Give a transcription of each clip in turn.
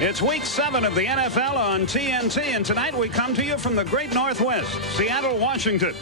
It's week 7 of the NFL on TNT, and tonight we come to you from the great Northwest, Seattle, Washington.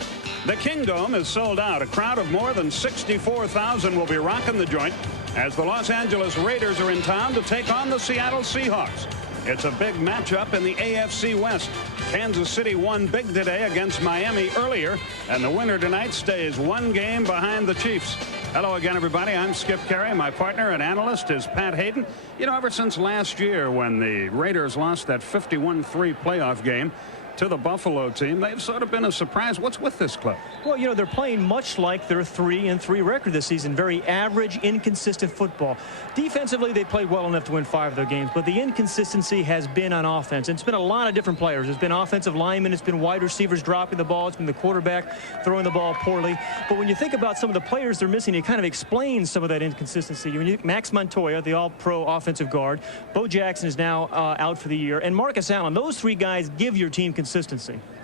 The Kingdome is sold out. A crowd of more than 64,000 will be rocking the joint as the Los Angeles Raiders are in town to take on the Seattle Seahawks. It's a big matchup in the AFC West. Kansas City won big today against Miami earlier, and the winner tonight stays one game behind the Chiefs. Hello again, everybody. I'm Skip Carey. My partner and analyst is Pat Hayden. You know, ever since last year when the Raiders lost that 51-3 playoff game to the Buffalo team, they've sort of been a surprise. What's with this club? Well, you know, they're playing much like their 3-3 record this season. Very average, inconsistent football. Defensively, they played well enough to win 5 of their games, but the inconsistency has been on offense. And it's been a lot of different players. It's been offensive linemen. It's been wide receivers dropping the ball. It's been the quarterback throwing the ball poorly. But when you think about some of the players they're missing, it kind of explains some of that inconsistency. Max Montoya, the all-pro offensive guard. Bo Jackson is now out for the year. And Marcus Allen. Those 3 guys give your team consistency.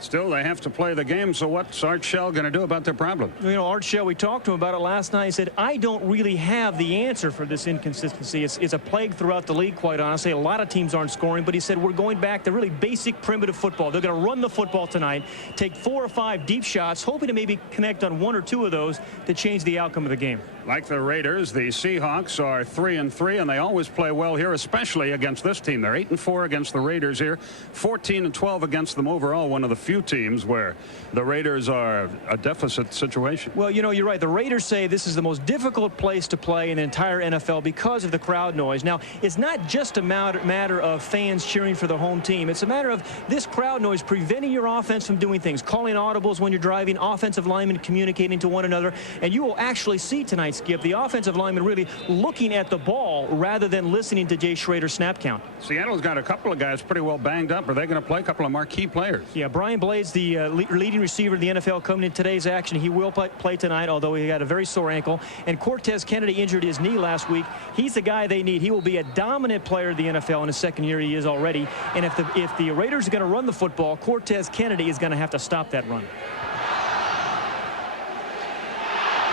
Still, they have to play the game, so what's Art Shell going to do about their problem? You know, Art Shell, we talked to him about it last night. He said, I don't really have the answer for this inconsistency. It's a plague throughout the league, quite honestly. A lot of teams aren't scoring, but he said we're going back to really basic primitive football. They're going to run the football tonight, take 4 or 5 deep shots, hoping to maybe connect on 1 or 2 of those to change the outcome of the game. Like the Raiders, the Seahawks are 3-3, and they always play well here, especially against this team. They're 8-4 against the Raiders here, 14-12 against them overall. One of the few teams where the Raiders are a deficit situation. Well, you know, you're right. The Raiders say this is the most difficult place to play in the entire NFL because of the crowd noise. Now, it's not just a matter of fans cheering for the home team. It's a matter of this crowd noise preventing your offense from doing things, calling audibles when you're driving, offensive linemen communicating to one another. And you will actually see tonight, Skip, the offensive lineman really looking at the ball rather than listening to Jay Schrader's snap count. Seattle's got a couple of guys pretty well banged up. Are they going to play a couple of marquee players? Yeah, Brian Blades, the leading receiver in the NFL coming in today's action. He will play tonight, although he got a very sore ankle. And Cortez Kennedy injured his knee last week. He's the guy they need. He will be a dominant player in the NFL in his second year. He is already. And if the Raiders are going to run the football, Cortez Kennedy is going to have to stop that run.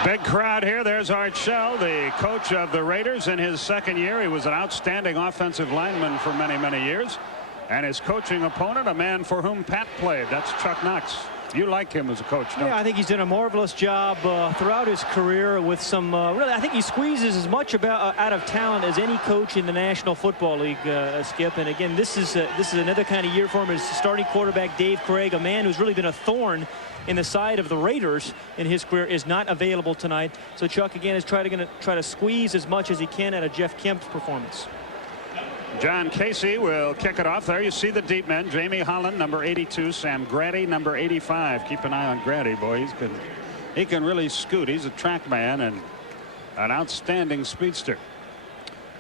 Big crowd here. There's Art Shell, the coach of the Raiders in his second year. He was an outstanding offensive lineman for many, many years. And his coaching opponent, a man for whom Pat played. That's Chuck Knox. You like him as a coach, don't you? Yeah, I think he's done a marvelous job throughout his career with some really, I think he squeezes as much out of talent as any coach in the National Football League, Skip. And again, this is another kind of year for him. His starting quarterback, Dave Craig, a man who's really been a thorn in the side of the Raiders in his career, is not available tonight. So Chuck, again, is going to try to squeeze as much as he can out of Jeff Kemp's performance. John Casey will kick it off. There you see the deep men. Jamie Holland, number 82. Sam Grady, number 85. Keep an eye on Grady, boy. He can really scoot. He's a track man and an outstanding speedster.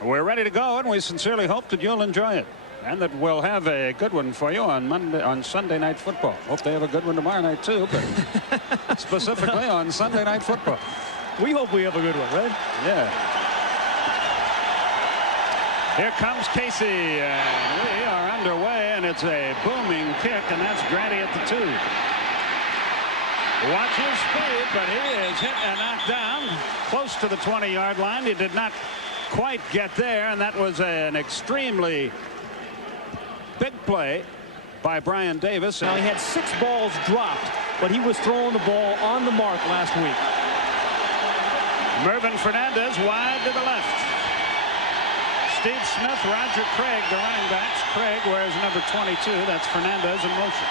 We're ready to go, and we sincerely hope that you'll enjoy it, and that we'll have a good one for you on Sunday Night Football. Hope they have a good one tomorrow night too, but specifically on Sunday Night Football. We hope we have a good one, right? Yeah. Here comes Casey, and we are underway, and it's a booming kick, and that's Grady at the 2. Watch his speed, but he is hit and knocked down close to the 20-yard line. He did not quite get there, and that was an extremely big play by Brian Davis. Now, he had 6 balls dropped, but he was throwing the ball on the mark last week. Mervin Fernandez wide to the left. Steve Smith, Roger Craig, the running backs. Craig wears number 22. That's Fernandez in motion.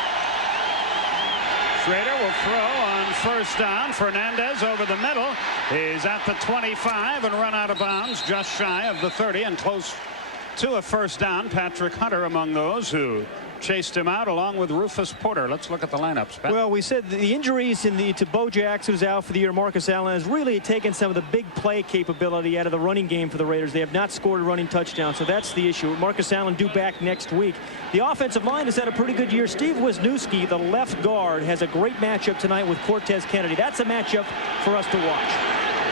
Schrader will throw on first down. Fernandez over the middle. He's at the 25 and run out of bounds just shy of the 30 and close to a first down. Patrick Hunter among those who chased him out, along with Rufus Porter. Let's look at the lineups, Pat. Well, we said the injuries to Bo Jackson, who's out for the year. Marcus Allen has really taken some of the big play capability out of the running game for the Raiders. They have not scored a running touchdown, so that's the issue. Marcus Allen due back next week. The offensive line has had a pretty good year. Steve Wisniewski, the left guard, has a great matchup tonight with Cortez Kennedy. That's a matchup for us to watch.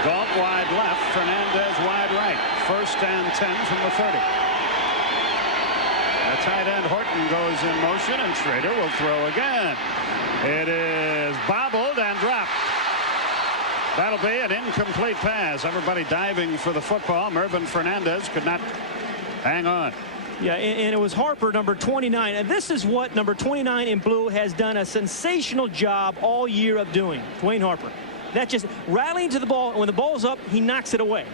Galt wide left, Fernandez wide right. 1st and 10 from the 30. The tight end Horton goes in motion, and Schrader will throw again. It is bobbled and dropped. That'll be an incomplete pass. Everybody diving for the football. Mervin Fernandez could not hang on. Yeah, and it was Harper, number 29. And this is what number 29 in blue has done a sensational job all year of doing. Dwayne Harper. That just rallying to the ball. When the ball's up, he knocks it away.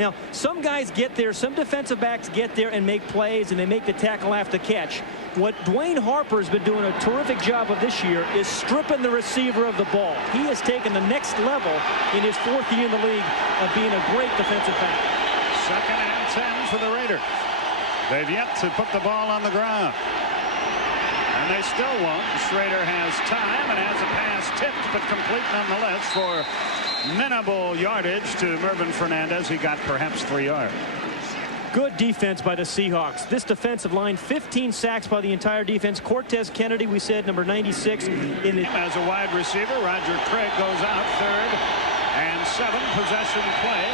Now, some guys get there, some defensive backs get there and make plays, and they make the tackle after catch. What Dwayne Harper has been doing a terrific job of this year is stripping the receiver of the ball. He has taken the next level in his 4th year in the league of being a great defensive back. 2nd and 10 for the Raiders. They've yet to put the ball on the ground. And they still won't. Schrader has time and has a pass tipped but complete nonetheless for minimal yardage to Mervyn Fernandez. He got perhaps 3 yards. Good defense by the Seahawks. This defensive line, 15 sacks by the entire defense. Cortez Kennedy, we said, number 96. As a wide receiver, Roger Craig goes out. 3rd and 7. Possession play.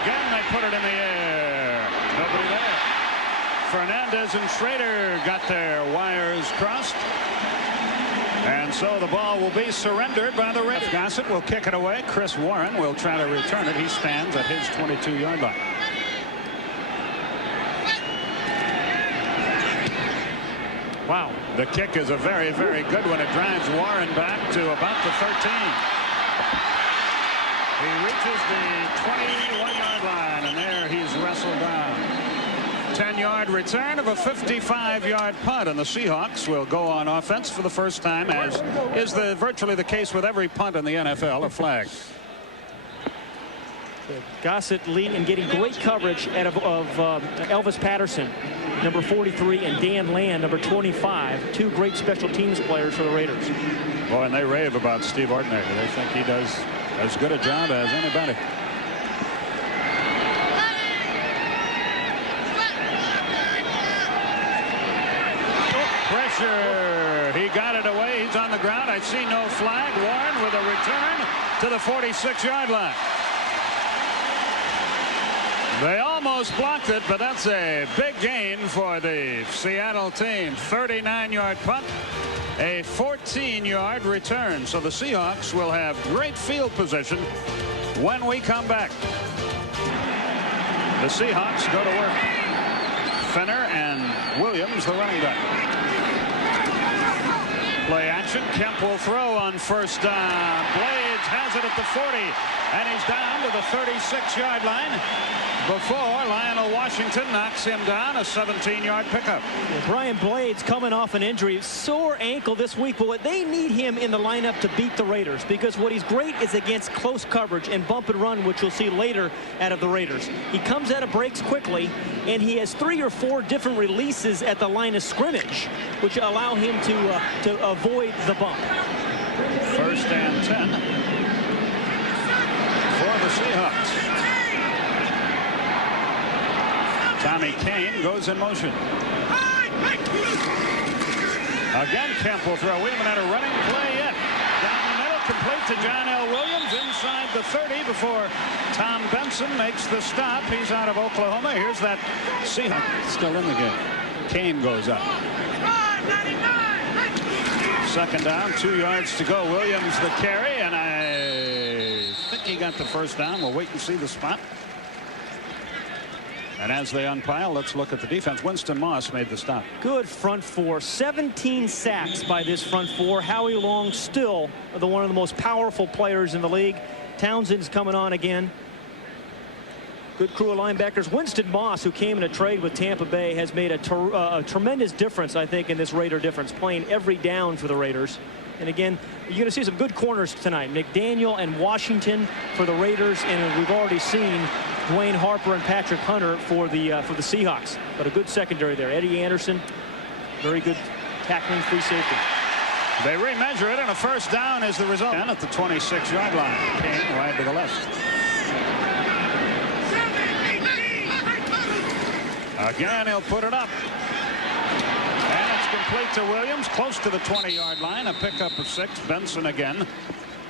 Again, they put it in the air. Nobody there. Fernandez and Schrader got their wires crossed. And so the ball will be surrendered by the Raiders. Gossett will kick it away. Chris Warren will try to return it. He stands at his 22-yard line. Wow. The kick is a very, very good one. It drives Warren back to about the 13. He reaches the 21-yard line, and there he's wrestled down. 10-yard return of a 55-yard punt, and the Seahawks will go on offense for the first time, as is virtually the case with every punt in the NFL, a flag. Gossett lead and getting great coverage of Elvis Patterson, number 43, and Dan Land, number 25. 2 great special teams players for the Raiders. Boy, and they rave about Steve Ordinator. They think he does as good a job as anybody. Pressure. He got it away. He's on the ground. I see no flag. Warren with a return to the 46-yard line. They almost blocked it, but that's a big gain for the Seattle team. 39-yard punt, a 14-yard return. So the Seahawks will have great field position when we come back. The Seahawks go to work. Fenner and Williams, the running back. Play action. Kemp will throw on 1st down. Blades has it at the 40, and he's down to the 36-yard line before Lionel Washington knocks him down. A 17-yard pickup. Brian Blades coming off an injury, sore ankle this week, but they need him in the lineup to beat the Raiders, because what he's great is against close coverage and bump and run, which you'll see later out of the Raiders. He comes out of breaks quickly, and he has 3 or 4 different releases at the line of scrimmage, which allow him to avoid the bump. 1st and 10 for the Seahawks. Tommy Kane goes in motion. Again, Kemp will throw. We haven't had a running play yet. Down the middle, complete to John L. Williams inside the 30 before Tom Benson makes the stop. He's out of Oklahoma. Here's that Seahawk still in the game. Kane goes up. 2nd down, 2 yards to go. Williams the carry, and I think he got the 1st down. We'll wait and see the spot. And as they unpile, let's look at the defense. Winston Moss made the stop. Good front 4. 17 sacks by this front 4. Howie Long still one of the most powerful players in the league. Townsend's coming on again. Good crew of linebackers. Winston Moss, who came in a trade with Tampa Bay, has made a tremendous difference, I think, in this Raider difference, playing every down for the Raiders. And again, you're going to see some good corners tonight. McDaniel and Washington for the Raiders, and we've already seen Dwayne Harper and Patrick Hunter for the Seahawks. But a good secondary there. Eddie Anderson, very good tackling free safety. They remeasure it, and a 1st down is the result. And at the 26-yard line, Kane wide to the left. Again, he'll put it up. And it's complete to Williams, close to the 20-yard line. A pickup of 6. Benson again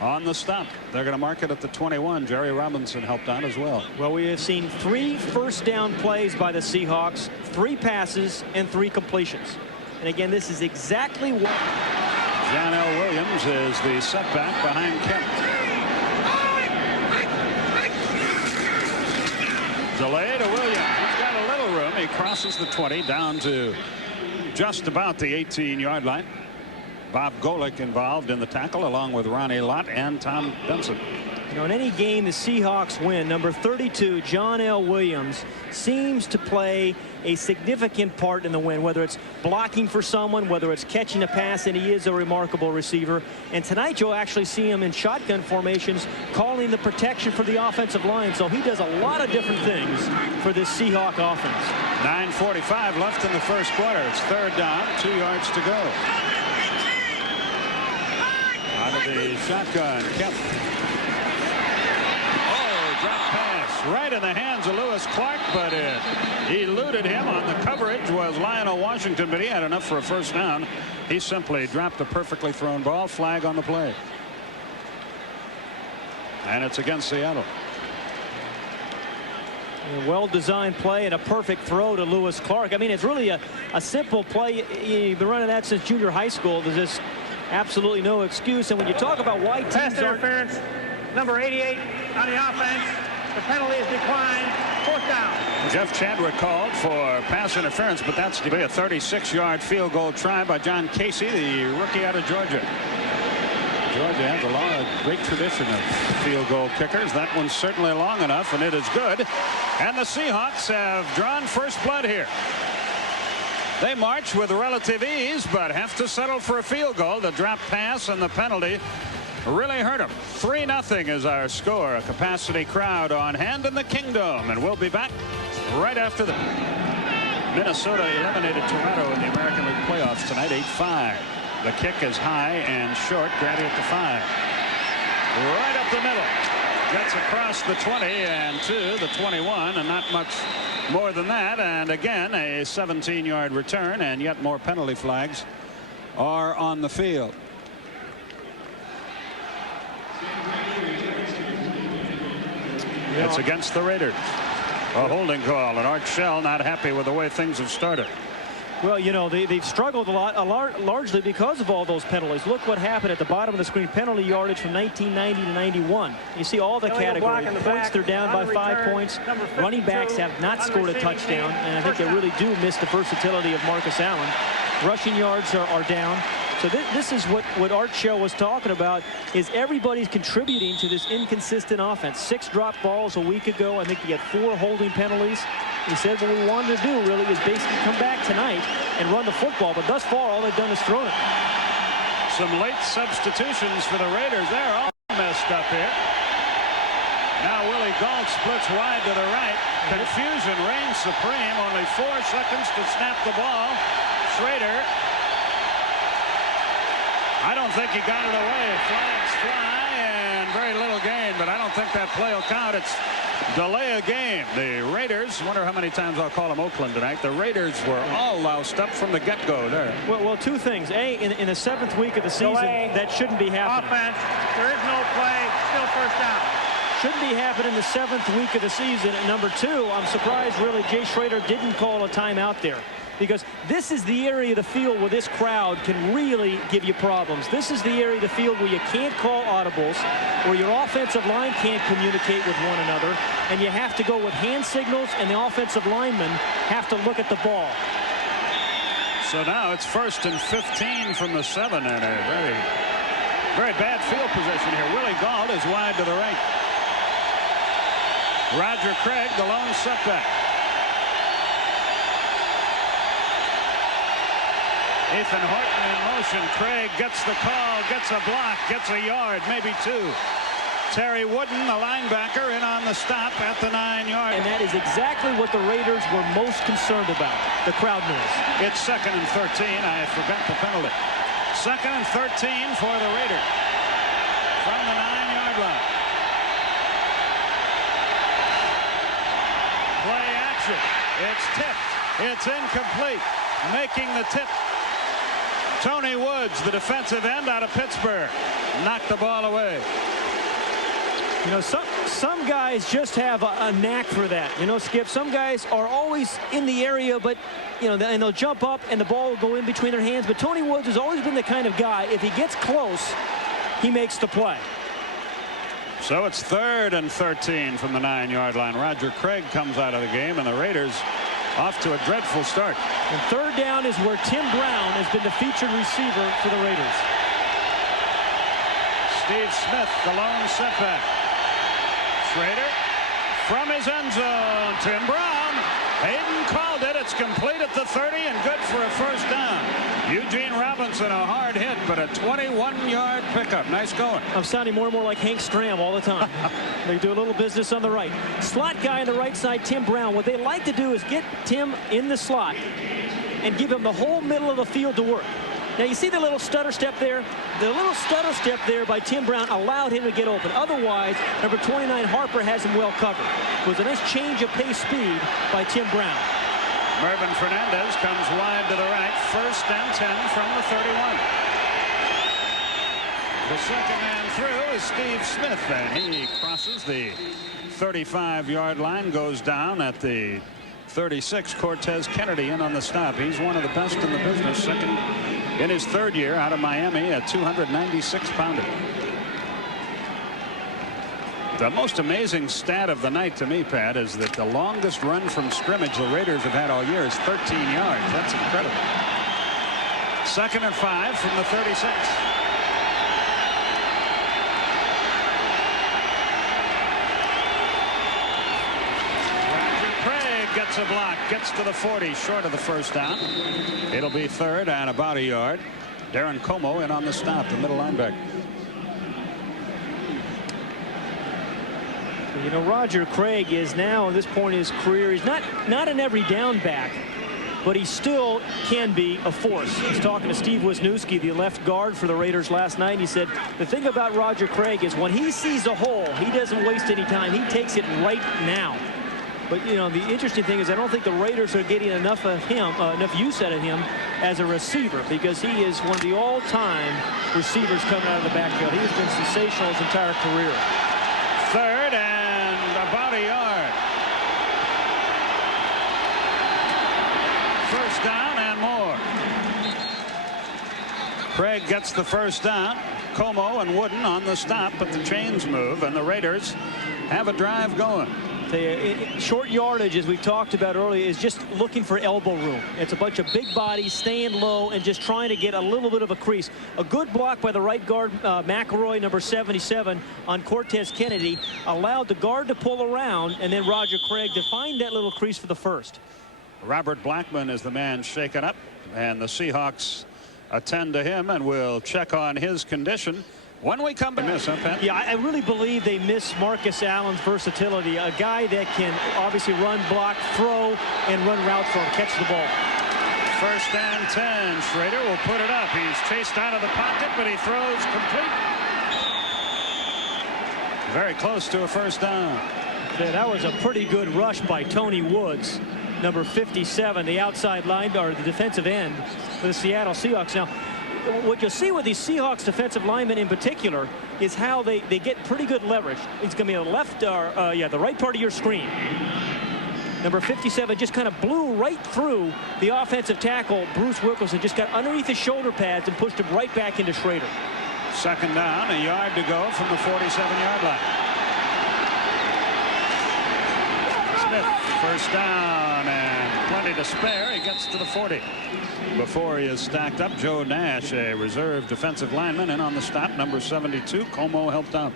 on the stop. They're going to mark it at the 21. Jerry Robinson helped out as well. Well, we have seen 3 1st down plays by the Seahawks, 3 passes and 3 completions. And again, this is exactly what John L. Williams is the setback behind Kemp. Delay to Williams. He's got a little room. room. He crosses the 20 down to just about the 18-yard line. Bob Golick involved in the tackle along with Ronnie Lott and Tom Benson. You know, in any game the Seahawks win, number 32, John L. Williams, seems to play a significant part in the win, whether it's blocking for someone, whether it's catching a pass, and he is a remarkable receiver. And tonight you'll actually see him in shotgun formations calling the protection for the offensive line. So he does a lot of different things for this Seahawk offense. 9:45 left in the first quarter. It's third down, 2 yards to go. Out of the shotgun, Kemp. Drop pass right in the hands of Lewis Clark, but it eluded him. On the coverage was Lionel Washington, but he had enough for a first down. He simply dropped a perfectly thrown ball. Flag on the play. And it's against Seattle. A well-designed play and a perfect throw to Lewis Clark. I mean, it's really a simple play. You've been running that since junior high school. There's just absolutely no excuse. And when you talk about why teams pass interference, number 88 on the offense. The penalty is declined. Fourth down. Jeff Chadwick called for pass interference, but that's to be a 36-yard field goal try by John Casey, the rookie out of Georgia. Georgia has a great tradition of field goal kickers. That one's certainly long enough, and it is good. And the Seahawks have drawn first blood here. They march with relative ease, but have to settle for a field goal. The drop pass and the penalty really hurt them. 3-0 is our score. A capacity crowd on hand in the Kingdom, and we'll be back right after the Minnesota eliminated Toronto in the American League playoffs tonight, 8-5. The kick is high and short. Grady at the 5. Right up the middle. Gets across the 20 and to the 21, and not much more than that. And again, a 17-yard return, and yet more penalty flags are on the field. It's against the Raiders. A holding call, and Art Shell not happy with the way things have started. Well, you know, they've struggled a lot, largely because of all those penalties. Look what happened at the bottom of the screen. Penalty yardage from 1990 to 91. You see all the categories. Points, they're down by 5 points. Running backs have not scored a touchdown, and I think they really do miss the versatility of Marcus Allen. Rushing yards are down. So this is what Art Shell was talking about, is everybody's contributing to this inconsistent offense. 6 drop balls a week ago. I think he had 4 holding penalties. He said what we wanted to do really is basically come back tonight and run the football. But thus far, all they've done is thrown it. Some late substitutions for the Raiders. They're all messed up here. Now Willie Gault splits wide to the right. Confusion reigns supreme. Only 4 seconds to snap the ball. Schrader. I don't think he got it away. Flags fly and very little gain, but I don't think that play will count. It's delay a game. The Raiders, wonder how many times I'll call them Oakland tonight. The Raiders were all loused up from the get-go there. Well, 2 things. A, in the 7th week of the season, that shouldn't be happening. Offense. There is no play. Still first down. Shouldn't be happening in the 7th week of the season. And number 2, I'm surprised really Jay Schrader didn't call a timeout there, because this is the area of the field where this crowd can really give you problems. This is the area of the field where you can't call audibles, where your offensive line can't communicate with one another, and you have to go with hand signals, and the offensive linemen have to look at the ball. So now it's 1st and 15 from the 7, and a very, very bad field position here. Willie Gault is wide to the right. Roger Craig, the lone setback. Ethan Horton in motion. Craig gets the call, gets a block, gets a yard, maybe 2. Terry Wooden, the linebacker, in on the stop at the 9-yard. And that is exactly what the Raiders were most concerned about, the crowd noise. It's 2nd and 13. I forgot the penalty. 2nd and 13 for the Raiders from the 9-yard line. Play action. It's tipped. It's incomplete. Making the tip, Tony Woods, the defensive end out of Pittsburgh, knocked the ball away. You know, some guys just have a knack for that. You know, Skip, some guys are always in the area, but, you know, and they'll jump up and the ball will go in between their hands. But Tony Woods has always been the kind of guy, if he gets close, he makes the play. So it's 3rd and 13 from the 9-yard line. Roger Craig comes out of the game, and the Raiders off to a dreadful start. And third down is where Tim Brown has been the featured receiver for the Raiders. Steve Smith, the lone setback. Schrader from his end zone. Tim Brown. Hayden called it. It's complete at the 30 and good for a first down. Eugene Robinson, a hard hit, but a 21-yard pickup. Nice going. I'm sounding more and more like Hank Stram all the time. They do a little business on the right. Slot guy on the right side, Tim Brown. What they like to do is get Tim in the slot and give him the whole middle of the field to work. Now, you see the little stutter step there? The little stutter step there by Tim Brown allowed him to get open. Otherwise, number 29, Harper, has him well covered. It was a nice change of pace speed by Tim Brown. Mervin Fernandez comes wide to the right. First and 10 from the 31. The second man through is Steve Smith, and he crosses the 35-yard line, goes down at the 36. Cortez Kennedy in on the stop. He's one of the best in the business. Second in his third year out of Miami, a 296-pounder. The most amazing stat of the night to me, Pat, is that the longest run from scrimmage the Raiders have had all year is 13 yards. That's incredible. Second and 5 from the 36. Gets a block, gets to the 40, short of the first down. It'll be third and about a yard. Darren Como in on the stop, the middle linebacker. You know, Roger Craig is now at this point in his career, he's not an every down back, but he still can be a force. He's talking to Steve Wisniewski, the left guard for the Raiders, last night. He said the thing about Roger Craig is when he sees a hole, he doesn't waste any time. He takes it right now. But, you know, the interesting thing is I don't think the Raiders are getting enough of him, enough use out of him as a receiver, because he is one of the all-time receivers coming out of the backfield. He has been sensational his entire career. Third and about a yard. First down and more. Craig gets the first down. Como and Wooden on the stop, but the chains move, and the Raiders have a drive going. Short yardage, as we've talked about earlier, is just looking for elbow room. It's a bunch of big bodies staying low and just trying to get a little bit of a crease. A good block by the right guard, McElroy, number 77, on Cortez Kennedy, allowed the guard to pull around, and then Roger Craig to find that little crease for the first. Robert Blackman is the man shaken up, and the Seahawks attend to him, and we'll check on his condition when we come back. Miss, huh, Pat? Yeah, I really believe they miss Marcus Allen's versatility. A guy that can obviously run, block, throw, and run routes for him, catch the ball. First and 10. Schrader will put it up. He's chased out of the pocket, but he throws complete. Very close to a first down. Yeah, that was a pretty good rush by Tony Woods, number 57, the outside line, or the defensive end for the Seattle Seahawks. Now, what you'll see with these Seahawks defensive linemen in particular is how they get pretty good leverage. It's going to be the left, the right part of your screen. Number 57 just kind of blew right through the offensive tackle, Bruce Wilkerson, just got underneath his shoulder pads and pushed him right back into Schrader. Second down, a yard to go from the 47-yard line. Smith, first down, and plenty to spare. He gets to the 40. Before he is stacked up, Joe Nash, a reserve defensive lineman, in on the stop, number 72. Como helped out.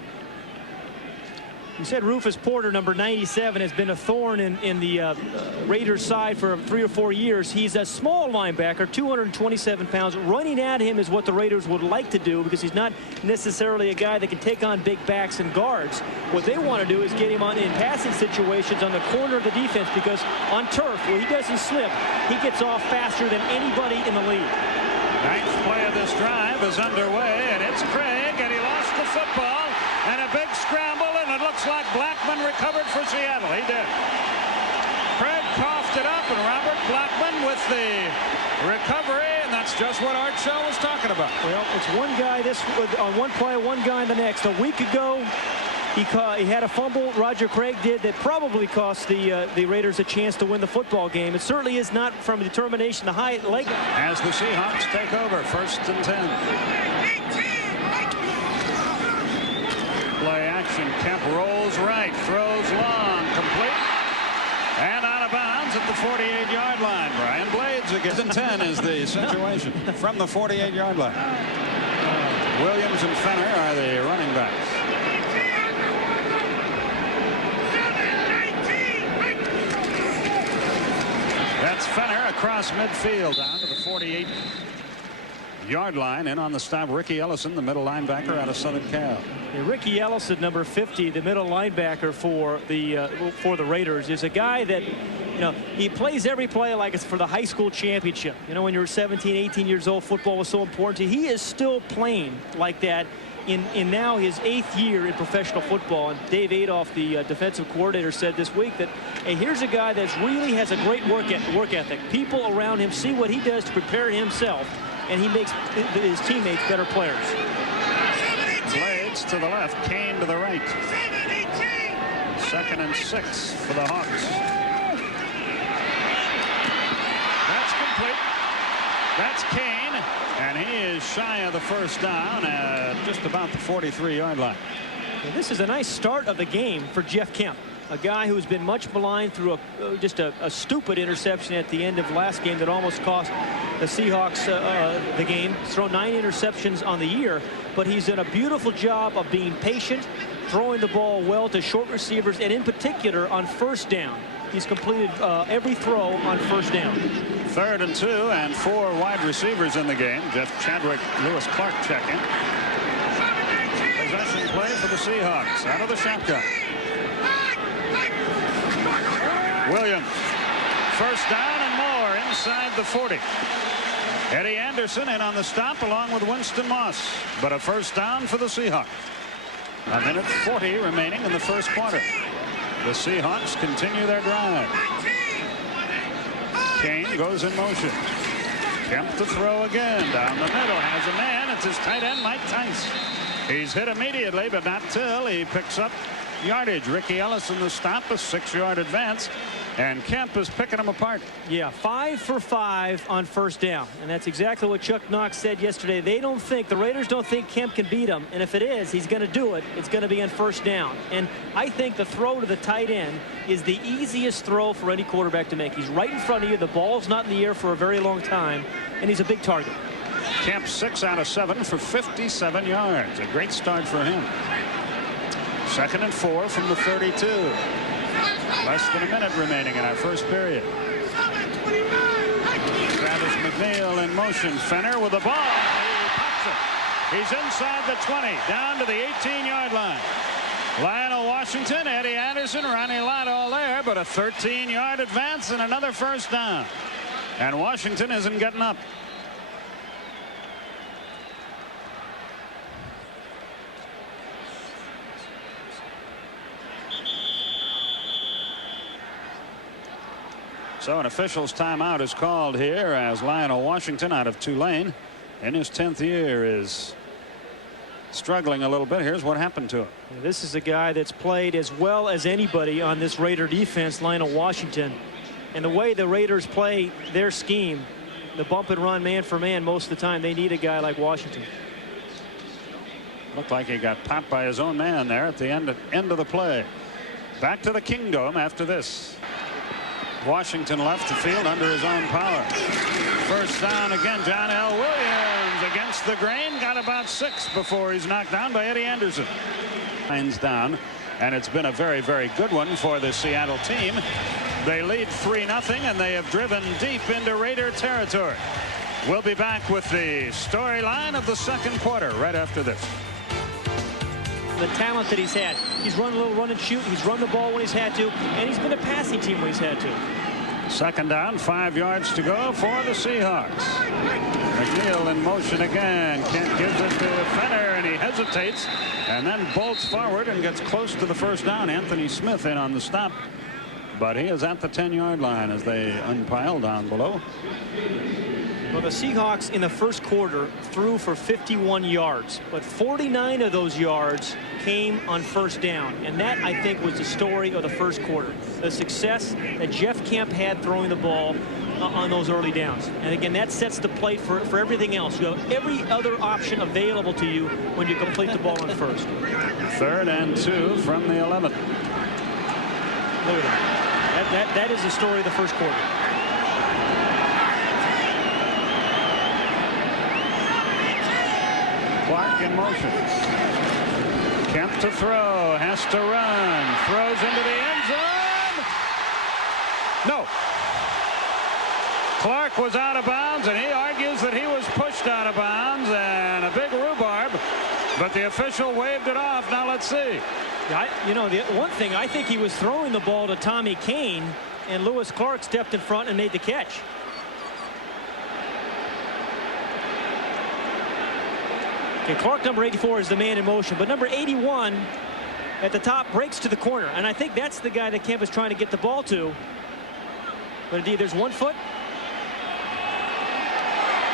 You said Rufus Porter, number 97, has been a thorn in the Raiders side for 3 or 4 years. He's a small linebacker, 227 pounds. Running at him is what the Raiders would like to do, because he's not necessarily a guy that can take on big backs and guards. What they want to do is get him in passing situations on the corner of the defense, because on turf, where he doesn't slip, he gets off faster than anybody in the league. Ninth play of this drive is underway, and it's Craig, and he lost the football, and a big scramble, and it looks like Blackman recovered for Seattle. He did. Craig coughed it up, and Robert Blackman with the recovery, and that's just what Art Shell was talking about. Well, it's one guy on one play, one guy on the next. A week ago, he had a fumble, Roger Craig did, that probably cost the Raiders a chance to win the football game. It certainly is not from determination, the high leg. As the Seahawks take over, first and 10. Play action. Kemp rolls right, throws long, complete, and out of bounds at the 48-yard line. Brian Blades against 10 is the situation from the 48-yard line. Williams and Fenner are the running backs. That's Fenner across midfield down to the 48-yard line. In on the stop, Ricky Ellison, the middle linebacker out of Southern Cal. Yeah, Ricky Ellison, number 50, the middle linebacker for the Raiders, is a guy that, you know, he plays every play like it's for the high school championship. You know, when you're 17, 18 years old, football was so important to you. He is still playing like that in now his 8th year in professional football. And Dave Adolph, the defensive coordinator, said this week that, hey, here's a guy that really has a great work ethic. People around him see what he does to prepare himself, and he makes his teammates better players. Blades to the left, Kane to the right. 2nd and 6 for the Hawks. That's complete. That's Kane, and he is shy of the first down at just about the 43-yard line. Well, this is a nice start of the game for Jeff Kemp, a guy who's been much maligned through just a stupid interception at the end of last game that almost cost the Seahawks the game. He's thrown 9 interceptions on the year, but he's done a beautiful job of being patient, throwing the ball well to short receivers, and in particular on first down. He's completed every throw on first down. 3rd and 2 and 4 wide receivers in the game. Jeff Chadwick, Lewis Clark checking. Possession play for the Seahawks out of the shotgun. Williams, first down and more inside the 40. Eddie Anderson in on the stop along with Winston Moss, but a first down for the Seahawks. 1:40 remaining in the first quarter. The Seahawks continue their drive. Kane goes in motion. Kemp to throw again. Down the middle, has a man. It's his tight end, Mike Tice. He's hit immediately, but not till he picks up yardage. Ricky Ellison the stop, a 6-yard advance, and Kemp is picking him apart. Yeah, 5 for 5 on first down, and that's exactly what Chuck Knox said yesterday. The Raiders don't think Kemp can beat him, and if it is, he's going to do it. It's going to be on first down, and I think the throw to the tight end is the easiest throw for any quarterback to make. He's right in front of you. The ball's not in the air for a very long time, and he's a big target. Kemp 6 out of 7 for 57 yards. A great start for him. 2nd and 4 from the 32. Less than a minute remaining in our first period. Travis McNeil in motion. Fenner with the ball. He pops it. He's inside the 20, down to the 18-yard line. Lionel Washington, Eddie Anderson, Ronnie Lott all there, but a 13-yard advance and another first down. And Washington isn't getting up. So an official's timeout is called here as Lionel Washington out of Tulane in his 10th year is struggling a little bit. Here's what happened to him. This is a guy that's played as well as anybody on this Raider defense, Lionel Washington. And the way the Raiders play their scheme, the bump and run man for man, most of the time they need a guy like Washington. Looked like he got popped by his own man there at the end of the play. Back to the Kingdome after this. Washington left the field under his own power. First down again. John L. Williams against the grain. Got about 6 before he's knocked down by Eddie Anderson. Lines down, and it's been a very, very good one for the Seattle team. They lead 3-0, and they have driven deep into Raider territory. We'll be back with the storyline of the second quarter right after this. The talent that he's had. He's run a little run and shoot. He's run the ball when he's had to, and he's been a passing team when he's had to. Second down, 5 yards to go for the Seahawks. McNeil in motion again. Kent gives it to Fenner, and he hesitates and then bolts forward and gets close to the first down. Anthony Smith in on the stop, but he is at the 10-yard line as they unpile down below. Well, the Seahawks in the first quarter threw for 51 yards, but 49 of those yards came on first down, and that, I think, was the story of the first quarter. The success that Jeff Kemp had throwing the ball on those early downs. And again, that sets the plate for everything else. You have every other option available to you when you complete the ball on first. 3rd and 2 from the 11th. Look at that. That is the story of the first quarter. Clark in motion. Kemp to throw, has to run, throws into the end zone. No. Clark was out of bounds, and he argues that he was pushed out of bounds, and a big rhubarb, but the official waved it off. Now let's see. You know, the one thing, I think he was throwing the ball to Tommy Kane, and Lewis Clark stepped in front and made the catch. Okay, Clark, number 84, is the man in motion, but number 81 at the top breaks to the corner, and I think that's the guy that Kemp is trying to get the ball to. But indeed, there's 1 foot.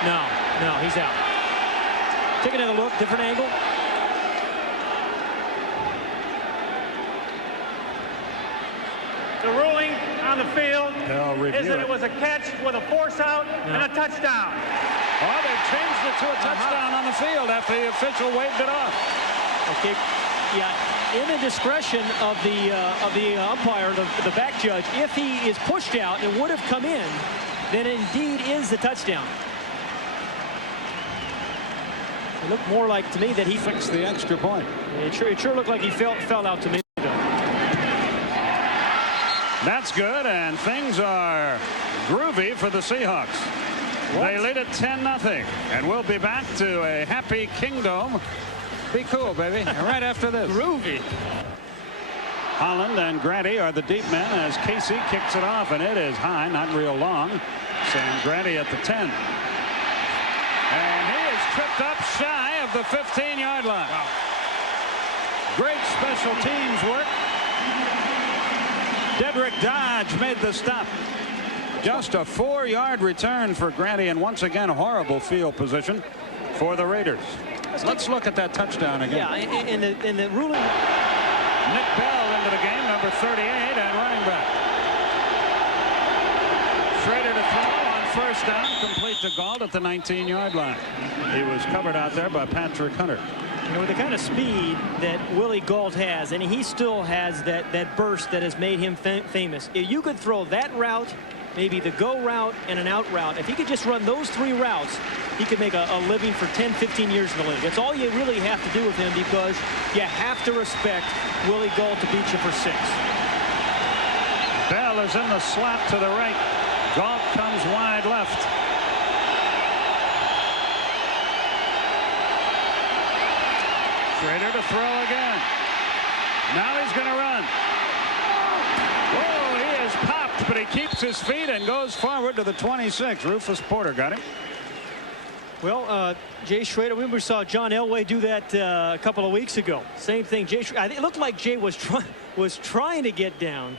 No, he's out. Take another look, different angle. The ruling on the field is that it was a catch with a force out and a touchdown. Oh, they've changed it to a touchdown on the field after the official waved it off. Okay, yeah, in the discretion of the umpire, the back judge, if he is pushed out and would have come in, then it indeed is the touchdown. It looked more like to me that he fixed the extra point. It sure looked like he fell out to me. That's good, and things are groovy for the Seahawks. They lead at 10-0, and we'll be back to a happy Kingdom. Be cool, baby. Right after this. Groovy. Holland and Grady are the deep men as Casey kicks it off, and it is high, not real long. Sam Grady at the 10. And he is tripped up shy of the 15-yard line. Wow. Great special teams work. Dedrick Dodge made the stop. Just a 4-yard return for Grady, and once again horrible field position for the Raiders. Let's look at that touchdown again. Yeah, in the ruling. Nick Bell into the game, number 38 and running back. Schrader to throw on first down, complete to Gault at the 19-yard line. He was covered out there by Patrick Hunter. You know, with the kind of speed that Willie Gault has, and he still has that burst that has made him famous. If you could throw that route, maybe the go route and an out route, if he could just run those 3 routes, he could make a living for 10-15 years in the league. That's all you really have to do with him, because you have to respect Willie Gault to beat you for 6. Bell is in the slot to the right. Gault comes wide left. Schrader to throw again. Now he's going to run. Whoa, he is popped, but he keeps his feet and goes forward to the 26. Rufus Porter got him. Well, Jay Schrader, we saw John Elway do that a couple of weeks ago. Same thing. Jay, it looked like Jay was trying to get down.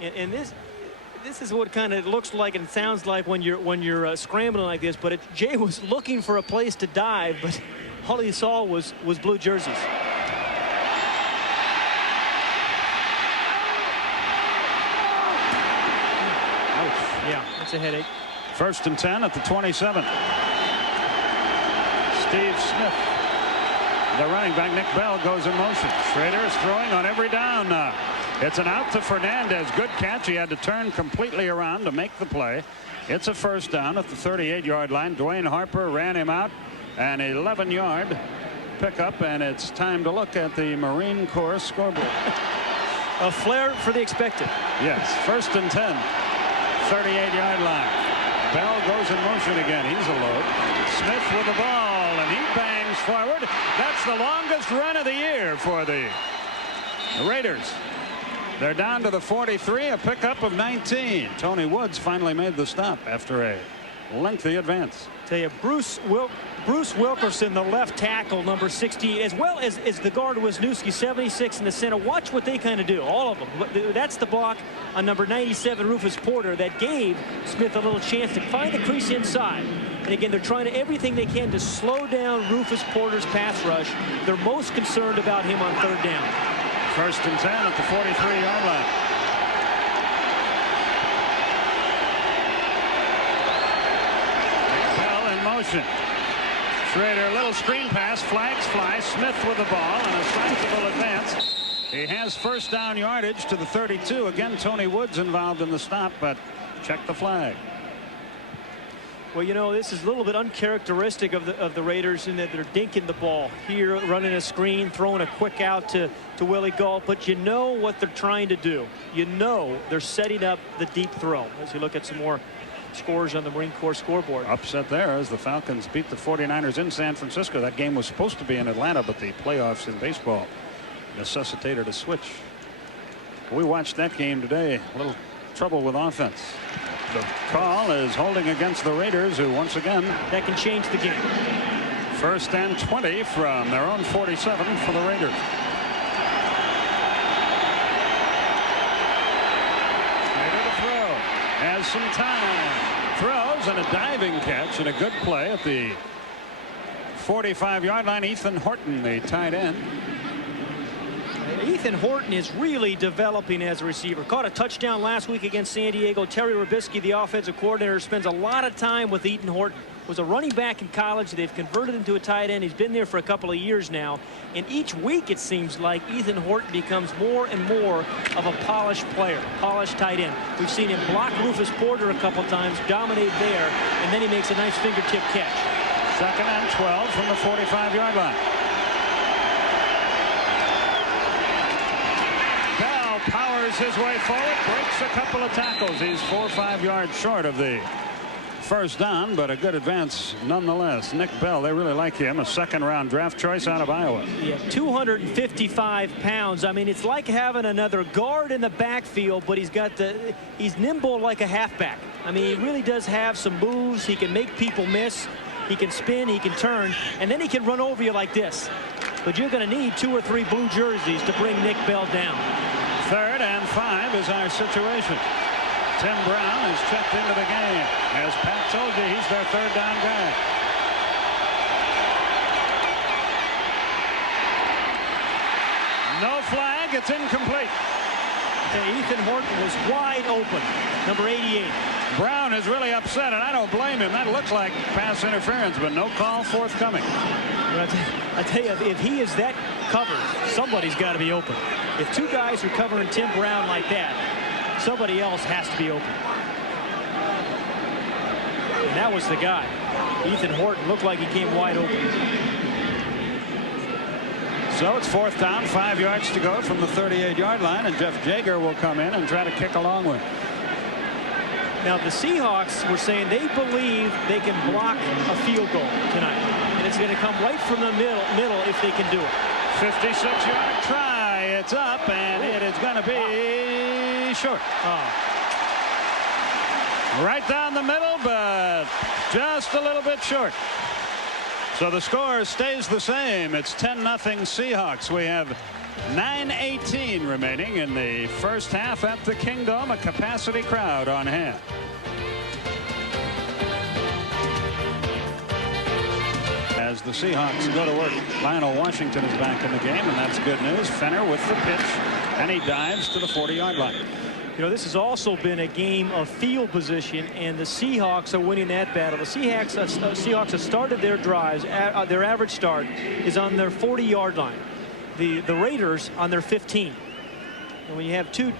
And this is what kind of looks like and sounds like when you're scrambling like this. But Jay was looking for a place to dive, but all he saw was blue jerseys. Ouch. Yeah, that's a headache. 1st and 10 at the 27. Steve Smith, the running back. Nick Bell goes in motion. Schrader is throwing on every down now. It's an out to Fernandez. Good catch. He had to turn completely around to make the play. It's a 1st down at the 38-yard line. Dwayne Harper ran him out. An 11-yard pickup, and it's time to look at the Marine Corps scoreboard. A flare for the expected. Yes, 1st and 10. 38-yard line. Bell goes in motion again. He's alone. Smith with the ball, and he bangs forward. That's the longest run of the year for the Raiders. They're down to the 43, a pickup of 19. Tony Woods finally made the stop after a lengthy advance. Tell you, Bruce Wilkerson, the left tackle, number 60, as well as the guard Wisniewski, 76 in the center. Watch what they kind of do, all of them. That's the block on number 97, Rufus Porter, that gave Smith a little chance to find the crease inside. And again, they're trying everything they can to slow down Rufus Porter's pass rush. They're most concerned about him on 3rd down. 1st and 10 at the 43-yard line. Bell in motion. Schrader, little screen pass, flags fly. Smith with the ball and a sizable advance. He has first down yardage to the 32. Again, Tony Woods involved in the stop, but check the flag. Well, you know, this is a little bit uncharacteristic of the Raiders in that they're dinking the ball here, running a screen, throwing a quick out to Willie Gault. But you know what they're trying to do. You know they're setting up the deep throw. As you look at some more scores on the Marine Corps scoreboard. Upset there as the Falcons beat the 49ers in San Francisco. That game was supposed to be in Atlanta, but the playoffs in baseball necessitated a switch. We watched that game today. A little trouble with offense. The call is holding against the Raiders, who once again, that can change the game. First and 20 from their own 47 for the Raiders. Ready to throw. Has some time. Throws and a diving catch and a good play at the 45-yard line. Ethan Horton, the tight end. Ethan Horton is really developing as a receiver. Caught a touchdown last week against San Diego. Terry Robisky, the offensive coordinator, spends a lot of time with Ethan Horton. Was a running back in college. They've converted him to a tight end. He's been there for a couple of years now. And each week it seems like Ethan Horton becomes more and more of a polished player, polished tight end. We've seen him block Rufus Porter a couple times, dominate there, and then he makes a nice fingertip catch. Second and 12 from the 45-yard line. Powers his way forward, breaks a couple of tackles. He's 4 or 5 yards short of the first down, but a good advance nonetheless. Nick Bell, they really like him, a second-round draft choice out of Iowa. Yeah, 255 pounds. I mean, it's like having another guard in the backfield, but he's nimble like a halfback. I mean, he really does have some moves. He can make people miss. He can spin, he can turn, and then he can run over you like this. But you're going to need 2 or 3 blue jerseys to bring Nick Bell down. 3rd and 5 is our situation. Tim Brown is checked into the game. As Pat told you, he's their 3rd down guy. No flag. It's incomplete. Okay, Ethan Horton was wide open. Number 88. Brown is really upset, and I don't blame him. That looks like pass interference, but no call forthcoming. I tell you, if he is that covered, somebody's got to be open. If 2 guys are covering Tim Brown like that, somebody else has to be open. And that was the guy. Ethan Horton looked like he came wide open. So it's 4th down, 5 yards to go from the 38-yard line, and Jeff Jager will come in and try to kick a long one. Now the Seahawks were saying they believe they can block a field goal tonight, and it's going to come right from the middle if they can do it. 56-yard try. It's up, and it is going to be short. Right down the middle, but just a little bit short. So the score stays the same. It's 10-0 Seahawks. We have 9:18 remaining in the first half at the Kingdom. A capacity crowd on hand. As the Seahawks go to work, Lionel Washington is back in the game, and that's good news. Fenner with the pitch, and he dives to the 40-yard line. You know, this has also been a game of field position, and the Seahawks are winning that battle. The Seahawks have started their drives. Their average start is on their 40-yard line. The Raiders on their 15. And when you have 2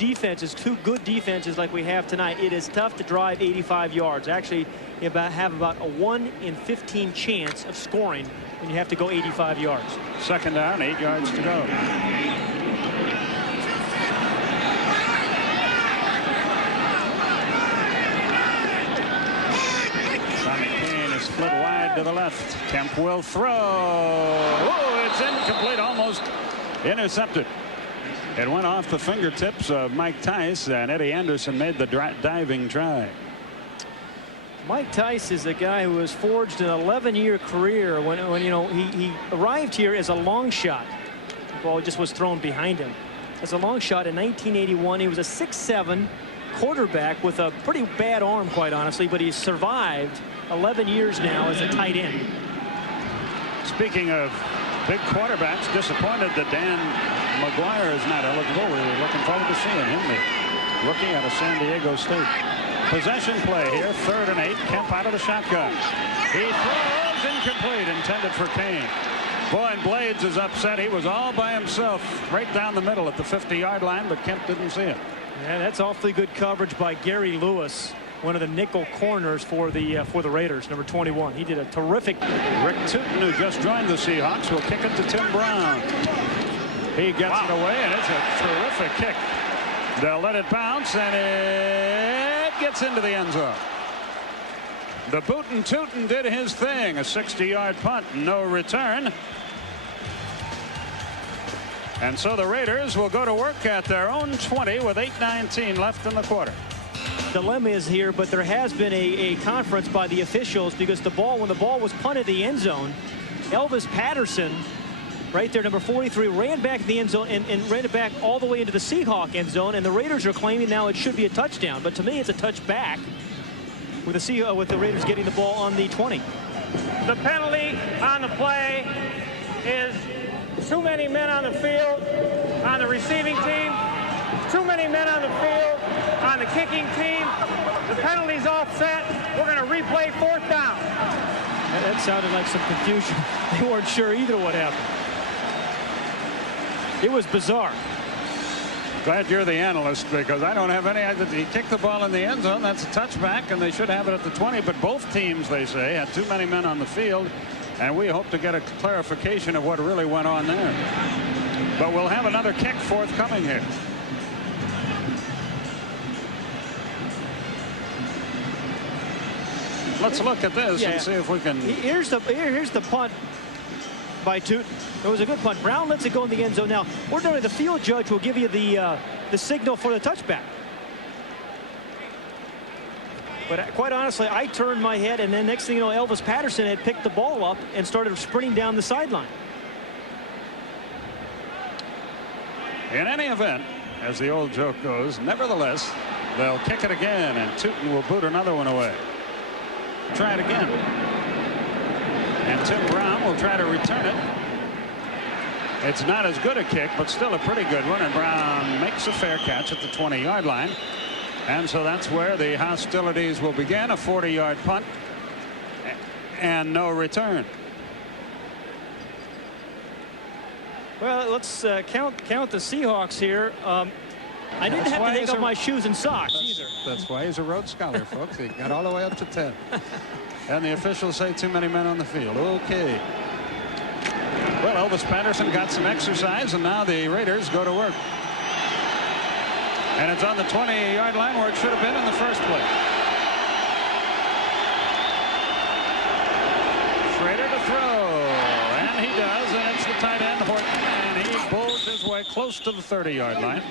good defenses like we have tonight, it is tough to drive 85 yards. Actually, you have about a 1 in 15 chance of scoring when you have to go 85 yards. 2nd down, 8 yards to go. Sonny Kane is split wide to the left. Kemp will throw. Oh, it's incomplete, almost intercepted. It went off the fingertips of Mike Tice, and Eddie Anderson made the diving try. Mike Tice is a guy who has forged an 11-year career. When you know he arrived here as a long shot. The ball just was thrown behind him. As a long shot in 1981, he was a 6'7" quarterback with a pretty bad arm, quite honestly, but he's survived 11 years now as a tight end. Speaking of big quarterbacks, disappointed that Dan McGuire is not eligible. We were looking forward to seeing him, the rookie out of San Diego State. Possession play here, 3rd and 8. Kemp out of the shotgun. He throws incomplete, intended for Kane. Boy, and Blades is upset. He was all by himself right down the middle at the 50-yard line, but Kemp didn't see it. Yeah, that's awfully good coverage by Gary Lewis, one of the nickel corners for the Raiders, number 21. He did a terrific. Rick Tootin, who just joined the Seahawks, will kick it to Tim Brown. He gets it away, and it's a terrific kick. They'll let it bounce, and it gets into the end zone. The Bootin' Tootin' did his thing. A 60-yard punt, no return. And so the Raiders will go to work at their own 20 with 8:19 left in the quarter. Dilemma is here, but there has been a conference by the officials because when the ball was punted in the end zone, Elvis Patterson, right there, number 43, ran back in the end zone and ran it back all the way into the Seahawk end zone, and the Raiders are claiming now it should be a touchdown, but to me it's a touchback with the Raiders getting the ball on the 20. The penalty on the play is too many men on the field on the receiving team, too many men on the field on the kicking team. The penalty's offset. We're going to replay 4th down. That sounded like some confusion. They weren't sure either what happened. It was bizarre. Glad you're the analyst, because I don't have any idea. He kicked the ball in the end zone. That's a touchback, and they should have it at the 20. But both teams, they say, had too many men on the field, and we hope to get a clarification of what really went on there. But we'll have another kick forthcoming here. Let's look at this and see if we can. Here's the punt by Tootin. It was a good punt. Brown lets it go in the end zone. Now, ordinarily the field judge will give you the signal for the touchback. But quite honestly, I turned my head, and then next thing you know, Elvis Patterson had picked the ball up and started sprinting down the sideline. In any event, as the old joke goes, nevertheless, they'll kick it again, and Tootin will boot another one away. Try it again. And Tim Brown will try to return it. It's not as good a kick, but still a pretty good one, and Brown makes a fair catch at the 20-yard line. And so that's where the hostilities will begin. A 40-yard punt and no return. Well, let's count the Seahawks here. I didn't have to take off my shoes and socks either. That's why he's a Rhodes Scholar, folks. He got all the way up to 10. And the officials say too many men on the field. Okay. Well, Elvis Patterson got some exercise, and now the Raiders go to work. And it's on the 20-yard line where it should have been in the first place. Schrader to throw, and he does, and it's the tight end Horton, and he pulls his way close to the 30-yard line.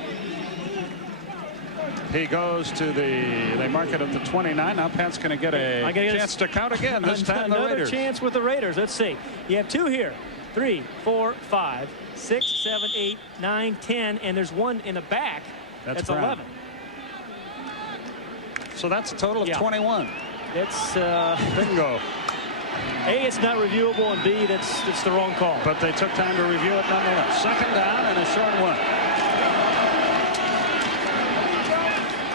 He goes to they mark it at the 29. Now Pat's going to get a chance to count again. This time the Raiders. Another chance with the Raiders. Let's see. You have 2 here. 3, 4, 5, 6, 7, 8, 9, 10, and there's one in the back. That's 11. So that's a total of 21. It's bingo. A, it's not reviewable, and B, it's the wrong call. But they took time to review it nonetheless. 2nd down and a short one.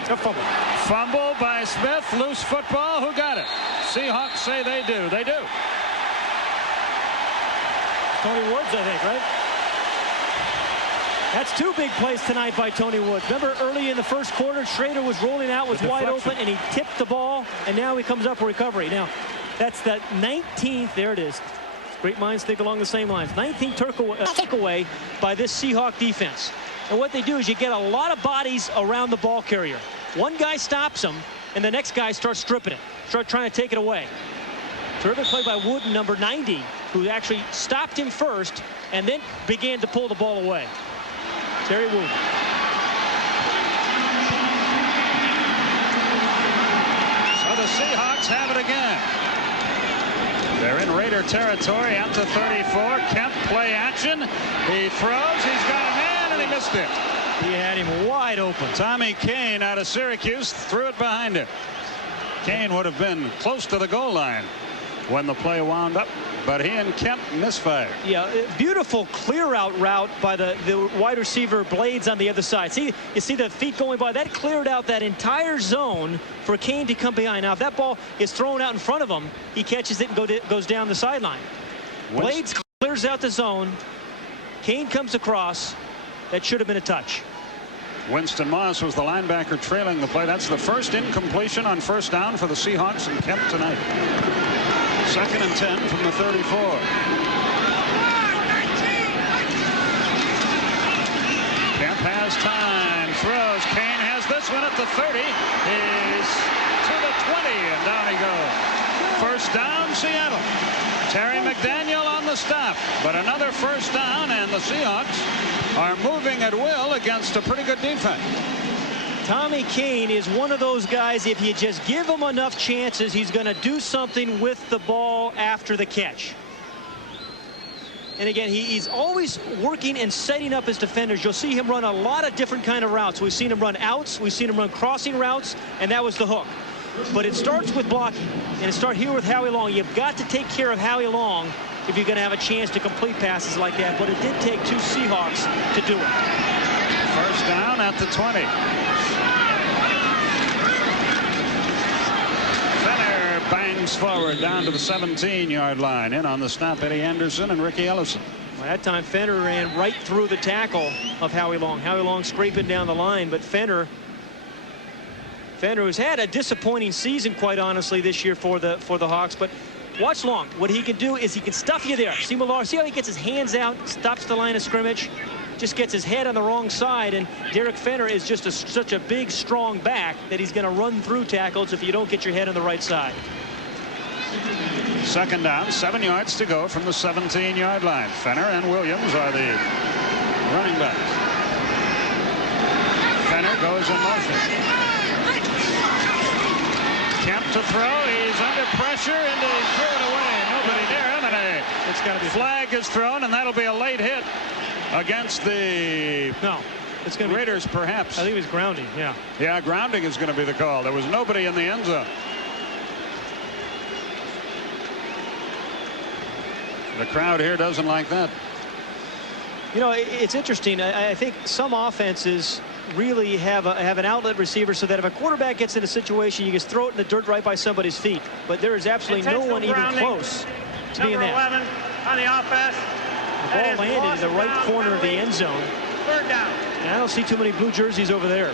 A fumble. Fumble by Smith. Loose football. Who got it? Seahawks say they do. They do. Tony Woods, I think, right? That's 2 big plays tonight by Tony Woods. Remember early in the first quarter, Schrader was rolling out, was wide open, and he tipped the ball, and now he comes up for recovery. Now, that's the 19th. There it is. Great minds think along the same lines. 19th takeaway by this Seahawk defense. And what they do is you get a lot of bodies around the ball carrier. One guy stops him, and the next guy starts stripping it, start trying to take it away. Terrific play by Wooden, number 90, who actually stopped him first and then began to pull the ball away. Terry Wooden. So the Seahawks have it again. They're in Raider territory at the 34. Kemp play action. He throws. He's got a man, and he missed it. He had him wide open. Tommy Kane out of Syracuse threw it behind him. Kane would have been close to the goal line when the play wound up, but he and Kemp misfired. Yeah, beautiful clear out route by the wide receiver Blades on the other side. See, you see the feet going by. That cleared out that entire zone for Kane to come behind. Now, if that ball is thrown out in front of him, he catches it and goes down the sideline. Blades cleared clears out the zone. Kane comes across. That should have been a touch. Winston Moss was the linebacker trailing the play. That's the first incompletion on first down for the Seahawks and Kemp tonight. 2nd and 10 from the 34. Kemp has time, throws. Kane has this one at the 30. He's to the 20, and down he goes. First down, Seattle. Terry McDaniel on the stop, but another first down, and the Seahawks are moving at will against a pretty good defense. Tommy Kane is one of those guys, if you just give him enough chances, he's going to do something with the ball after the catch. And again, he's always working and setting up his defenders. You'll see him run a lot of different kind of routes. We've seen him run outs, we've seen him run crossing routes, and that was the hook. But it starts with blocking, and it starts here with Howie Long. You've got to take care of Howie Long if you're going to have a chance to complete passes like that. But it did take 2 Seahawks to do it. First down at the 20. Fenner bangs forward down to the 17-yard line. In on the stop, Eddie Anderson and Ricky Ellison. Well, that time Fenner ran right through the tackle of Howie Long. Howie Long scraping down the line, but Fenner who's had a disappointing season, quite honestly, this year for the Hawks. But watch Long. What he can do is he can stuff you there. See Millar, see how he gets his hands out, stops the line of scrimmage, just gets his head on the wrong side. And Derek Fenner is just such a big, strong back that he's going to run through tackles if you don't get your head on the right side. 2nd down, 7 yards to go from the 17-yard line. Fenner and Williams are the running backs. Fenner goes in motion. Kemp to throw. He's under pressure, and he threw it away. Nobody near him, and a flag is thrown, and that'll be a late hit against the it's going to Raiders, perhaps. I think it was grounding. Yeah, grounding is going to be the call. There was nobody in the end zone. The crowd here doesn't like that. You know, it's interesting. I think some offenses really have an outlet receiver so that if a quarterback gets in a situation, you just throw it in the dirt right by somebody's feet. But there is absolutely no one even close to being that. Number 11 on the offense. The ball landed in the right corner of the end zone. 3rd down. And I don't see too many blue jerseys over there.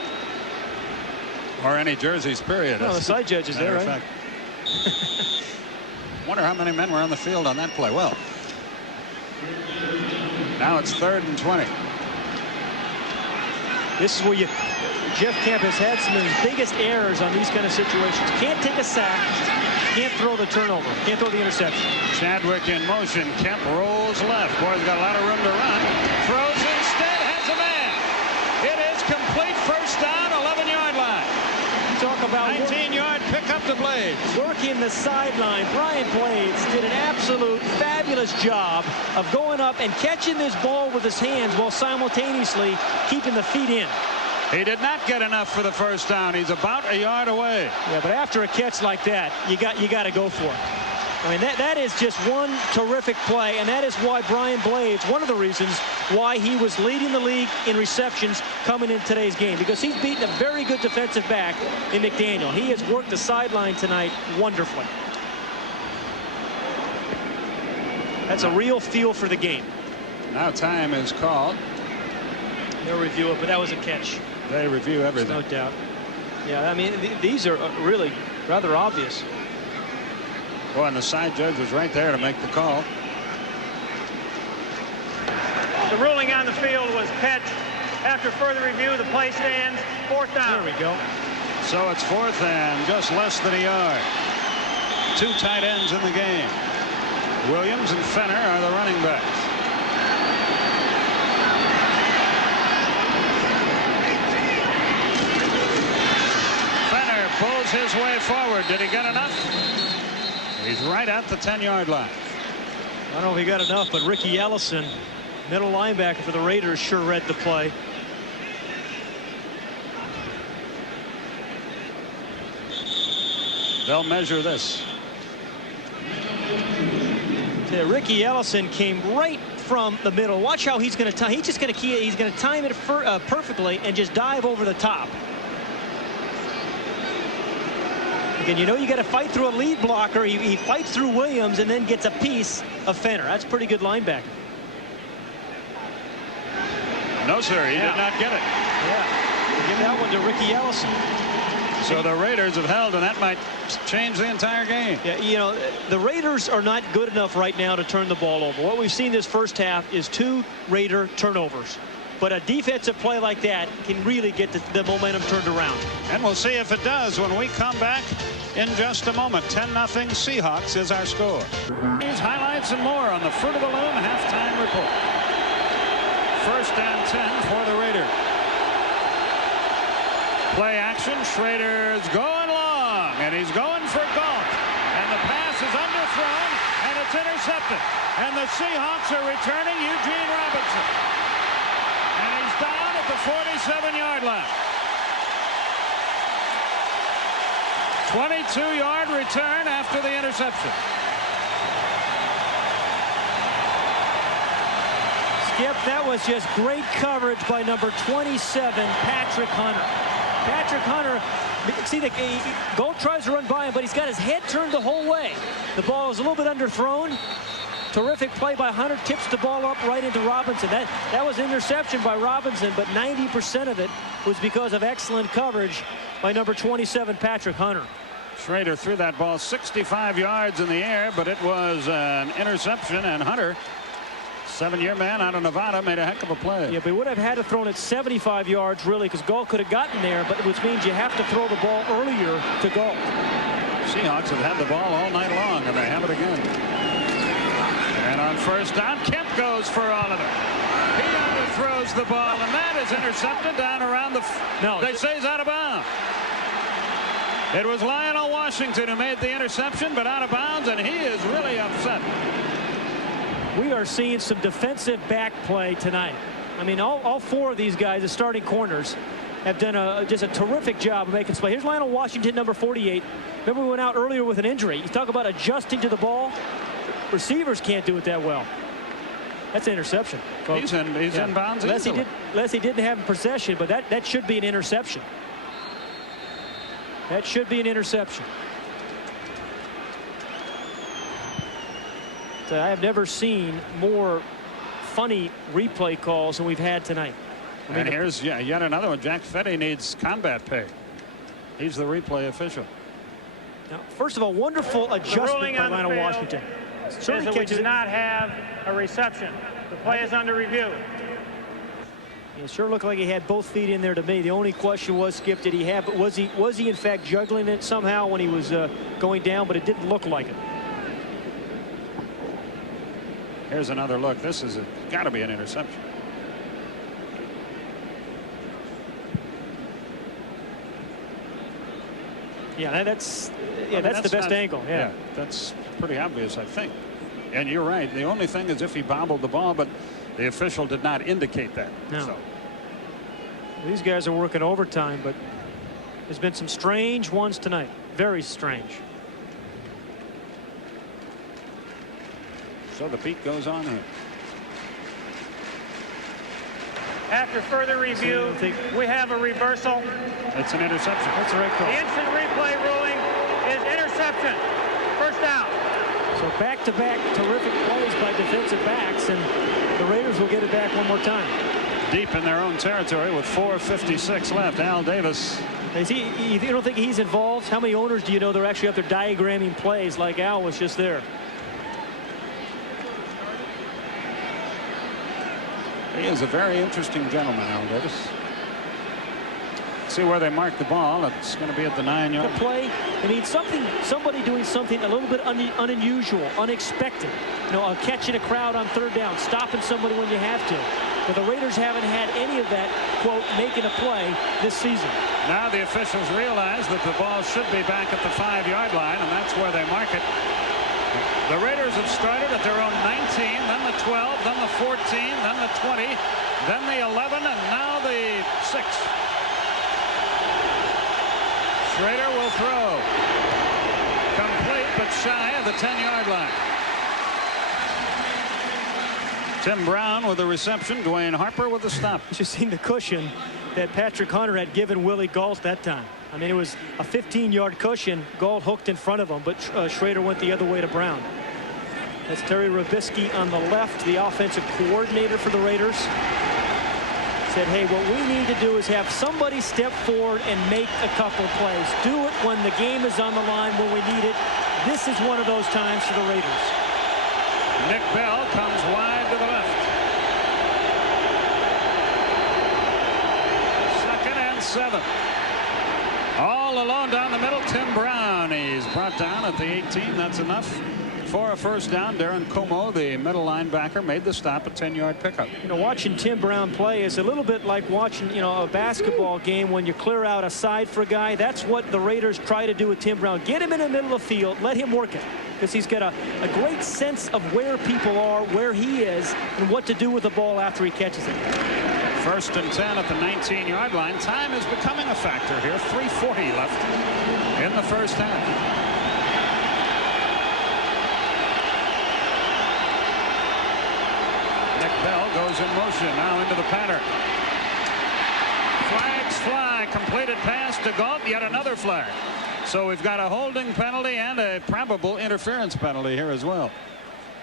Or any jerseys, period. No, the side judge is there, right? Wonder how many men were on the field on that play. Well, now it's 3rd and 20. This is where Jeff Kemp has had some of his biggest errors on these kind of situations. Can't take a sack, can't throw the turnover, can't throw the interception. Chadwick in motion. Kemp rolls left. Boy's got a lot of room to run. Throws instead, has a man. It is complete. First down, 11-yard line. You talk about 19-yard pickup to Blades. Working the sideline. Brian Blades did an absolute fabulous job of going up and catching this ball with his hands while simultaneously keeping the feet in. He did not get enough for the first down. He's about a yard away. Yeah, but after a catch like that, you got to go for it. I mean, that is just one terrific play, and that is why Brian Blades, one of the reasons why he was leading the league in receptions coming in today's game, because he's beaten a very good defensive back in McDaniel. He has worked the sideline tonight wonderfully. That's a real feel for the game. Now time is called. They'll review it, but that was a catch. They review everything. There's no doubt. Yeah, I mean, these are really rather obvious. Boy, and the side judge was right there to make the call. The ruling on the field was catch. After further review, the play stands. 4th down. There we go. So it's 4th and just less than a yard. 2 tight ends in the game. Williams and Fenner are the running backs. Fenner pulls his way forward. Did he get enough? He's right at the 10-yard line. I don't know if he got enough, but Ricky Ellison, middle linebacker for the Raiders, sure read the play. They'll measure this. Yeah, Ricky Ellison came right from the middle. Watch how he's going to time. He's going to time it perfectly and just dive over the top. Again, you know you got to fight through a lead blocker. He fights through Williams and then gets a piece of Fenner. That's pretty good linebacker. No, sir, he did not get it. Yeah, give that one to Ricky Ellison. So the Raiders have held, and that might change the entire game. Yeah, you know, the Raiders are not good enough right now to turn the ball over. What we've seen this first half is 2 Raider turnovers. But a defensive play like that can really get the momentum turned around. And we'll see if it does when we come back in just a moment. 10-0 Seahawks is our score. These highlights and more on the Fruit of the Loom halftime report. 1st and 10 for the Raiders. Play action. Schrader's going long, and he's going for Galt. And the pass is underthrown, and it's intercepted. And the Seahawks are returning Eugene Robinson. And he's down at the 47-yard line. 22-yard return after the interception. Skip, that was just great coverage by number 27, Patrick Hunter. Patrick Hunter, see, Galt tries to run by him, but he's got his head turned the whole way. The ball is a little bit underthrown. Terrific play by Hunter, tips the ball up right into Robinson. That was an interception by Robinson, but 90% of it was because of excellent coverage by number 27, Patrick Hunter. Schrader threw that ball 65 yards in the air, but it was an interception, and Hunter, 7-year man out of Nevada, made a heck of a play. Yeah, but he would have had to throw it 75 yards, really, because Galt could have gotten there, but which means you have to throw the ball earlier to Galt. Seahawks have had the ball all night long, and they have it again. And on 1st down, Kemp goes for Oliver. He underthrows the ball, and that is intercepted down around the... No, they say he's out of bounds. It was Lionel Washington who made the interception, but out of bounds, and he is really upset. We are seeing some defensive back play tonight. I mean, all 4 of these guys, the starting corners, have done just a terrific job of making play. Here's Lionel Washington, number 48. Remember, we went out earlier with an injury. You talk about adjusting to the ball. Receivers can't do it that well. That's an interception, folks. He's in bounds easily. Unless he didn't have possession, but that should be an interception. That should be an interception. So I have never seen more funny replay calls than we've had tonight. And here's yet another one. Jack Fetty needs combat pay. He's the replay official. Now, first of all, wonderful adjustment by Lionel Washington. Certainly we do not have a reception. The play is under review. It sure looked like he had both feet in there to me. The only question was, Skip, did he have? Was he in fact juggling it somehow when he was going down? But it didn't look like it. Here's another look. This is got to be an interception. Yeah, that's the best angle. Yeah, that's pretty obvious, I think. And you're right. The only thing is if he bobbled the ball, but the official did not indicate that. No. So. These guys are working overtime, but there's been some strange ones tonight. Very strange. So the beat goes on here. After further review, we have a reversal. It's an interception. That's the right call. The instant replay ruling is interception. 1st down. So back-to-back terrific plays by defensive backs, and the Raiders will get it back one more time. Deep in their own territory with 4:56 left. Al Davis. You don't think he's involved? How many owners do you know they're actually out there diagramming plays like Al was just there? He is a very interesting gentleman, Al Davis. See where they mark the ball. It's going to be at the 9-yard. The play, I mean, somebody doing something a little bit unusual, unexpected. You know, catching a crowd on 3rd down, stopping somebody when you have to. But the Raiders haven't had any of that, quote, making a play this season. Now the officials realize that the ball should be back at the 5-yard line, and that's where they mark it. The Raiders have started at their own 19, then the 12, then the 14, then the 20, then the 11, and now the 6. Schrader will throw. Complete, but shy of the 10-yard line. Tim Brown with the reception. Dwayne Harper with the stop. You should have seen the cushion that Patrick Hunter had given Willie Galt that time. I mean, it was a 15-yard cushion. Gault hooked in front of him, but Schrader went the other way to Brown. That's Terry Robisky on the left, the offensive coordinator for the Raiders. Said, hey, what we need to do is have somebody step forward and make a couple plays. Do it when the game is on the line, when we need it. This is one of those times for the Raiders. Nick Bell comes wide to the left. 2nd and 7. All alone down the middle. Tim Brown. He's brought down at the 18. That's enough for a first down. Darren Como, the middle linebacker, made the stop, a 10-yard pickup. You know, watching Tim Brown play is a little bit like watching, you know, a basketball game when you clear out a side for a guy. That's what the Raiders try to do with Tim Brown. Get him in the middle of the field, let him work it, because he's got a great sense of where people are, where he is, and what to do with the ball after he catches it. 1st and 10 at the 19-yard line. Time is becoming a factor here. 3:40 left in the first half. Bell goes in motion now into the pattern. Flags fly. Completed pass to Gault. Yet another flag. So we've got a holding penalty and a probable interference penalty here as well.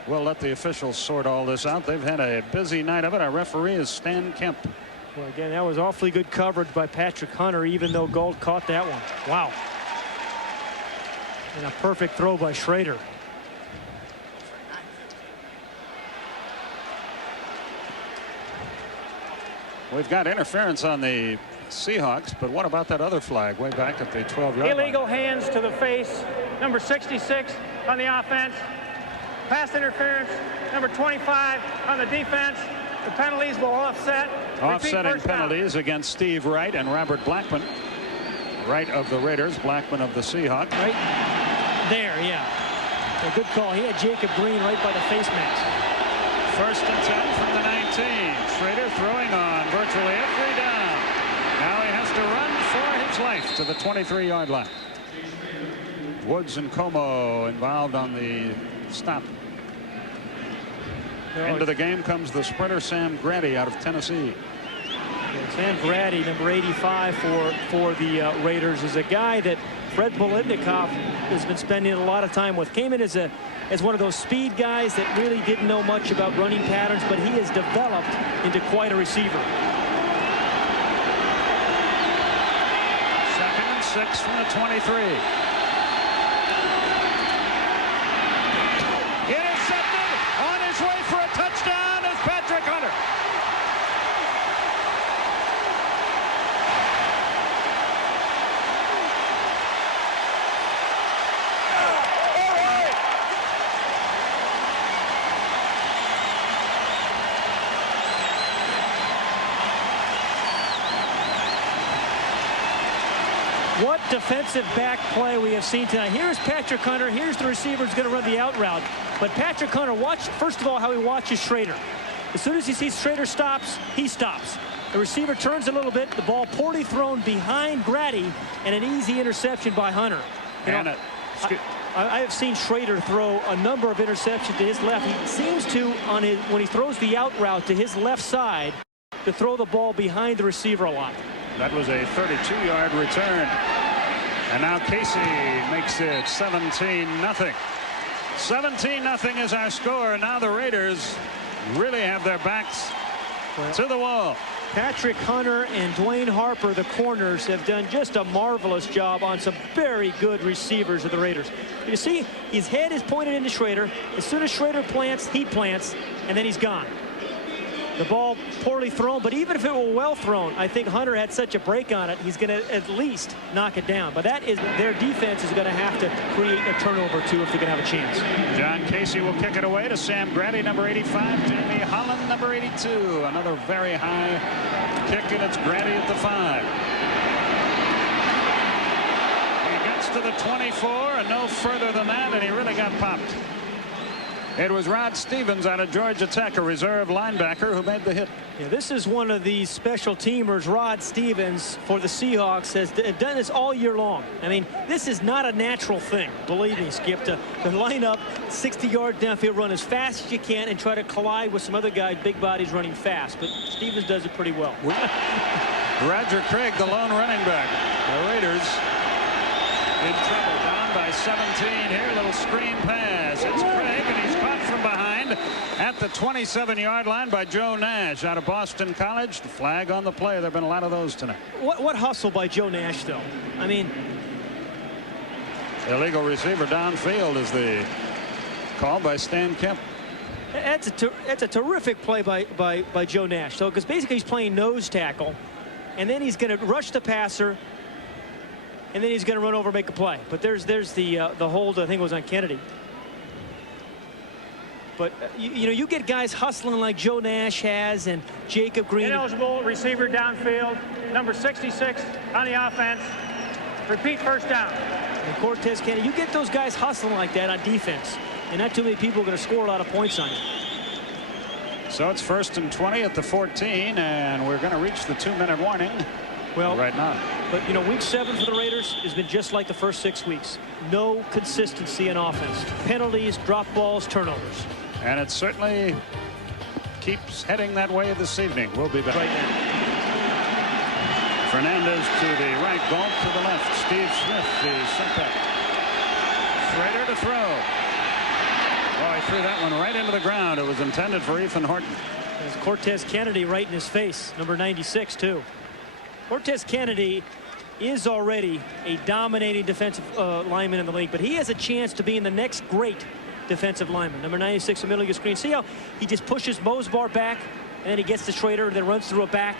We'll let the officials sort all this out. They've had a busy night of it. Our referee is Stan Kemp. Well, again, that was awfully good coverage by Patrick Hunter, even though Gault caught that one. Wow. And a perfect throw by Schrader. We've got interference on the Seahawks, but what about that other flag way back at the 12-yard line? Illegal hands to the face, number 66 on the offense. Pass interference, number 25 on the defense. The penalties will offset. Offsetting penalties against Steve Wright and Robert Blackman. Wright of the Raiders, Blackman of the Seahawks. Right there, yeah. A good call. He had Jacob Green right by the face mask. 1st and 10 from the 19. Schrader throwing on virtually every down. Now he has to run for his life to the 23-yard line. Woods and Como involved on the stop. Into the game comes the sprinter Sam Grady out of Tennessee. Sam Grady, number 85 for the Raiders, is a guy that Fred Biletnikoff has been spending a lot of time with. Came in as one of those speed guys that really didn't know much about running patterns, but he has developed into quite a receiver. 2nd and 6 from the 23. Intercepted. On his way for a touchdown is Patrick Hunter. What defensive back play we have seen tonight. Here's Patrick Hunter. Here's the receiver who's going to run the out route. But Patrick Hunter, watch first of all how he watches Schrader. As soon as he sees Schrader stops, he stops. The receiver turns a little bit. The ball poorly thrown behind Grady, and an easy interception by Hunter. I have seen Schrader throw a number of interceptions to his left. He seems to, when he throws the out route to his left side, to throw the ball behind the receiver a lot. That was a 32-yard return. And now Casey makes it 17-0. 17-0 is our score. Now the Raiders really have their backs to the wall. Patrick Hunter and Dwayne Harper, the corners, have done just a marvelous job on some very good receivers of the Raiders. You see, his head is pointed into Schrader. As soon as Schrader plants, he plants, and then he's gone. The ball poorly thrown, but even if it were well thrown, I think Hunter had such a break on it, he's going to at least knock it down. But that is, their defense is going to have to create a turnover too if they're going to have a chance. John Casey will kick it away to Sam Grady, number 85, Jamie Holland, number 82. Another very high kick, and it's Grady at the 5. He gets to the 24 and no further than that, and he really got popped. It was Rod Stevens out of Georgia Tech, a reserve linebacker, who made the hit. Yeah, this is one of these special teamers. Rod Stevens for the Seahawks has done this all year long. I mean, this is not a natural thing, believe me, Skip, to line up 60 yards downfield, run as fast as you can, and try to collide with some other guys, big bodies running fast. But Stevens does it pretty well. Roger Craig, the lone running back. The Raiders in trouble, down by 17 here. A little screen pass. It's Craig, and he's caught from behind at the 27-yard line by Joe Nash out of Boston College. The flag on the play. There have been a lot of those tonight. What hustle by Joe Nash, though? I mean, illegal receiver downfield is the call by Stan Kemp. That's a terrific play by Joe Nash. So, because basically he's playing nose tackle, and then he's going to rush the passer, and then he's going to run over and make a play. But there's the hold, I think it was on Kennedy. But you know, you get guys hustling like Joe Nash has, and Jacob Green. Ineligible receiver downfield, number 66 on the offense. Repeat, first down. And Cortez Kennedy, you get those guys hustling like that on defense, and not too many people are going to score a lot of points on you. So it's 1st and 20 at the 14, and we're going to reach the 2-minute warning. Well, right now. But you know, week 7 for the Raiders has been just like the first 6 weeks. No consistency in offense. Penalties, drop balls, turnovers. And it certainly keeps heading that way this evening. We'll be back. Right now. Fernandez to the right, Galt to the left. Steve Smith, the setback. Schrader to throw. Oh, he threw that one right into the ground. It was intended for Ethan Horton. There's Cortez Kennedy right in his face, number 96, too. Cortez Kennedy is already a dominating defensive lineman in the league, but he has a chance to be in the next great defensive lineman. Number 96 in the middle of your screen. See how he just pushes Mosbar back, and then he gets to Schrader, and then runs through a back.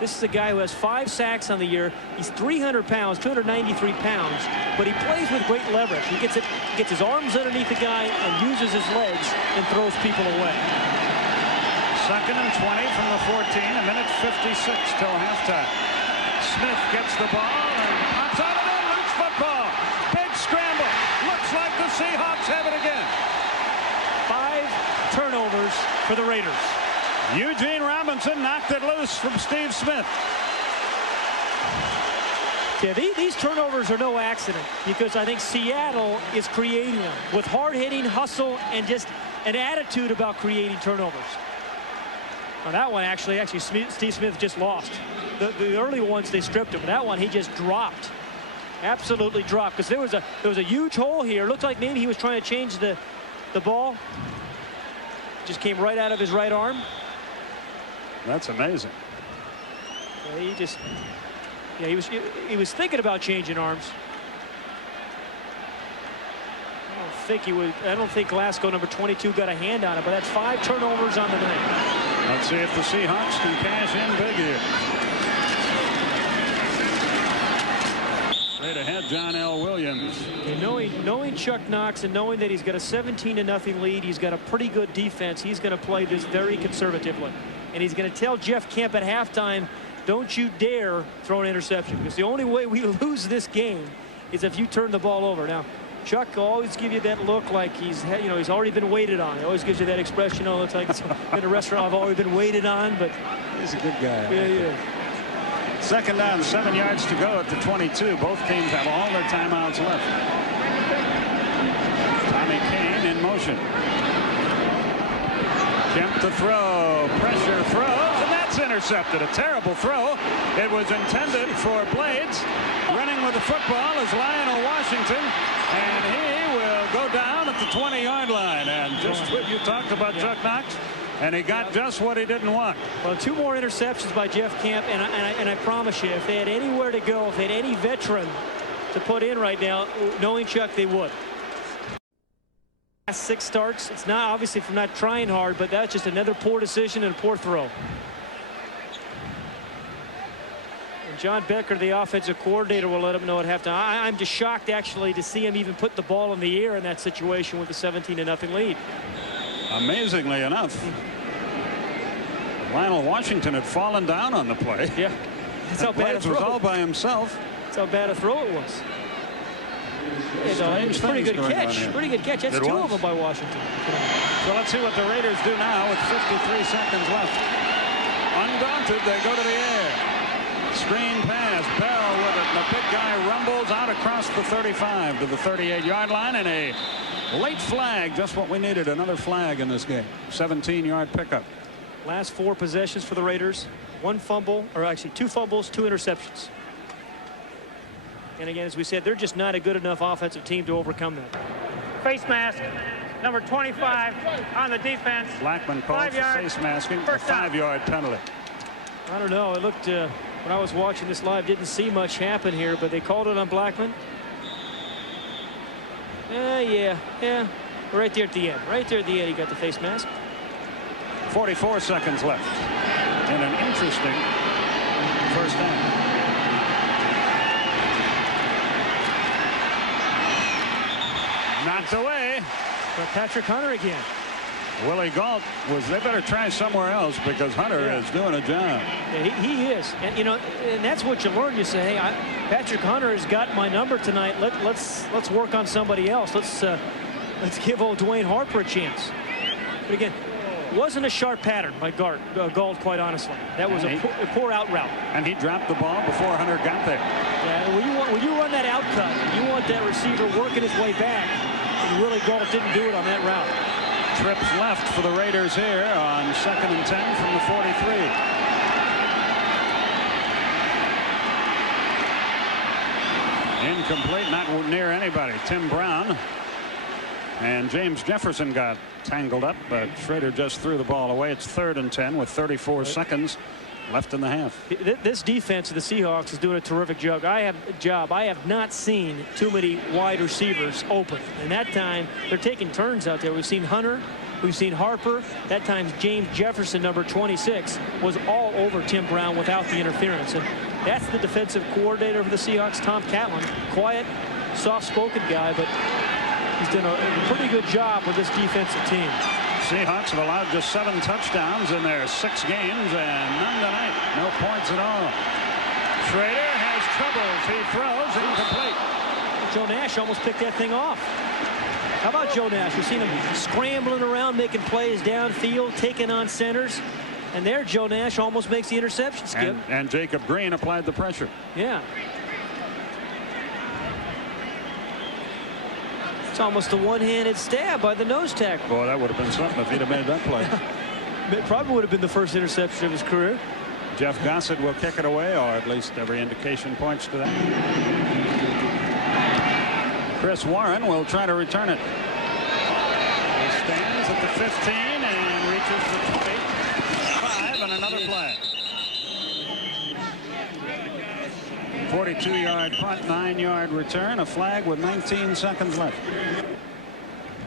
This is a guy who has 5 sacks on the year. He's 300 pounds, 293 pounds, but he plays with great leverage. He gets his arms underneath the guy and uses his legs and throws people away. 2nd and 20 from the 14, a minute 56 till halftime. Smith gets the ball and pops out of it. Loose football. Big scramble. Looks like the Seahawks have it again. 5 turnovers for the Raiders. Eugene Robinson knocked it loose from Steve Smith. Yeah, these turnovers are no accident, because I think Seattle is creating them with hard-hitting, hustle, and just an attitude about creating turnovers. Now that one actually Steve Smith just lost. The early ones they stripped him. That one he just dropped, absolutely dropped, because there was a huge hole here. It looked like maybe he was trying to change the ball. Just came right out of his right arm. That's amazing. Yeah, he was thinking about changing arms. I don't think Glasgow, number 22, got a hand on it, but that's 5 turnovers on the night. Let's see if the Seahawks can cash in big here. Straight ahead, John L. Williams. And knowing Chuck Knox and knowing that he's got a 17-0 lead, he's got a pretty good defense. He's going to play this very conservatively, and he's going to tell Jeff Kemp at halftime, "Don't you dare throw an interception, because the only way we lose this game is if you turn the ball over." Now, Chuck will always give you that look like he's already been waited on. He always gives you that expression. Oh, it's like it's in a restaurant, I've already been waited on. But he's a good guy. Yeah. 2nd down, 7 yards to go at the 22. Both teams have all their timeouts left. Tommy Kane in motion. Kemp to throw. Pressure throws, and that's intercepted. A terrible throw. It was intended for Blades. Running with the football is Lionel Washington, and he will go down at the 20-yard line. And just what you talked about, Chuck Knox, and he got just what he didn't want. Well, 2 more interceptions by Jeff Kemp, and I promise you, if they had anywhere to go, if they had any veteran to put in right now, knowing Chuck, they would. Last 6 starts, it's not obviously from not trying hard, but that's just another poor decision and a poor throw. And John Becker, the offensive coordinator, will let him know at halftime. I'm just shocked, actually, to see him even put the ball in the air in that situation with a 17-0 lead. Amazingly enough, Lionel Washington had fallen down on the play. Yeah, that's how bad a throw. Was all by himself. That's how bad a throw it was. Strange pretty things good going on catch. here. Pretty good catch. That's It two was. of them by Washington. So let's see what the Raiders do now with 53 seconds left. Undaunted, they go to the air. Screen pass. Bell with it. And the big guy rumbles out across the 35 to the 38-yard line, and a late flag. Just what we needed. Another flag in this game. 17-yard pickup. Last 4 possessions for the Raiders. 1 fumble, or actually 2 fumbles, 2 interceptions. And again, as we said, they're just not a good enough offensive team to overcome that. Face mask, number 25 on the defense. Blackman called 5 for yards. face masking. A First down. 5-yard penalty. I don't know. It looked, when I was watching this live, didn't see much happen here, but they called it on Blackman. Yeah. Right there at the end. Right there at the end, he got the face mask. 44 seconds left in an interesting first half. Knocked away. But Patrick Hunter again. Willie Galt was, they better try somewhere else because Hunter is doing a job. Yeah, he is. And, you know, and that's what you learn. You say, hey, Patrick Hunter has got my number tonight. Let's work on somebody else. Let's give old Dwayne Harper a chance. But again, wasn't a sharp pattern by Galt, quite honestly. That was a poor out route. And he dropped the ball before Hunter got there. Yeah, when you run that out cut, you want that receiver working his way back. And Willie Galt didn't do it on that route. Trips left for the Raiders here on 2nd and 10 from the 43. Incomplete, not near anybody. Tim Brown and James Jefferson got tangled up, but Schrader just threw the ball away. It's 3rd and 10 with 34 seconds left in the half. This defense of the Seahawks is doing a terrific job. I have not seen too many wide receivers open. And that time, they're taking turns out there. We've seen Hunter. We've seen Harper. That time, James Jefferson, number 26, was all over Tim Brown without the interference. And that's the defensive coordinator for the Seahawks, Tom Catlin. Quiet, soft-spoken guy, but he's done a pretty good job with this defensive team. Seahawks have allowed just 7 touchdowns in their 6 games, and none tonight. No points at all. Schrader has troubles. He throws incomplete. Joe Nash almost picked that thing off. How about Joe Nash? We've seen him scrambling around, making plays downfield, taking on centers. And there, Joe Nash almost makes the interception, Skip. And Jacob Green applied the pressure. Yeah. It's almost a one-handed stab by the nose tackle. Boy, that would have been something if he'd have made that play. It probably would have been the first interception of his career. Jeff Gossett will kick it away, or at least every indication points to that. Chris Warren will try to return it. He stands at the 15 and reaches the 25, and another flag. 42-yard punt, 9-yard return, a flag with 19 seconds left.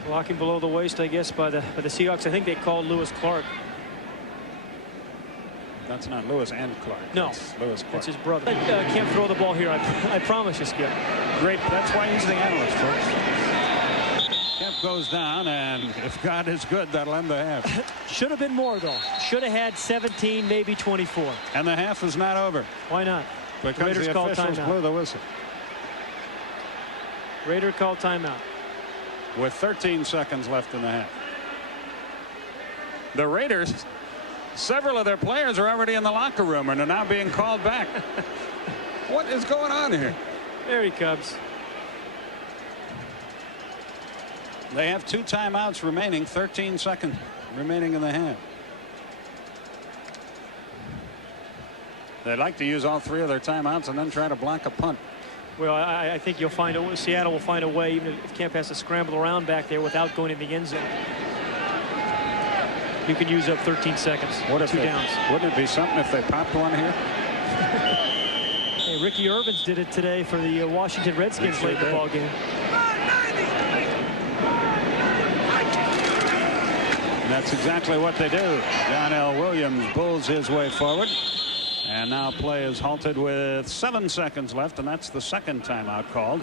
Blocking below the waist, I guess, by the Seahawks. I think they called Lewis Clark. That's not Lewis and Clark. No, that's Lewis Clark. That's his brother. Can't throw the ball here. I promise you, Skip. Great. That's why he's the analyst, folks. Kemp goes down, and if God is good, that'll end the half. Should have been more, though. Should have had 17, maybe 24. And the half is not over. Why not? Because Raiders the called officials timeout. blew the whistle. Raider called timeout. With 13 seconds left in the half. The Raiders, several of their players are already in the locker room and are now being called back. What is going on here? There he comes. They have 2 timeouts remaining, 13 seconds remaining in the half. They'd like to use all 3 of their timeouts and then try to block a punt. Well, I think you'll find Seattle will find a way, even if Kemp has to scramble around back there without going in the end zone. You can use up 13 seconds. What if 2 downs. Wouldn't it be something if they popped one here? Hey, Ricky Irvins did it today for the Washington Redskins late in the ball game. And that's exactly what they do. John L. Williams bulls his way forward. And now play is halted with 7 seconds left, and that's the 2nd timeout called.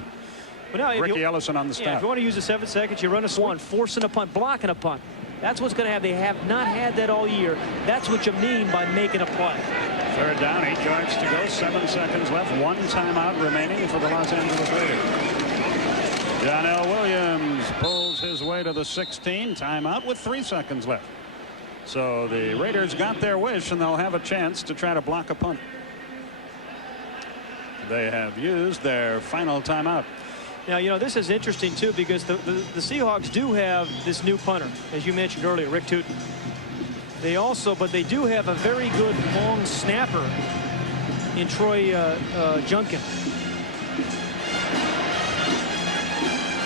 But now, Ricky Ellison on the stop. Yeah, if you want to use the 7 seconds, you run a swan, forcing a punt, blocking a punt. That's what's going to have. They have not had that all year. That's what you mean by making a play. 3rd down, 8 yards to go, 7 seconds left, 1 timeout remaining for the Los Angeles Raiders. John L. Williams pulls his way to the 16. Timeout with 3 seconds left. So the Raiders got their wish, and they'll have a chance to try to block a punt. They have used their final timeout. Now, you know, this is interesting, too, because the Seahawks do have this new punter, as you mentioned earlier, Rick Tootin. But they do have a very good long snapper in Troy Junkin.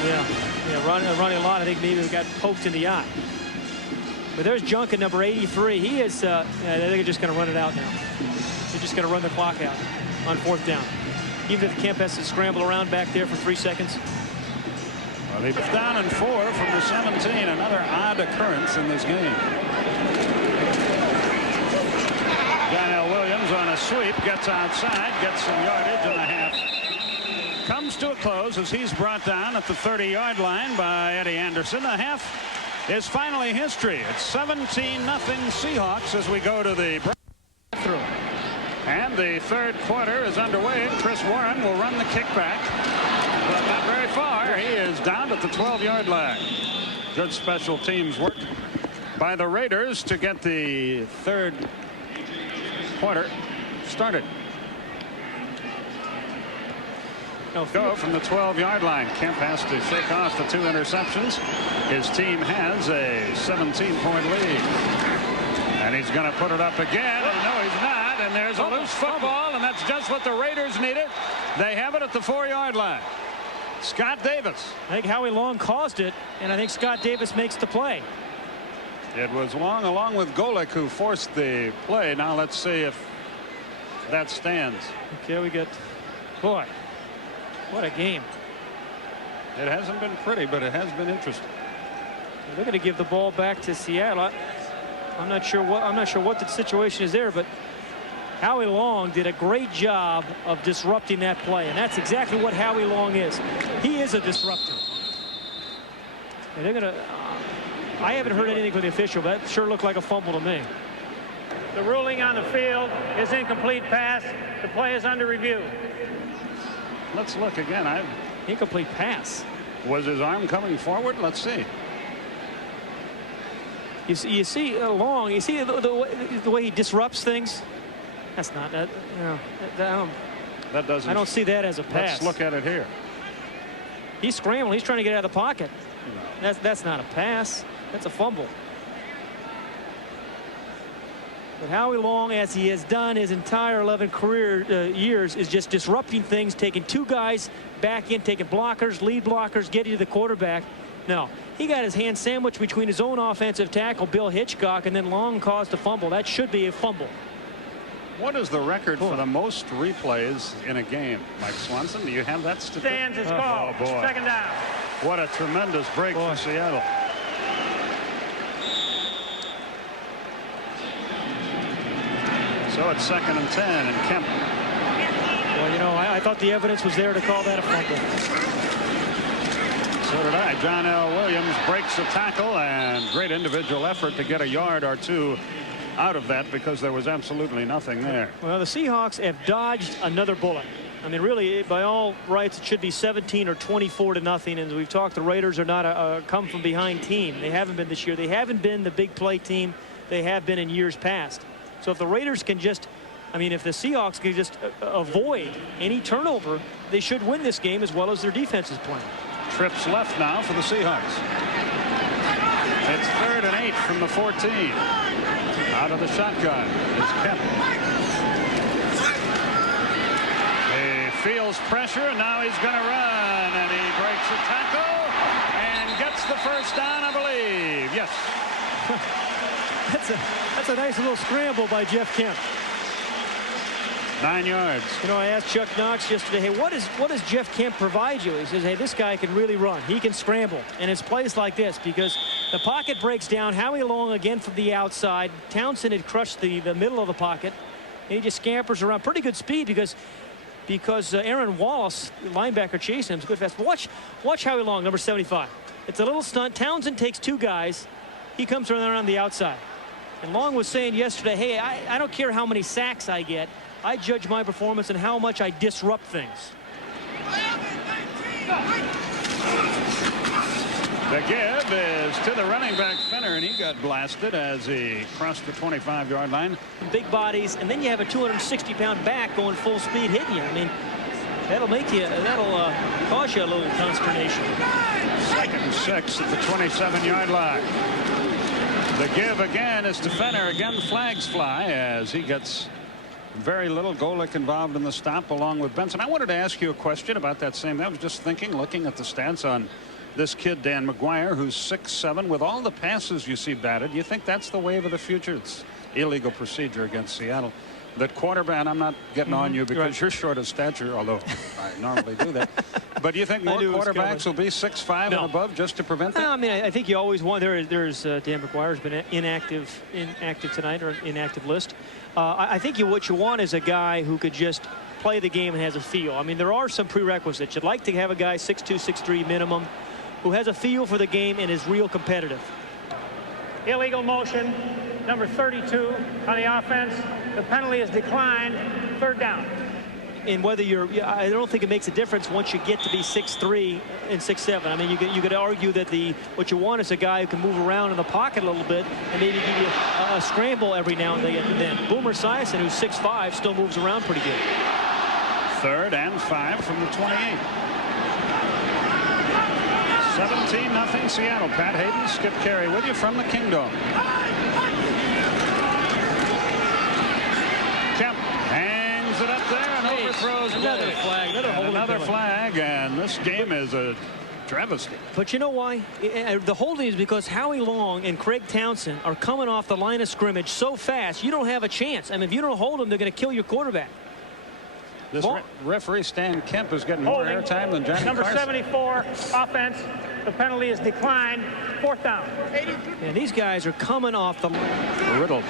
Yeah, Ronnie Lott, I think maybe got poked in the eye. But there's Junkin, number 83. He is, I think they're just going to run it out now. They're just going to run the clock out on 4th down. Even if Kemp has to scramble around back there for 3 seconds. Well, they've down and 4 from the 17. Another odd occurrence in this game. John L. Williams on a sweep, gets outside, gets some yardage, and a half comes to a close as he's brought down at the 30-yard line by Eddie Anderson. The half is finally history. It's 17-0 Seahawks as we go to the breakthrough. And the 3rd quarter is underway, and Chris Warren will run the kickback, but not very far. He is down at the 12-yard line. Good special teams work by the Raiders to get the 3rd quarter started. Go from the 12-yard line. Kemp has to shake off the 2 interceptions. His team has a 17-point lead. And he's going to put it up again. And no, he's not. And there's a loose football, and that's just what the Raiders needed. They have it at the 4-yard line. Scott Davis. I think Howie Long caused it, and I think Scott Davis makes the play. It was Long along with Golick who forced the play. Now let's see if that stands. Okay, we get, boy, what a game. It hasn't been pretty, but it has been interesting. They're going to give the ball back to Seattle. I'm not sure what the situation is there, but Howie Long did a great job of disrupting that play, and that's exactly what Howie Long is. He is a disruptor. And they're going to. I haven't heard anything from the official, but that sure looked like a fumble to me. The ruling on the field is incomplete pass. The play is under review. Let's look again. Incomplete pass. Was his arm coming forward? Let's see. You see Long. You see the way he disrupts things. That's not that. You know, that doesn't. I don't see that as a pass. Let's look at it here. He's scrambling. He's trying to get out of the pocket. No. That's not a pass. That's a fumble. But Howie Long, as he has done his entire 11 career years, is just disrupting things, taking 2 guys back in, taking blockers, lead blockers, getting to the quarterback. No, he got his hand sandwiched between his own offensive tackle, Bill Hitchcock, and then Long caused a fumble. That should be a fumble. What is the record for the most replays in a game? Mike Swanson, do you have that statistic? Stands is called. Oh, boy. 2nd down. What a tremendous break for Seattle. So it's 2nd and 10, and Kemp. Well, you know, I thought the evidence was there to call that a fumble. So did I. John L. Williams breaks a tackle, and great individual effort to get a yard or 2 out of that because there was absolutely nothing there. Well, the Seahawks have dodged another bullet. I mean, really, by all rights, it should be 17 or 24-0. And as we've talked, the Raiders are not a come from behind team. They haven't been this year. They haven't been the big play team they have been in years past. So if the Raiders can just, I mean, if the Seahawks can just avoid any turnover, they should win this game as well as their defense is playing. Trips left now for the Seahawks. It's 3rd and 8 from the 14. Out of the shotgun is Kemp. He feels pressure, and now he's going to run, and he breaks a tackle and gets the 1st down, I believe. Yes. That's a nice little scramble by Jeff Kemp. 9 yards. You know, I asked Chuck Knox yesterday, hey, what does Jeff Kemp provide you? He says, hey, this guy can really run. He can scramble. And it's plays like this because the pocket breaks down. Howie Long again from the outside. Townsend had crushed the middle of the pocket. And he just scampers around. Pretty good speed because Aaron Wallace, linebacker, chasing him. It's good fast. But watch Howie Long, number 75. It's a little stunt. Townsend takes 2 guys. He comes around the outside. And Long was saying yesterday, hey, I don't care how many sacks I get. I judge my performance and how much I disrupt things. The give is to the running back Fenner, and he got blasted as he crossed the 25-yard line. Big bodies, and then you have a 260-pound back going full speed hitting you. I mean, that'll cause you a little consternation. 2nd and 6 at the 27-yard line. The give again is to Fenner. Again, flags fly as he gets very little. Golick involved in the stop along with Benson. I wanted to ask you a question about that same. I was just thinking, looking at the stats on this kid, Dan McGuire, who's 6'7", with all the passes you see batted. You think that's the wave of the future? It's illegal procedure against Seattle. That quarterback, I'm not getting on you because you're short of stature, although I normally do that. But do you think more quarterbacks will be 6'5" and above just to prevent that? I mean, I think you always want. There's Dan McGuire's been inactive tonight, or inactive list. I think what you want is a guy who could just play the game and has a feel. I mean, there are some prerequisites. You'd like to have a guy 6'2", 6'3" minimum, who has a feel for the game and is real competitive. Illegal motion, number 32 on the offense. The penalty is declined. 3rd down. And whether I don't think it makes a difference once you get to be 6'3" and 6'7". I mean, you could argue that what you want is a guy who can move around in the pocket a little bit and maybe give you a scramble every now and then. Boomer Esiason, who's 6'5", still moves around pretty good. 3rd and 5 from the 28. 17-0 Seattle. Pat Hayden, Skip Carey with you from the Kingdom. Kemp hangs it up there and overthrows another flag. Another flag, and this game is a travesty. But you know why? The holding is because Howie Long and Craig Townsend are coming off the line of scrimmage so fast you don't have a chance. I mean, if you don't hold them, they're going to kill your quarterback. This referee Stan Kemp is getting more airtime than Johnny Number Carson. 74 offense. The penalty is declined. 4th down. And these guys are coming off the riddled.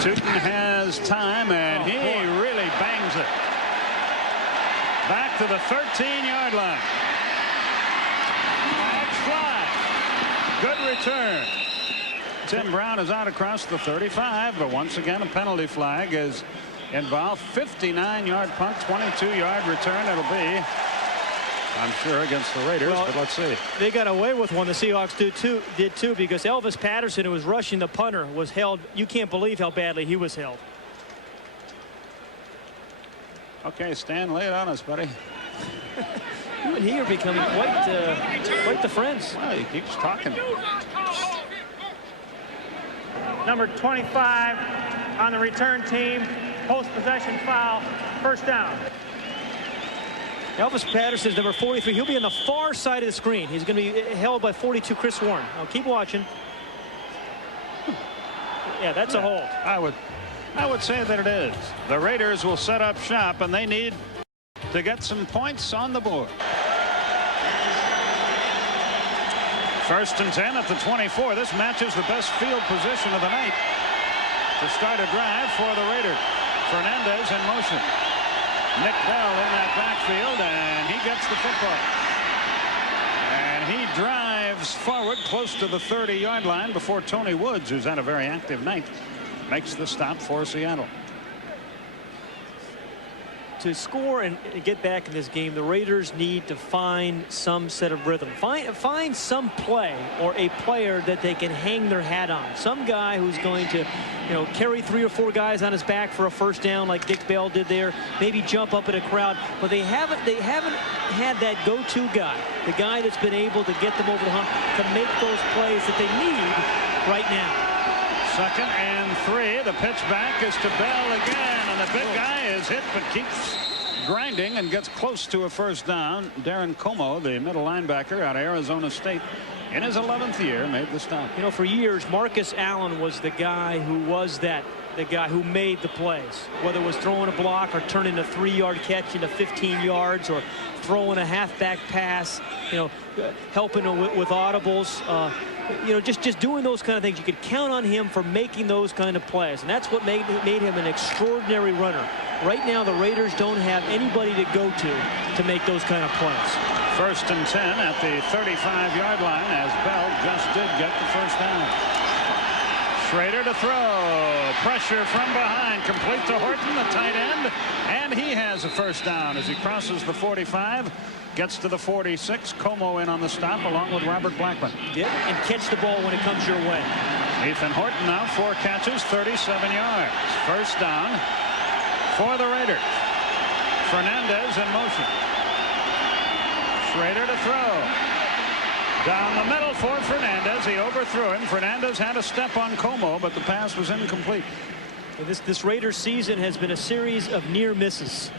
Tootin has time, and he really bangs it back to the 13-yard line. Flag. Good return. Tim Brown is out across the 35, but once again a penalty flag is involved. 59-yard punt, 22-yard return it'll be, I'm sure, against the Raiders. But let's see. They got away with one. The Seahawks did too, because Elvis Patterson, who was rushing the punter, was held. You can't believe how badly he was held. Okay, Stan, lay it on us, buddy. You and he are becoming quite the friends. Well, he keeps talking. Number 25 on the return team. Post-possession foul. 1st down. Elvis Patterson is number 43. He'll be on the far side of the screen. He's going to be held by 42 Chris Warren. Now keep watching. Yeah, that's a hold. I would say that it is. The Raiders will set up shop, and they need to get some points on the board. 1st and 10 at the 24. This matches the best field position of the night to start a drive for the Raiders. Fernandez in motion. Nick Bell in that backfield, and he gets the football. And he drives forward close to the 30-yard line before Tony Woods, who's had a very active night, makes the stop for Seattle. To score and get back in this game, the Raiders need to find some set of rhythm. Find some play or a player that they can hang their hat on. Some guy who's going to, carry 3 or 4 guys on his back for a 1st down like Dick Bell did there. Maybe jump up in a crowd. But they haven't had that go-to guy, the guy that's been able to get them over the hump to make those plays that they need right now. 2nd and 3. The pitch back is to Bell again, and the big guy is hit but keeps grinding and gets close to a 1st down. Darren Como, the middle linebacker out of Arizona State, in his 11th year, made the stop. For years, Marcus Allen was the guy who made the plays, whether it was throwing a block or turning a 3-yard catch into 15 yards or throwing a halfback pass, helping with audibles. Just doing those kind of things. You could count on him for making those kind of plays, and that's what made him an extraordinary runner. Right now, the Raiders don't have anybody to go to make those kind of plays. 1st and 10 at the 35-yard line, as Bell just did get the 1st down. Schrader to throw. pressure from behind, complete to Horton, the tight end, and he has a first down as he crosses the 45, gets to the 46. Como in on the stop along with Robert Blackman. Yeah, and catch the ball when it comes your way. Ethan Horton now 4 catches, 37 yards. First down for the Raiders. Fernandez in motion. Schrader to throw. Down the middle for Fernandez. He overthrew him. Fernandez had a step on Como, but the pass was incomplete. This Raiders season has been a series of near misses.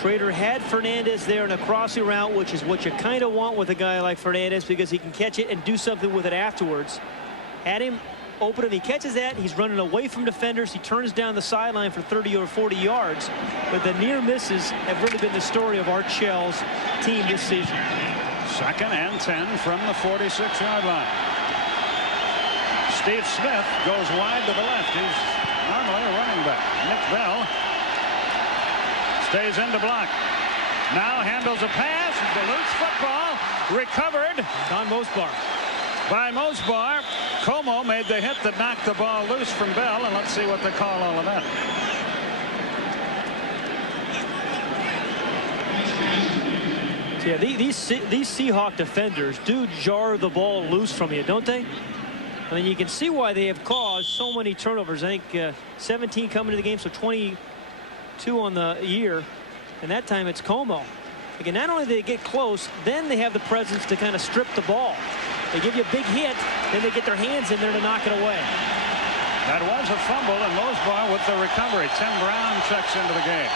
Schrader had Fernandez there in a crossing route, which is what you kind of want with a guy like Fernandez because he can catch it and do something with it afterwards. Had him open him. He catches that. He's running away from defenders. He turns down the sideline for 30 or 40 yards. But the near misses have really been the story of Art Shell's team this season. 2nd and 10 from the 46-yard line. Steve Smith goes wide to the left. He's normally a running back. Nick Bell stays in to block. Now handles a pass. The loose football recovered. Don Mosbar. By Mosbar. Como made the hit that knocked the ball loose from Bell, and let's see what they call all of that. Yeah, these Seahawk defenders do jar the ball loose from you, don't they? I mean, you can see why they have caused so many turnovers. I think 17 coming to the game, so 22 on the year. And that time it's Como. Again, not only do they get close, then they have the presence to kind of strip the ball. They give you a big hit, then they get their hands in there to knock it away. That was a fumble, and Mosbar with the recovery. Tim Brown checks into the game.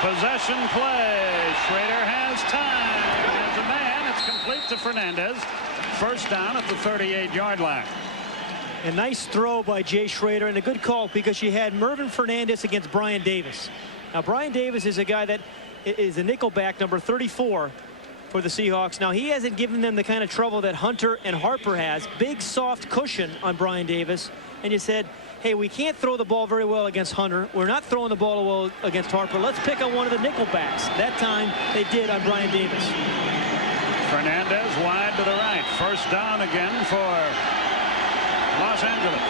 Possession play. Schrader has time. There's a man. It's complete to Fernandez. First down at the 38-yard line. A nice throw by Jay Schrader, and a good call because you had Mervyn Fernandez against Brian Davis. Now, Brian Davis is a guy that is a nickelback, number 34 for the Seahawks. Now, he hasn't given them the kind of trouble that Hunter and Harper has. Big, soft cushion on Brian Davis. And you said, hey, we can't throw the ball very well against Hunter. We're not throwing the ball well against Harper. Let's pick on one of the nickelbacks. That time, they did on Brian Davis. Fernandez wide to the right. First down again for Los Angeles.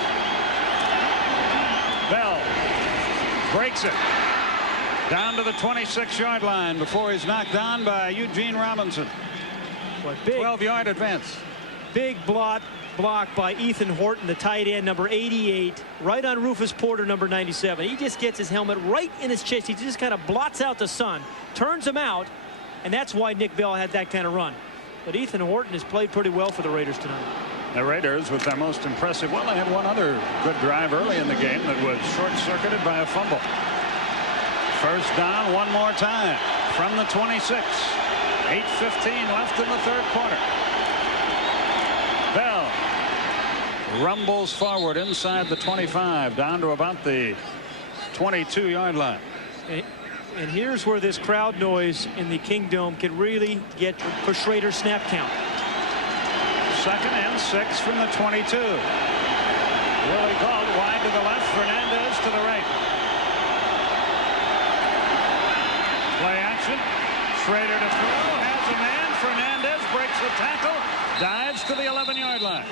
Bell breaks it down to the 26-yard line before he's knocked down by Eugene Robinson. 12-yard advance. Big block by Ethan Horton, the tight end, number 88, right on Rufus Porter, number 97. He just gets his helmet right in his chest. He just kind of blots out the sun, turns him out, and that's why Nick Bell had that kind of run. But Ethan Horton has played pretty well for the Raiders tonight. The Raiders with their most impressive, well, they had one other good drive early in the game that was short-circuited by a fumble. First down one more time from the 26. 8:15 left in the third quarter. Bell rumbles forward inside the 25 down to about the 22-yard line. And here's where this crowd noise in the Kingdome can really get for Schrader's snap count. 2nd and 6 from the 22. Willie Gault wide to the left. Fernandez to the right. Play action. Schrader to throw. Has a man. Fernandez breaks the tackle. Dives to the 11-yard line.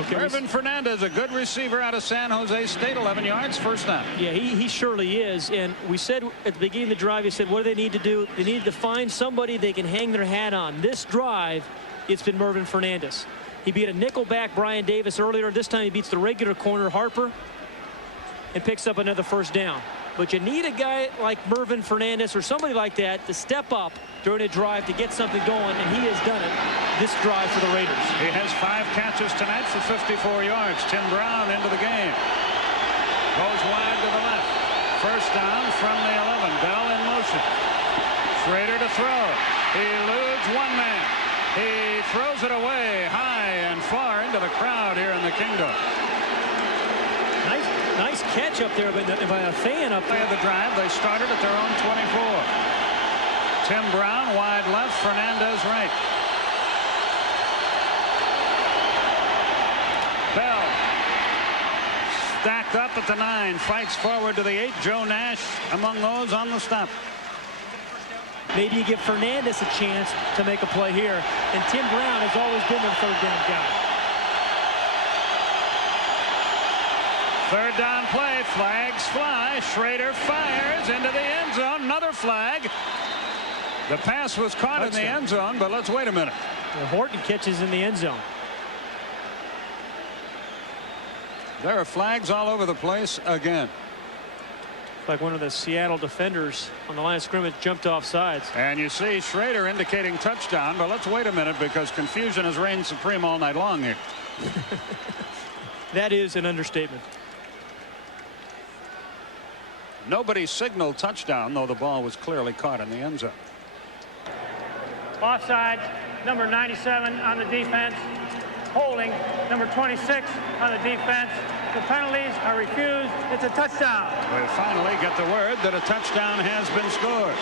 Okay, Mervyn Fernandez, a good receiver out of San Jose State, 11 yards, first down. Yeah, he surely is. And we said at the beginning of the drive, he said, what do they need to do? They need to find somebody they can hang their hat on. This drive, it's been Mervyn Fernandez. He beat a nickelback Brian Davis earlier. This time he beats the regular corner Harper and picks up another first down. But you need a guy like Mervyn Fernandez or somebody like that to step up during a drive to get something going, and he has done it this drive for the Raiders. He has 5 catches tonight for 54 yards. Tim Brown into the game. Goes wide to the left. First down from the 11. Bell in motion. Schrader to throw. He eludes one man. He throws it away high and far into the crowd here in the Kingdome. Nice catch up there by a fan up there. The drive, they started at their own 24. Tim Brown wide left, Fernandez right. Bell stacked up at the 9, fights forward to the 8. Joe Nash among those on the stop. maybe you give Fernandez a chance to make a play here. And Tim Brown has always been their third down guy. Third down play, flags fly. Schrader fires into the end zone. Another flag. The pass was caught in the end zone, but let's wait a minute. Well, Horton catches in the end zone. There are flags all over the place again. Like one of the Seattle defenders on the line of scrimmage jumped off sides. And you see Schrader indicating touchdown, but let's wait a minute because confusion has reigned supreme all night long here. That is an understatement. Nobody signaled touchdown, though the ball was clearly caught in the end zone. Offside, number 97 on the defense. Holding, number 26 on the defense. The penalties are refused. It's a touchdown. We finally get the word that a touchdown has been scored.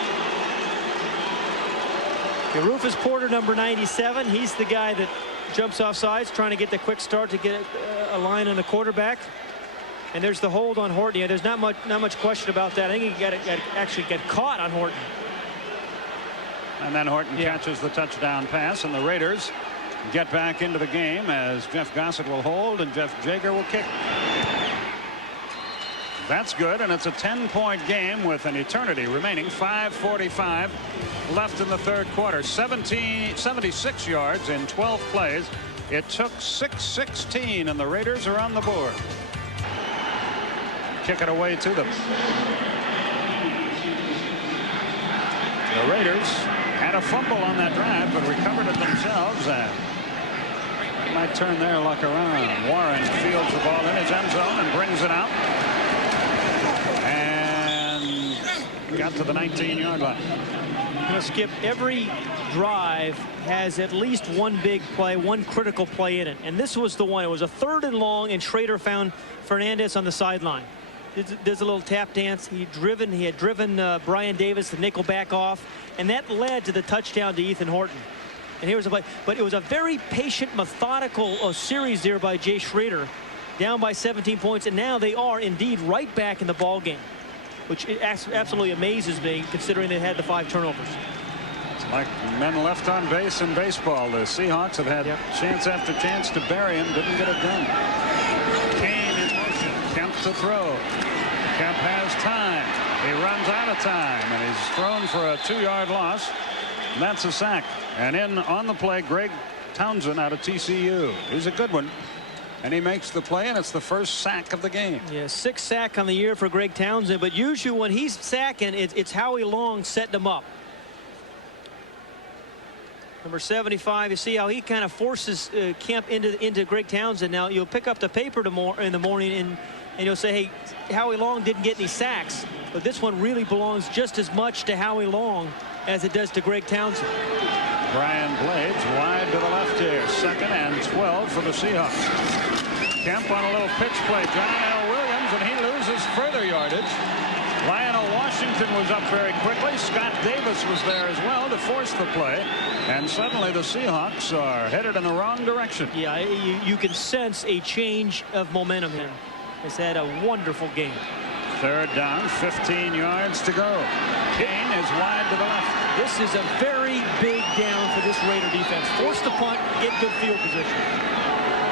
Rufus Porter, number 97. He's the guy that jumps off sides, trying to get the quick start to get a line on the quarterback. And there's the hold on Horton. Yeah, there's not much question about that. I think he actually got caught on Horton. And then Horton catches the touchdown pass, and the Raiders get back into the game as Jeff Gossett will hold and Jeff Jager will kick. That's good, and it's a 10-point game with an eternity remaining. 5:45 left in the third quarter. 76 yards in 12 plays. It took 6:16, and the Raiders are on the board. Kick it away to them. The Raiders had a fumble on that drive, but recovered it themselves. And might turn their luck around. Warren fields the ball in his end zone and brings it out. And got to the 19-yard line. Skip, every drive has at least one big play, one critical play in it. And this was the one. It was a 3rd and long, and Schrader found Fernandez on the sideline. There's a little tap dance. He had driven Brian Davis, the nickel back off, and that led to the touchdown to Ethan Horton. And here was a play, but it was a very patient, methodical series there by Jay Schrader, down by 17 points, and now they are indeed right back in the ball game, which absolutely amazes me considering they had the 5 turnovers. It's like men left on base in baseball. The Seahawks have had chance after chance to bury him, didn't get it done. Kane in motion, Kemp to throw. Kemp has time. He runs out of time, and he's thrown for a 2-yard loss. And that's a sack. And in on the play, Greg Townsend out of TCU. He's a good one. And he makes the play, and it's the first sack of the game. Yeah, 6th sack on the year for Greg Townsend. But usually when he's sacking, it's Howie Long setting him up. Number 75, you see how he kind of forces Kemp into Greg Townsend. Now, you'll pick up the paper in the morning, and you'll say, hey, Howie Long didn't get any sacks. But this one really belongs just as much to Howie Long as it does to Greg Townsend. Brian Blades wide to the left here. 2nd and 12 for the Seahawks. Kemp on a little pitch play. John L. Williams, and he loses further yardage. Lionel Washington was up very quickly. Scott Davis was there as well to force the play. And suddenly the Seahawks are headed in the wrong direction. Yeah, you can sense a change of momentum here. He's had a wonderful game. 3rd down, 15 yards to go. Kane is wide to the left. This is a very big down for this Raider defense. Force the punt, get good field position.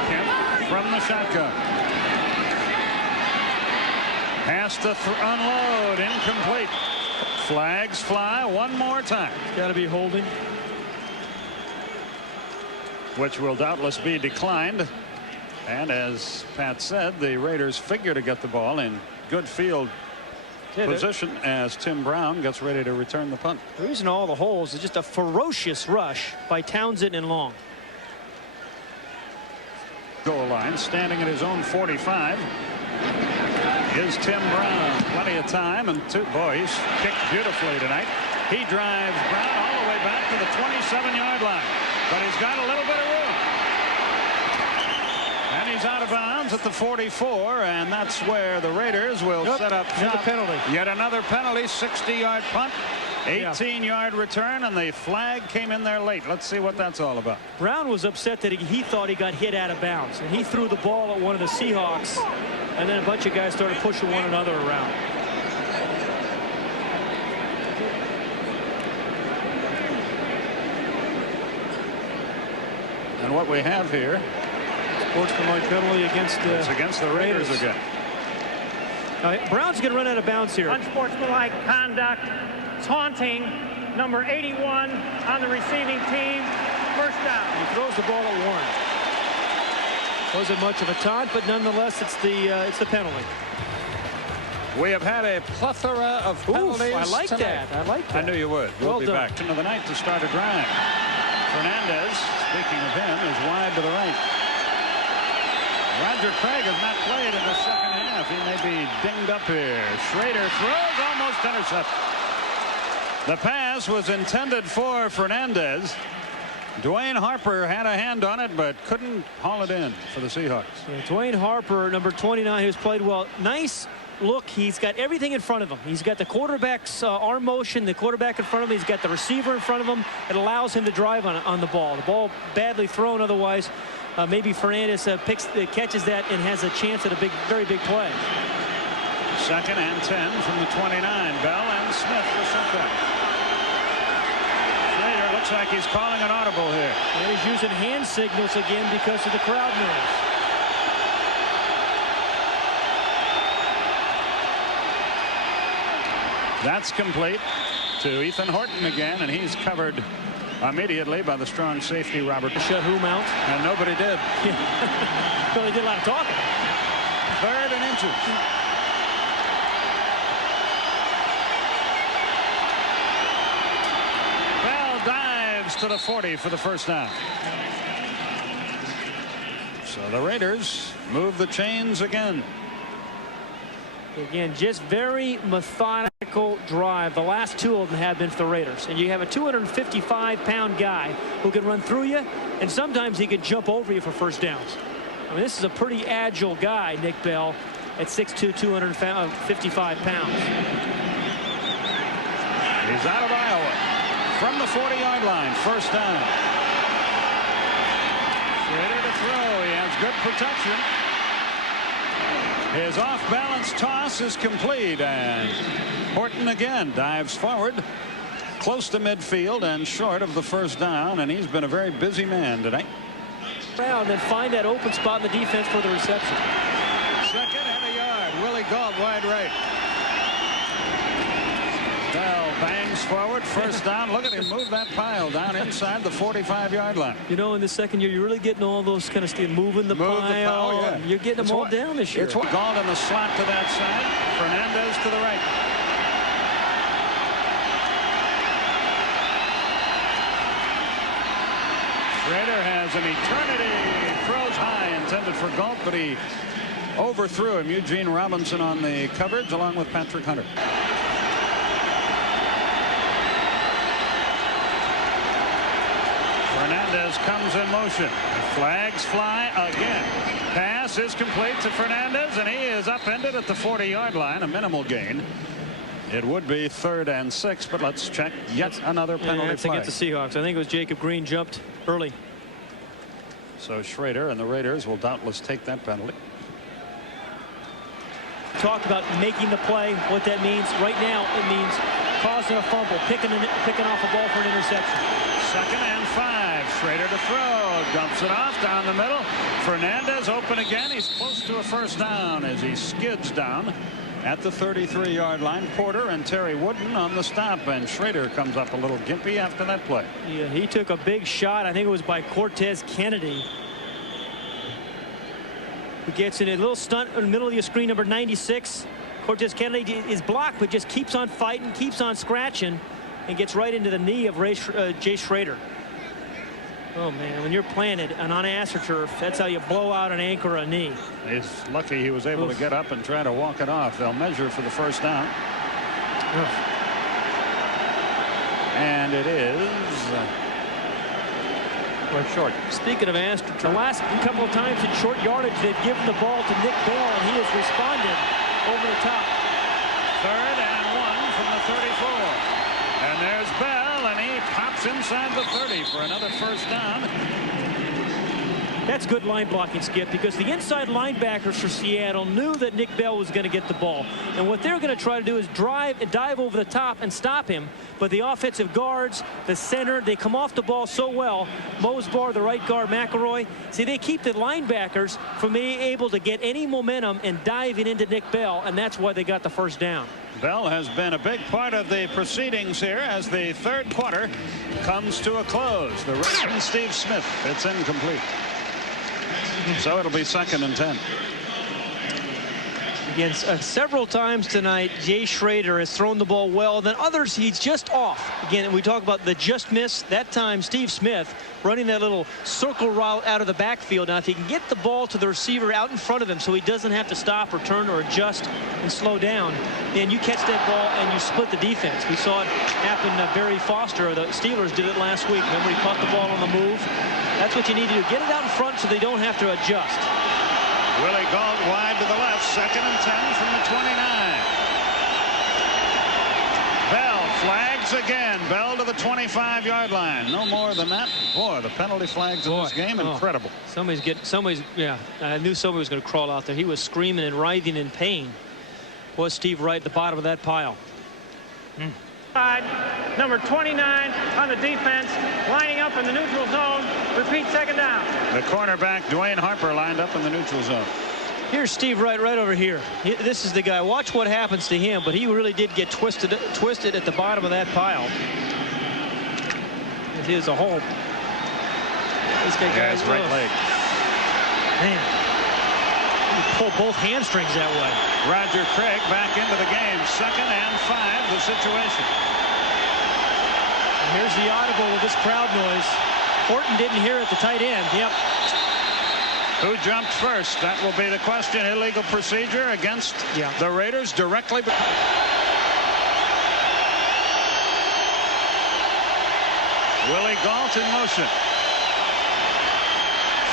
Kemp from the shotgun. Has to unload, incomplete. Flags fly one more time. Got to be holding. Which will doubtless be declined. And as Pat said, the Raiders figure to get the ball in good field position as Tim Brown gets ready to return the punt. The reason all the holes is just a ferocious rush by Townsend and Long. Goal line, standing at his own 45 is Tim Brown. Plenty of time, and boy, he's kicked beautifully tonight. He drives Brown all the way back to the 27-yard line, but he's got a little bit of room. And he's out of bounds at the 44, and that's where the Raiders will set up another penalty. Yet another penalty, 60-yard punt, 18-yard return, and the flag came in there late. Let's see what that's all about. Brown was upset that he thought he got hit out of bounds, and he threw the ball at one of the Seahawks, and then a bunch of guys started pushing one another around. And what we have here, sportsmanlike penalty against it's against the Raiders again. Brown's going to run out of bounds here. Unsportsmanlike conduct, taunting, number 81 on the receiving team. First down. He throws the ball at Warren. Wasn't much of a taunt, but nonetheless, it's the penalty. We have had a plethora of penalties. I like tonight. that. I like that. I knew you would. We'll be done. back into the night to start a drive. Fernandez, speaking of him, is wide to the right. Roger Craig has not played in the second half. He may be dinged up here. Schrader throws, almost intercepted. The pass was intended for Fernandez. Dwayne Harper had a hand on it, but couldn't haul it in for the Seahawks. Yeah, Dwayne Harper, number 29, who's played well. Nice look. He's got everything in front of him. He's got the quarterback's arm motion, the quarterback in front of him. He's got the receiver in front of him. It allows him to drive on the ball. The ball badly thrown otherwise. Maybe Fernandez catches that and has a chance at a very big play. 2nd and 10 from the 29. Bell and Smith for setback. Schrader looks like he's calling an audible here. And he's using hand signals again because of the crowd noise. That's complete to Ethan Horton again, and he's covered immediately by the strong safety Robert. Shut whom out? And nobody did. So they did a lot of talking. 3rd and inches. Bell dives to the 40 for the first down. So the Raiders move the chains again. Again, just very methodical drive. The last 2 of them have been for the Raiders. And you have a 255-pound guy who can run through you, and sometimes he can jump over you for first downs. I mean, this is a pretty agile guy, Nick Bell, at 6'2", 255 pounds. He's out of Iowa from the 40-yard line. First down. Schrader to throw. He has good protection. His off-balance toss is complete, and Horton again dives forward, close to midfield and short of the first down, and he's been a very busy man tonight. And then find that open spot in the defense for the reception. 2nd and a yard. Willie Gault wide right. Bell bangs forward. First down. Look at him move that pile down inside the 45-yard line. You know, in the second year, you're really getting all those kind of stuff, moving the pile. Yeah. You're getting them all down this year. It's Gault in the slot to that side. Fernandez to the right. Schrader has an eternity. Throws high, intended for Gault, but he overthrew him. Eugene Robinson on the coverage, along with Patrick Hunter. Fernandez comes in motion. Flags fly again. Pass is complete to Fernandez, and he is upended at the 40-yard line. A minimal gain. It would be 3rd and 6, but let's check yet another penalty that's flag. against the Seahawks. I think it was Jacob Green jumped early. So Schrader and the Raiders will doubtless take that penalty. Talk about making the play. What that means right now, it means causing a fumble, picking off a ball for an interception. 2nd and 5. Schrader to throw. Dumps it off down the middle. Fernandez open again. He's close to a first down as he skids down at the 33-yard line. Porter and Terry Wooden on the stop, and Schrader comes up a little gimpy after that play. Yeah, he took a big shot. I think it was by Cortez Kennedy, who gets in a little stunt in the middle of your screen, number 96. Cortez Kennedy is blocked, but just keeps on fighting, keeps on scratching, and gets right into the knee of Jay Schrader. Oh, man, when you're planted on AstroTurf, that's how you blow out an ankle or a knee. He's lucky he was able to get up and try to walk it off. They'll measure for the first down. And it is short. Speaking of AstroTurf, the last couple of times in short yardage, they've given the ball to Nick Bell, and he has responded over the top. 3rd and 1 from the 34. And there's Bell, and he pops inside the 30 for another first down. That's good line blocking, Skip, because the inside linebackers for Seattle knew that Nick Bell was going to get the ball. And what they're going to try to do is dive over the top and stop him. But the offensive guards, the center, they come off the ball so well. Mosbar, the right guard, McElroy. See, they keep the linebackers from being able to get any momentum and diving into Nick Bell, and that's why they got the first down. Bell has been a big part of the proceedings here as the third quarter comes to a close. The run, Steve Smith, it's incomplete. So it'll be 2nd and 10. Again, several times tonight, Jay Schroeder has thrown the ball well. Then others, he's just off. Again, we talk about the just miss. That time, Steve Smith running that little circle route out of the backfield. Now, if he can get the ball to the receiver out in front of him so he doesn't have to stop or turn or adjust and slow down, then you catch that ball and you split the defense. We saw it happen to Barry Foster. The Steelers did it last week. Remember, he caught the ball on the move. That's what you need to do. Get it out in front so they don't have to adjust. Willie Gault wide to the left. 2nd and 10 from the 29. Bell flags again. Bell to the 25-yard line. No more than that. Boy, the penalty flags in this game, incredible. Yeah, I knew somebody was going to crawl out there. He was screaming and writhing in pain. Was Steve Wright at the bottom of that pile? Number 29 on the defense, lining up in the neutral zone. Repeat, 2nd down. The cornerback, Dwayne Harper, lined up in the neutral zone. Here's Steve Wright right over here. This is the guy. Watch what happens to him, but he really did get twisted at the bottom of that pile. It is a hole. This guy his right leg. Man, he pulled both hamstrings that way. Roger Craig back into the game. 2nd and 5, the situation. And here's the audible with this crowd noise. Horton didn't hear it, the tight end. Yep. Who jumped first? That will be the question. Illegal procedure against the Raiders directly. Willie Gault in motion.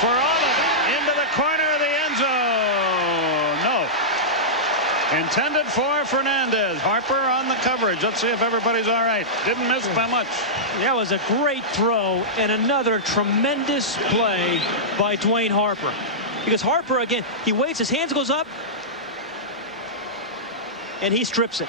For all of it, into the corner of the end zone. No. Intended for Fernandez. Harper on the coverage. Let's see if everybody's all right. Didn't miss by much. That was a great throw and another tremendous play by Dwayne Harper. Because Harper, again, he waits, his hands goes up, and he strips it.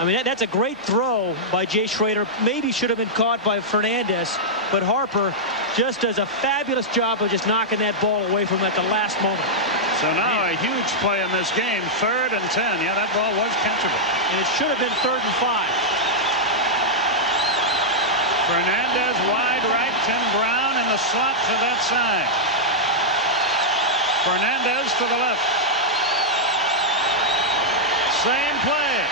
I mean, that's a great throw by Jay Schroeder. Maybe should have been caught by Fernandez, but Harper just does a fabulous job of just knocking that ball away from him at the last moment. So now a huge play in this game. 3rd and 10. Yeah, that ball was catchable. And it should have been 3rd and 5. Fernandez wide right. Tim Brown in the slot to that side. Fernandez to the left. Same play.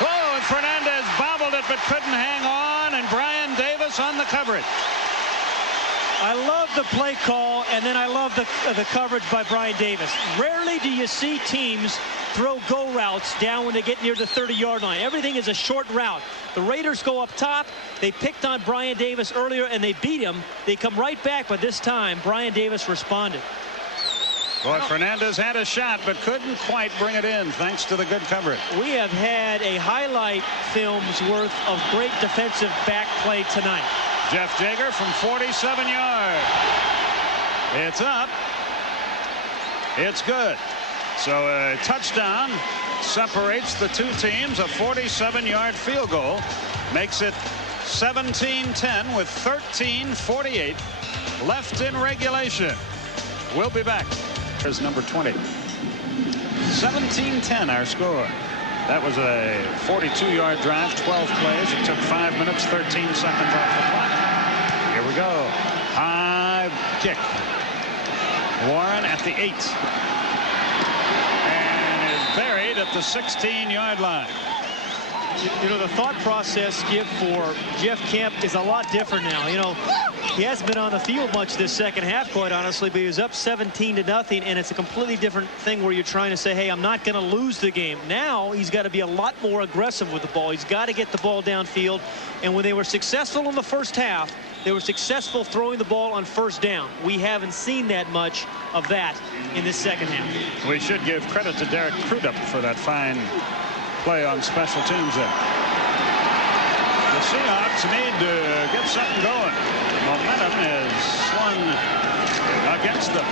Oh, and Fernandez bobbled it but couldn't hang on, and Brian Davis on the coverage. I love the play call, and then I love the coverage by Brian Davis. Rarely do you see teams throw go routes down when they get near the 30-yard line. Everything is a short route. The Raiders go up top. They picked on Brian Davis earlier, and they beat him. They come right back, but this time, Brian Davis responded. Boy, Fernandez had a shot, but couldn't quite bring it in, thanks to the good coverage. We have had a highlight film's worth of great defensive back play tonight. Jeff Jager from 47 yards. It's up. It's good. So a touchdown separates the two teams. A 47-yard field goal makes it 17-10 with 13:48 left in regulation. We'll be back. Here's number 20. 17-10 our score. That was a 42-yard drive, 12 plays. It took 5 minutes, 13 seconds off the clock. Here we go. High kick. Warren at the 8. And is buried at the 16-yard line. You know, the thought process, Skip, for Jeff Kemp is a lot different now. You know, he hasn't been on the field much this second half, quite honestly, but he was up 17-0, and it's a completely different thing where you're trying to say, hey, I'm not going to lose the game. Now he's got to be a lot more aggressive with the ball. He's got to get the ball downfield, and when they were successful in the first half, they were successful throwing the ball on first down. We haven't seen that much of that in this second half. We should give credit to Derek Crudup for that fine play on special teams there. The Seahawks need to get something going. Momentum is swung against them.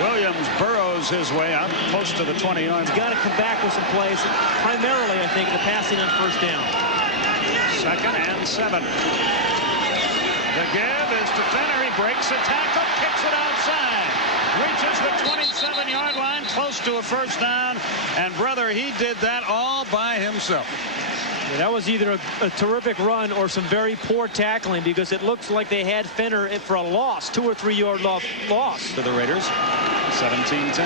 Williams burrows his way out close to the 20-yard. He's got to come back with some plays, primarily, I think, in the passing on first down. 2nd and 7. The give is to Fenner. He breaks a tackle, kicks it outside, reaches the 27-yard line, close to a first down. And brother, he did that all by himself. Yeah, that was either a terrific run or some very poor tackling, because it looks like they had Fenner for a loss, 2 or 3 yard loss. To the Raiders, 17-10.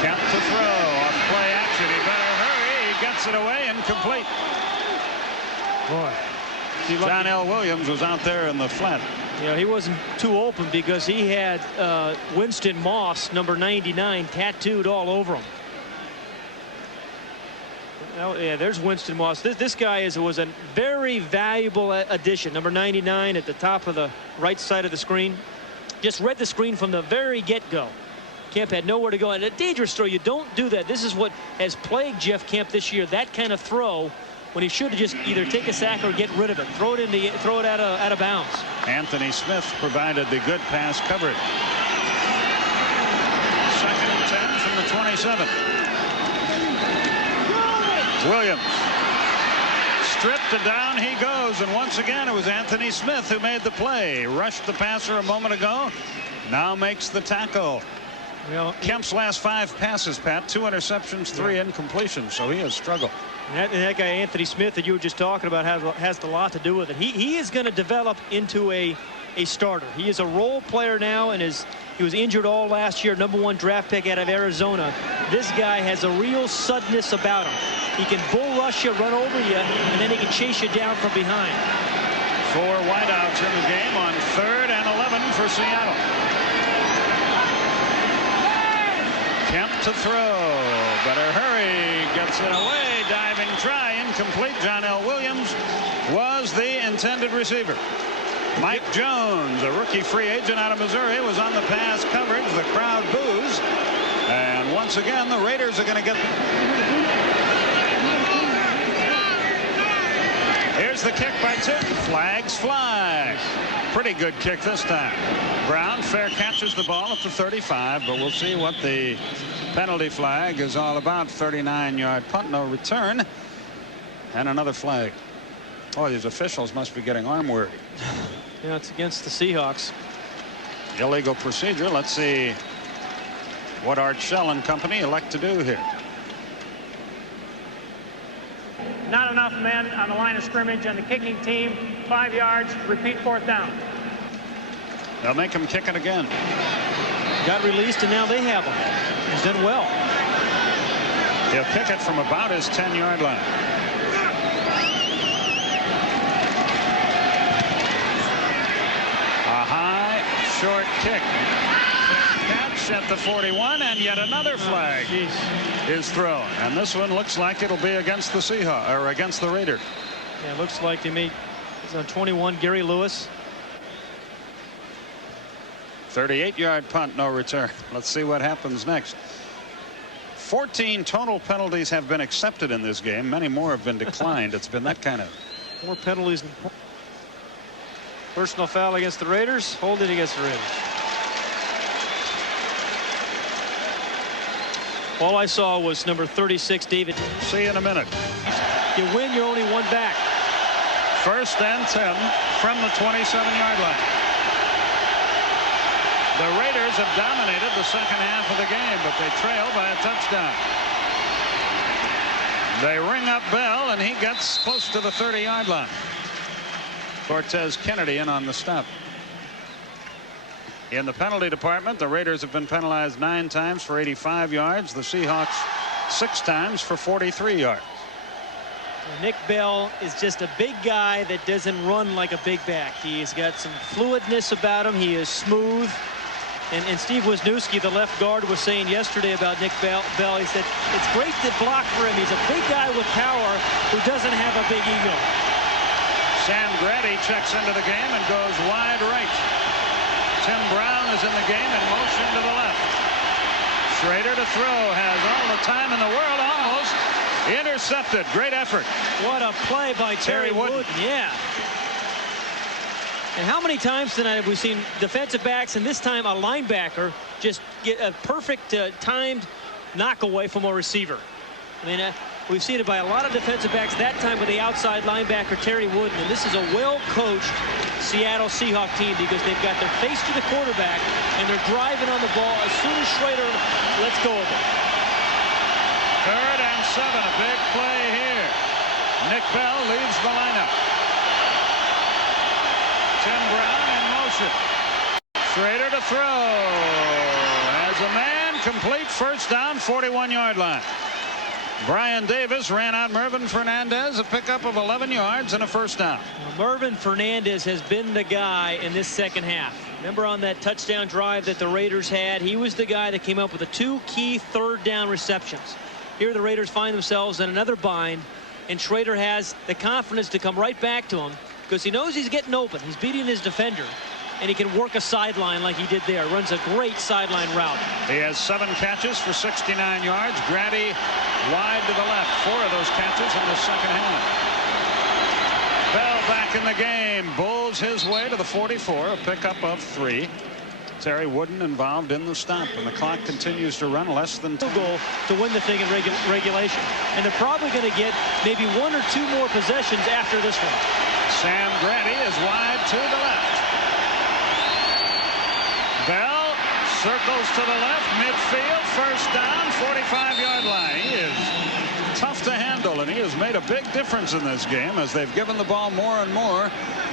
Kemp to throw off play action. He better hurry. He gets it away, incomplete. Boy, John L. Williams was out there in the flat. Yeah, he wasn't too open because he had Winston Moss, number 99, tattooed all over him. Oh, yeah, there's Winston Moss. This guy was a very valuable addition. Number 99 at the top of the right side of the screen. Just read the screen from the very get-go. Kemp had nowhere to go. And a dangerous throw. You don't do that. This is what has plagued Jeff Kemp this year. That kind of throw when he should have just either take a sack or get rid of it. Throw it out of bounds. Anthony Smith provided the good pass coverage. 2nd and 10 from the 27. Williams stripped it down. He goes, and once again it was Anthony Smith who made the play. Rushed the passer a moment ago. Now makes the tackle. Well, Kemp's last 5 passes, Pat, 2 interceptions, 3 incompletions, so he has struggled. And that guy Anthony Smith that you were just talking about has a lot to do with it. He is going to develop into a starter. He is a role player now, and he was injured all last year, #1 draft pick out of Arizona. This guy has a real suddenness about him. He can bull rush you, run over you, and then he can chase you down from behind. 4 wideouts in the game on 3rd and 11 for Seattle. Kemp to throw. Better hurry. Gets it away. Diving try. Incomplete. John L. Williams was the intended receiver. Mike Jones, a rookie free agent out of Missouri, was on the pass coverage. The crowd boos. And once again, the Raiders are going to get... Here's the kick by Tick. Flags fly. Pretty good kick this time. Brown fair catches the ball at the 35, but we'll see what the penalty flag is all about. 39-yard punt, no return. And another flag. Oh, these officials must be getting arm weary. Yeah, it's against the Seahawks. Illegal procedure. Let's see what Art Shell and company elect to do here. Not enough men on the line of scrimmage on the kicking team. 5 yards. Repeat 4th down. They'll make him kick it again. Got released, and now they have him. He's done well. He'll kick it from about his 10-yard line. A high, short kick. Catch at the 41, and yet another flag is thrown. And this one looks like it'll be against the Seahawks, or against the Raiders. Yeah, it looks like they made. It's on 21, Gary Lewis. 38-yard punt, no return. Let's see what happens next. 14 total penalties have been accepted in this game. Many more have been declined. It's been that kind of. More penalties. Personal foul against the Raiders. Holding against the Raiders. All I saw was number 36, David. See you in a minute. You win, you're only 1 back. 1st and 10 from the 27-yard line. The Raiders have dominated the second half of the game, but they trail by a touchdown. They ring up Bell, and he gets close to the 30-yard line. Cortez Kennedy in on the stop. In the penalty department, the Raiders have been penalized 9 times for 85 yards. The Seahawks 6 times for 43 yards. Nick Bell is just a big guy that doesn't run like a big back. He's got some fluidness about him. He is smooth. And Steve Wisniewski, the left guard, was saying yesterday about Nick Bell. He said it's great to block for him. He's a big guy with power who doesn't have a big ego. Sam Grady checks into the game and goes wide right. Tim Brown is in the game in motion to the left. Schrader to throw, has all the time in the world, almost intercepted. Great effort. What a play by Terry Wooden. Yeah. And how many times tonight have we seen defensive backs, and this time a linebacker, just get a perfect timed knockaway from a receiver? I mean, we've seen it by a lot of defensive backs, that time with the outside linebacker, Terry Wooden. And this is a well-coached Seattle Seahawk team because they've got their face to the quarterback, and they're driving on the ball as soon as Schrader lets go of it. 3rd and 7, a big play here. Nick Bell leaves the lineup. Tim Brown in motion. Schrader to throw. As a man, complete, first down, 41-yard line. Brian Davis ran out Mervin Fernandez, a pickup of 11 yards and a first down. Well, Mervin Fernandez has been the guy in this second half. Remember on that touchdown drive that the Raiders had, he was the guy that came up with the 2 key 3rd down receptions. Here the Raiders find themselves in another bind, and Schrader has the confidence to come right back to him because he knows he's getting open. He's beating his defender, and he can work a sideline like he did there. Runs a great sideline route. He has 7 catches for 69 yards. Grady wide to the left. 4 of those catches in the second half. Bell back in the game. Bulls his way to the 44. A pickup of 3. Terry Wooden involved in the stop, and the clock continues to run. Less than 2 goal to win the thing in regulation. And they're probably going to get maybe 1 or 2 more possessions after this one. Sam Grady is wide to the left. Bell circles to the left, midfield, first down, 45-yard line. He is tough to handle, and he has made a big difference in this game as they've given the ball more and more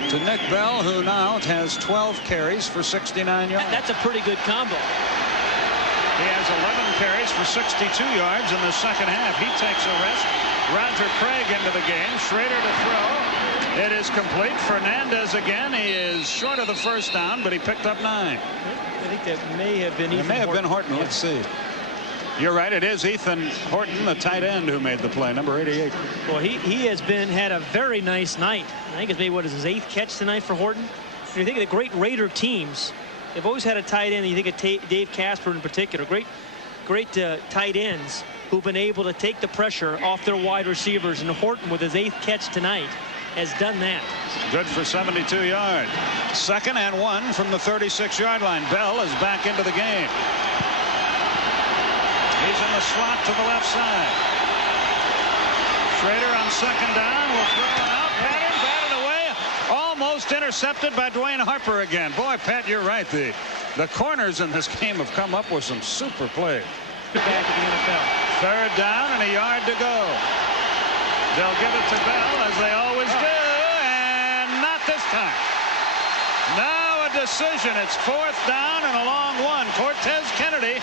to Nick Bell, who now has 12 carries for 69 yards. That's a pretty good combo. He has 11 carries for 62 yards in the second half. He takes a rest. Roger Craig into the game. Schrader to throw. It is complete. Fernandez again. He is short of the first down, but he picked up 9. I think that may have been Ethan. It may have been Horton. Yeah. Let's see. You're right. It is Ethan Horton, the tight end, who made the play, number 88. Well, he has had a very nice night. I think it's maybe what is his 8th catch tonight for Horton. When you think of the great Raider teams, they've always had a tight end. You think of Dave Casper in particular. Great tight ends who've been able to take the pressure off their wide receivers. And Horton, with his 8th catch tonight, has done that. Good for 72 yards. 2nd and 1 from the 36-yard line. Bell is back into the game. He's in the slot to the left side. Schrader on 2nd down will throw it out. Batted away. Almost intercepted by Dwayne Harper again. Boy, Pat, you're right. The corners in this game have come up with some super plays. Back to the NFL. 3rd down and a yard to go. They'll give it to Bell, as they always do, and not this time. Now a decision. It's 4th down and a long one. Cortez Kennedy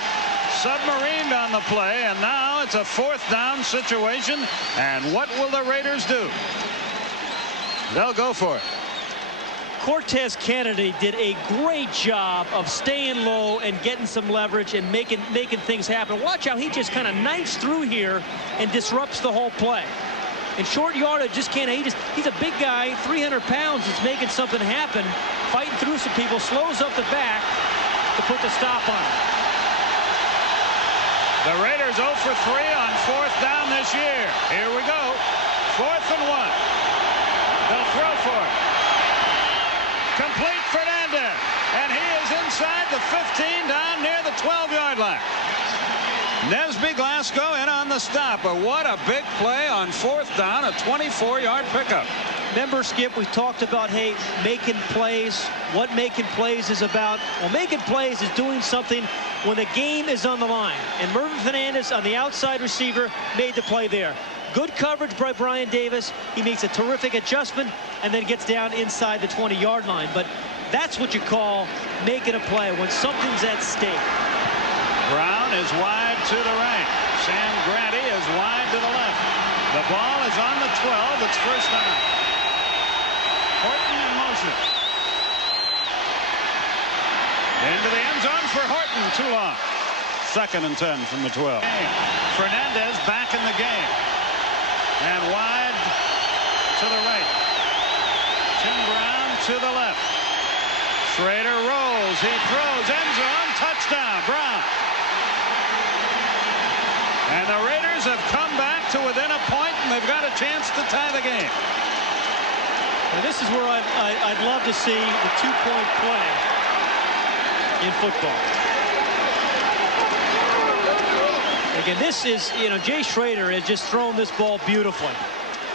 submarined on the play, and now it's a 4th down situation. And what will the Raiders do? They'll go for it. Cortez Kennedy did a great job of staying low and getting some leverage and making things happen. Watch how he just kind of knifes through here and disrupts the whole play. In short yardage, just can't. He's a big guy, 300 pounds. He's making something happen, fighting through some people, slows up the back to put the stop on him. The Raiders 0 for 3 on 4th down this year. Here we go. 4th and 1. They'll throw for it. Complete Fernandez, and he is inside the 15 down near the 12-yard line. Nesby Glasgow in on the stop, but what a big play on 4th down, a 24-yard pickup. Remember, Skip, we talked about, hey, making plays. What making plays is about? Well, making plays is doing something when the game is on the line. And Mervin Fernandez on the outside receiver made the play there. Good coverage by Brian Davis. He makes a terrific adjustment and then gets down inside the 20-yard line. But that's what you call making a play, when something's at stake. Brown is wide to the right. Sam Grady is wide to the left. The ball is on the 12. It's first down. Horton in motion. Into the end zone for Horton. Too long. 2nd and 10 from the 12. Fernandez back in the game. And wide to the right. Tim Brown to the left. Schrader rolls. He throws. End zone. Touchdown. Brown. And the Raiders have come back to within a point, and they've got a chance to tie the game. And this is where I'd love to see the two-point play in football. Again, this is, Jay Schroeder has just thrown this ball beautifully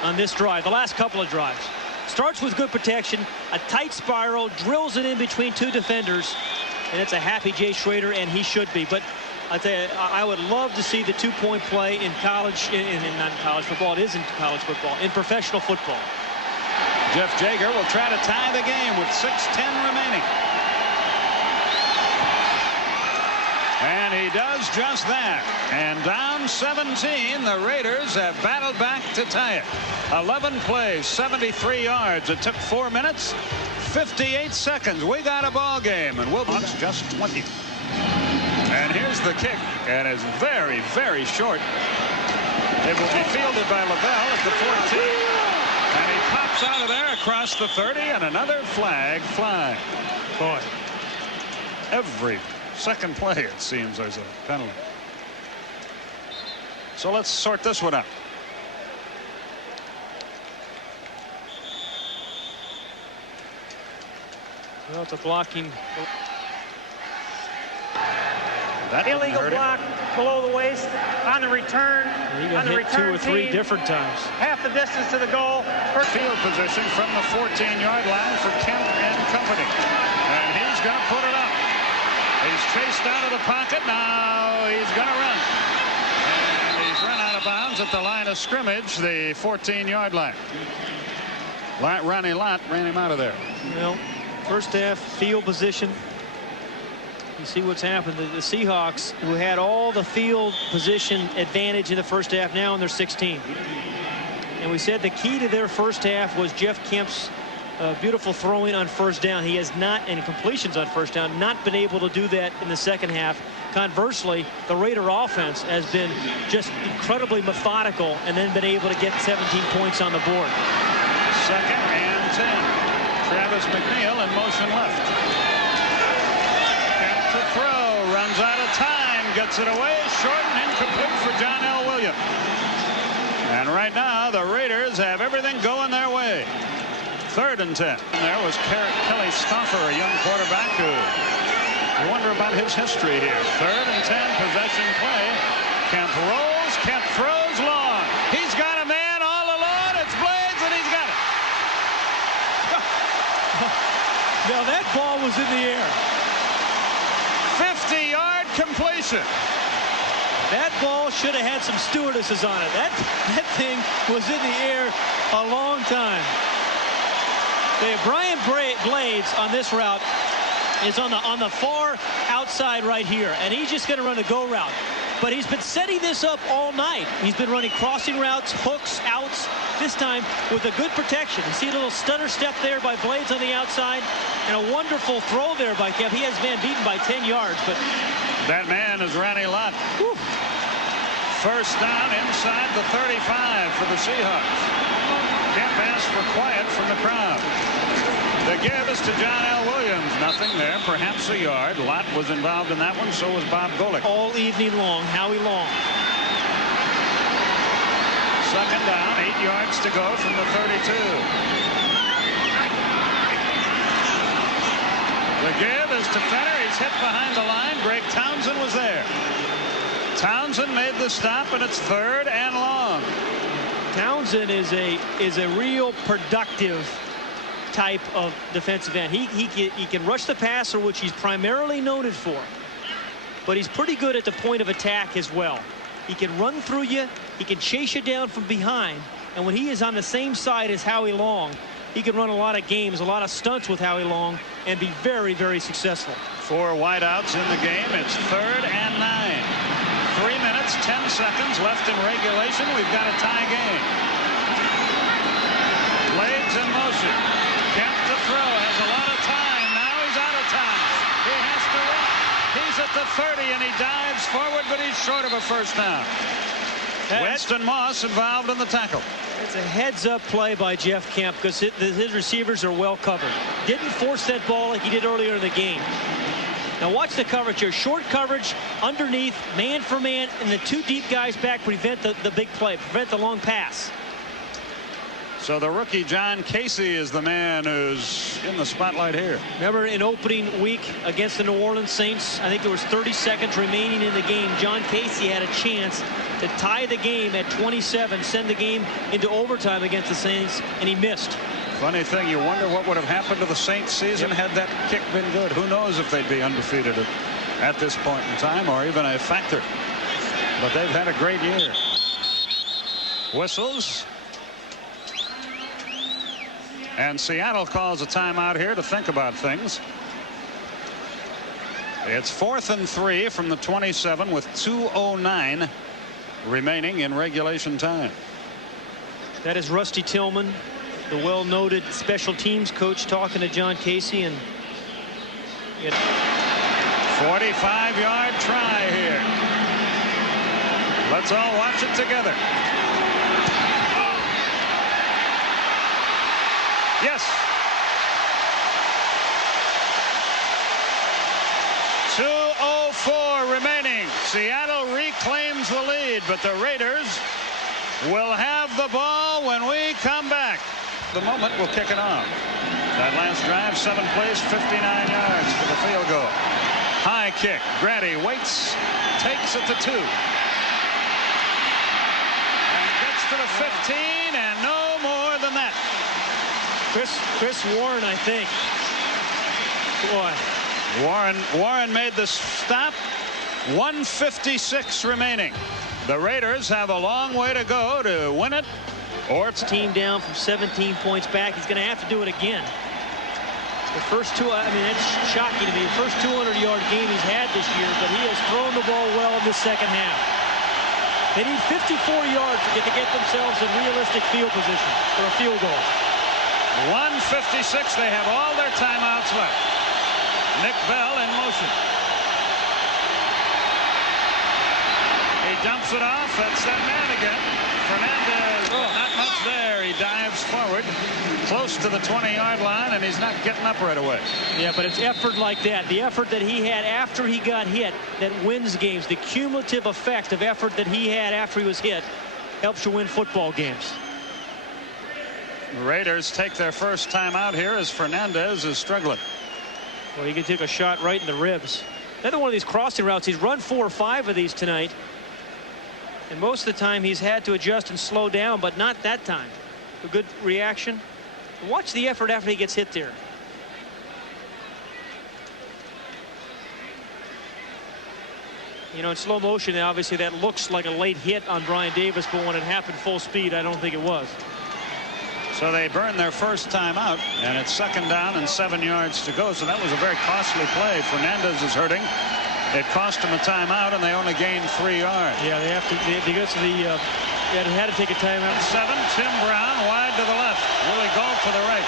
on this drive, the last couple of drives. Starts with good protection, a tight spiral, drills it in between two defenders, and it's a happy Jay Schroeder, and he should be. But I tell you, I would love to see the two-point play in college, not in college football, it is in college football, in professional football. Jeff Jager will try to tie the game with 6:10 remaining. And he does just that. And down 17, the Raiders have battled back to tie it. 11 plays, 73 yards. It took 4 minutes, 58 seconds. We got a ball game, and we'll be just 20. And here's the kick, and it's very, very short. It will be fielded by Lavelle at the 14. And he pops out of there across the 30, and another flag flying. Boy, every second play, it seems there's a penalty. So let's sort this one out. Well, it's a blocking. That Illegal block below the waist on the return. He got hit 2 or 3 different times. Half the distance to the goal. Field position from the 14-yard line for Kemp and company. And he's going to put it up. He's chased out of the pocket. Now he's going to run. And he's run out of bounds at the line of scrimmage, the 14-yard line. Ronnie Lott ran him out of there. Well, first half field position. You see what's happened. The Seahawks, who had all the field position advantage in the first half, now in their 16. And we said the key to their first half was Jeff Kemp's beautiful throwing on first down. He has not, and completions on first down, not been able to do that in the second half. Conversely, the Raider offense has been just incredibly methodical and then been able to get 17 points on the board. 2nd and 10. Travis McNeil in motion left. Kemp to throw, runs out of time, gets it away, short and incomplete for John L. Williams. And right now, the Raiders have everything going their way. 3rd and 10. And there was Kelly Stoffer, a young quarterback who you wonder about his history here. 3rd and 10, possession play. Kemp rolls, Kemp throws long. He's got a man all alone. It's Blades, and he's got it. Now that ball was in the air. 50-yard completion. That ball should have had some stewardesses on it. That thing was in the air a long time. Brian Blades on this route is on the far outside right here, and he's just going to run a go route. But he's been setting this up all night. He's been running crossing routes, hooks, outs, this time with a good protection. You see a little stutter step there by Blades on the outside, and a wonderful throw there by Kemp. He has man beaten by 10 yards, but that man is Ronnie Lott. Whew. First down inside the 35 for the Seahawks. Kemp asked for quiet from the crowd. The give is to John L. Williams. Nothing there, perhaps a yard. Lott was involved in that one, so was Bob Golick. All evening long, Howie Long. 2nd down, 8 yards to go from the 32. The give is to Fenner. He's hit behind the line. Greg Townsend was there. Townsend made the stop, and it's 3rd and long. Townsend is a real productive type of defensive end. He can rush the passer, which he's primarily noted for, but he's pretty good at the point of attack as well. He can run through you, he can chase you down from behind, and when he is on the same side as Howie Long, he can run a lot of games, a lot of stunts with Howie Long, and be very, very successful. 4 wideouts in the game. It's 3rd and 9. 3 minutes, 10 seconds left in regulation. We've got a tie game. Blades in motion. Kemp to throw. Has a lot of time. Now he's out of time. He has to run. He's at the 30, and he dives forward, but he's short of a first down. Winston Moss involved in the tackle. It's a heads-up play by Jeff Kemp because his receivers are well covered. Didn't force that ball like he did earlier in the game. Now watch the coverage here. Short coverage underneath, man for man, and the two deep guys back prevent the big play, prevent the long pass. So the rookie John Casey is the man who's in the spotlight here. Remember in opening week against the New Orleans Saints, I think there was 30 seconds remaining in the game. John Casey had a chance to tie the game at 27, send the game into overtime against the Saints, and he missed. Funny thing, you wonder what would have happened to the Saints season had that kick been good. Who knows if they'd be undefeated at this point in time, or even a factor. But they've had a great year. Whistles. And Seattle calls a timeout here to think about things. It's 4th and 3 from the 27 with 2:09 remaining in regulation time. That is Rusty Tillman, the well-noted special teams coach, talking to John Casey. And 45-yard try here. Let's all watch it together. Yes. 2:04 remaining. Seattle reclaims the lead, but the Raiders will have the ball when we come back. The moment we'll kick it off. That last drive, 7 plays, 59 yards for the field goal. High kick. Grady waits, takes it to 2. And gets to the 15, and no more than that. Chris Warren, I think. Boy. Warren made the stop. 1:56 remaining. The Raiders have a long way to go to win it. Or it's team down from 17 points back. He's going to have to do it again. The first two, I mean, that's shocking to me. The first 200-yard game he's had this year, but he has thrown the ball well in the second half. They need 54 yards to get themselves in realistic field position for a field goal. 1:56. They have all their timeouts left. Nick Bell in motion. He dumps it off. That's that man again. Fernandez. Not much there. He dives forward close to the 20-yard line, and he's not getting up right away. Yeah, but it's effort like that. The effort that he had after he got hit that wins games. The cumulative effect of effort that he had after he was hit helps you win football games. The Raiders take their first time out here as Fernandez is struggling. Well, he can take a shot right in the ribs. Another one of these crossing routes. He's run 4 or 5 of these tonight. And most of the time he's had to adjust and slow down, but not that time. A good reaction. Watch the effort after he gets hit there. You know, in slow motion, obviously that looks like a late hit on Brian Davis, but when it happened full speed, I don't think it was. So they burn their first time out, and it's 2nd down and 7 yards to go. So that was a very costly play. Fernandez is hurting. It cost them a timeout, and they only gained 3 yards. Yeah, they have to. Because of the, they had to take a timeout. 7. Tim Brown wide to the left. Willie Gault to the right.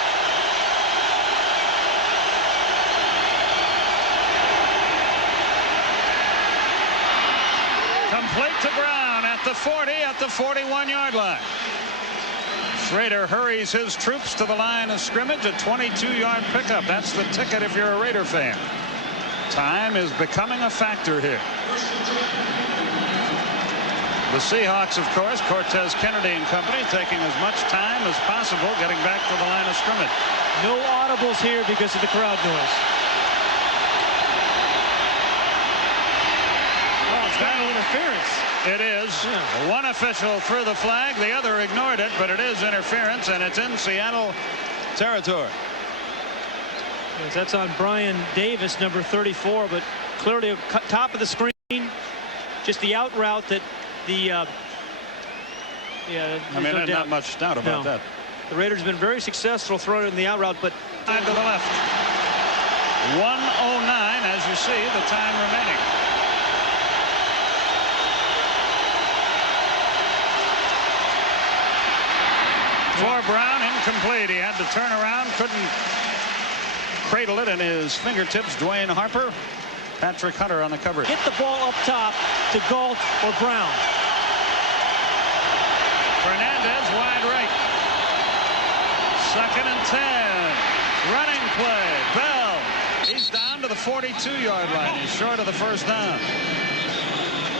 Complete to Brown at the 40, at the 41-yard line. Schrader hurries his troops to the line of scrimmage. A 22-yard pickup. That's the ticket if you're a Raider fan. Time is becoming a factor here. The Seahawks, of course, Cortez Kennedy and company, taking as much time as possible getting back to the line of scrimmage. No audibles here because of the crowd noise. Oh, it's got interference. It is. Yeah. One official threw the flag, the other ignored it, but it is interference, and it's in Seattle territory. Yes, that's on Brian Davis, number 34, but clearly top of the screen, just the out route that the I mean, there's not much doubt about that. The Raiders have been very successful throwing it in the out route, but to the left. 1:09 as you see the time remaining. For Brown, incomplete. He had to turn around, couldn't cradle it in his fingertips. Dwayne Harper, Patrick Hunter on the coverage. Get the ball up top to Gault or Brown. Fernandez wide right. 2nd and 10. Running play. Bell. He's down to to the 42-yard line. He's short of the first down.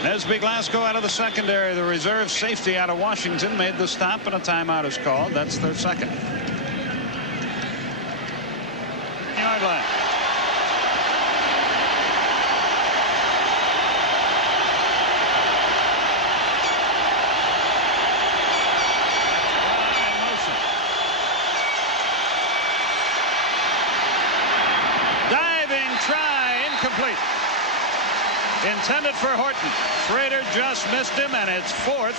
Nesby Glasgow out of the secondary. The reserve safety out of Washington made the stop, and a timeout is called. That's their second. Yard line. Diving try, incomplete. Intended for Horton. Schrader just missed him, and it's 4th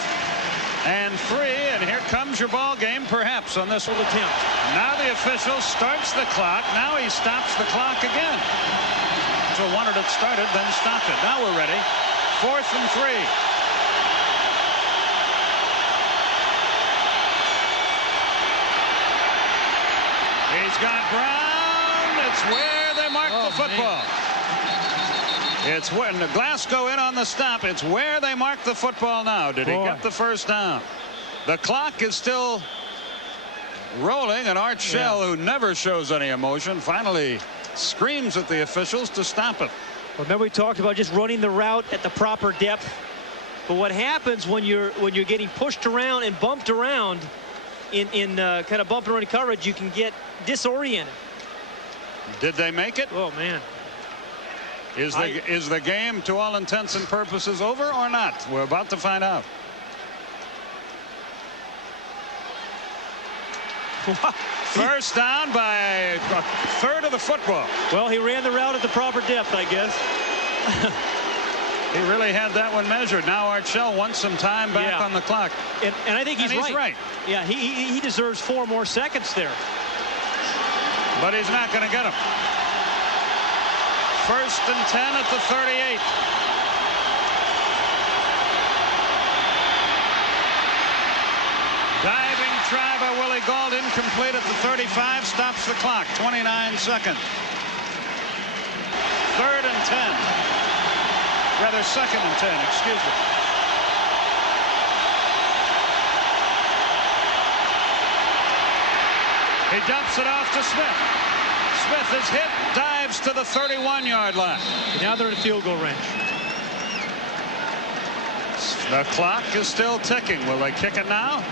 and 3. And here comes your ball game, perhaps, on this attempt. Now the official starts the clock. Now he stops the clock again. So wanted it started, then stopped it. Now we're ready. 4th and 3. He's got Brown. It's where they mark the football. Man. It's when the Glasgow in on the stop. It's where they mark the football now. Did he get the first down? The clock is still rolling, and Art Shell, who never shows any emotion, finally screams at the officials to stop it. Well, remember we talked about just running the route at the proper depth. But what happens when you're getting pushed around and bumped around in kind of bumping around coverage, you can get disoriented. Did they make it? Oh man. Is the game, to all intents and purposes, over or not? We're about to find out. First down by a third of the football. Well, he ran the route at the proper depth, I guess. He really had that one measured. Now Art Shell wants some time back on the clock. And I think he's right. Yeah, he deserves 4 more seconds there. But he's not going to get them. 1st and 10 at the 38. Diving try by Willie Gauld, incomplete at the 35, stops the clock. 29 seconds. 3rd and 10. Rather 2nd and 10, excuse me. He dumps it off to Smith. Smith is hit, dives to the 31-yard line. Now they're in field goal range. The clock is still ticking. Will they kick it now?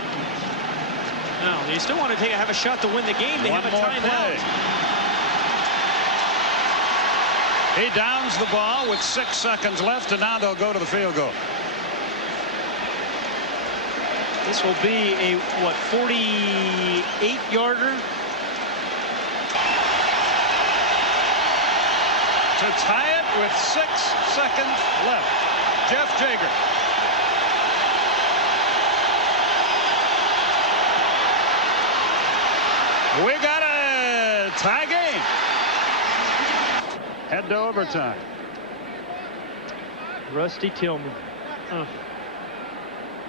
No, they still want to have a shot to win the game. They have a timeout. He downs the ball with 6 seconds left, and now they'll go to the field goal. This will be a, what, 48-yarder? To tie it with 6 seconds left. Jeff Jager. We got a tie game. Head to overtime. Rusty Tillman.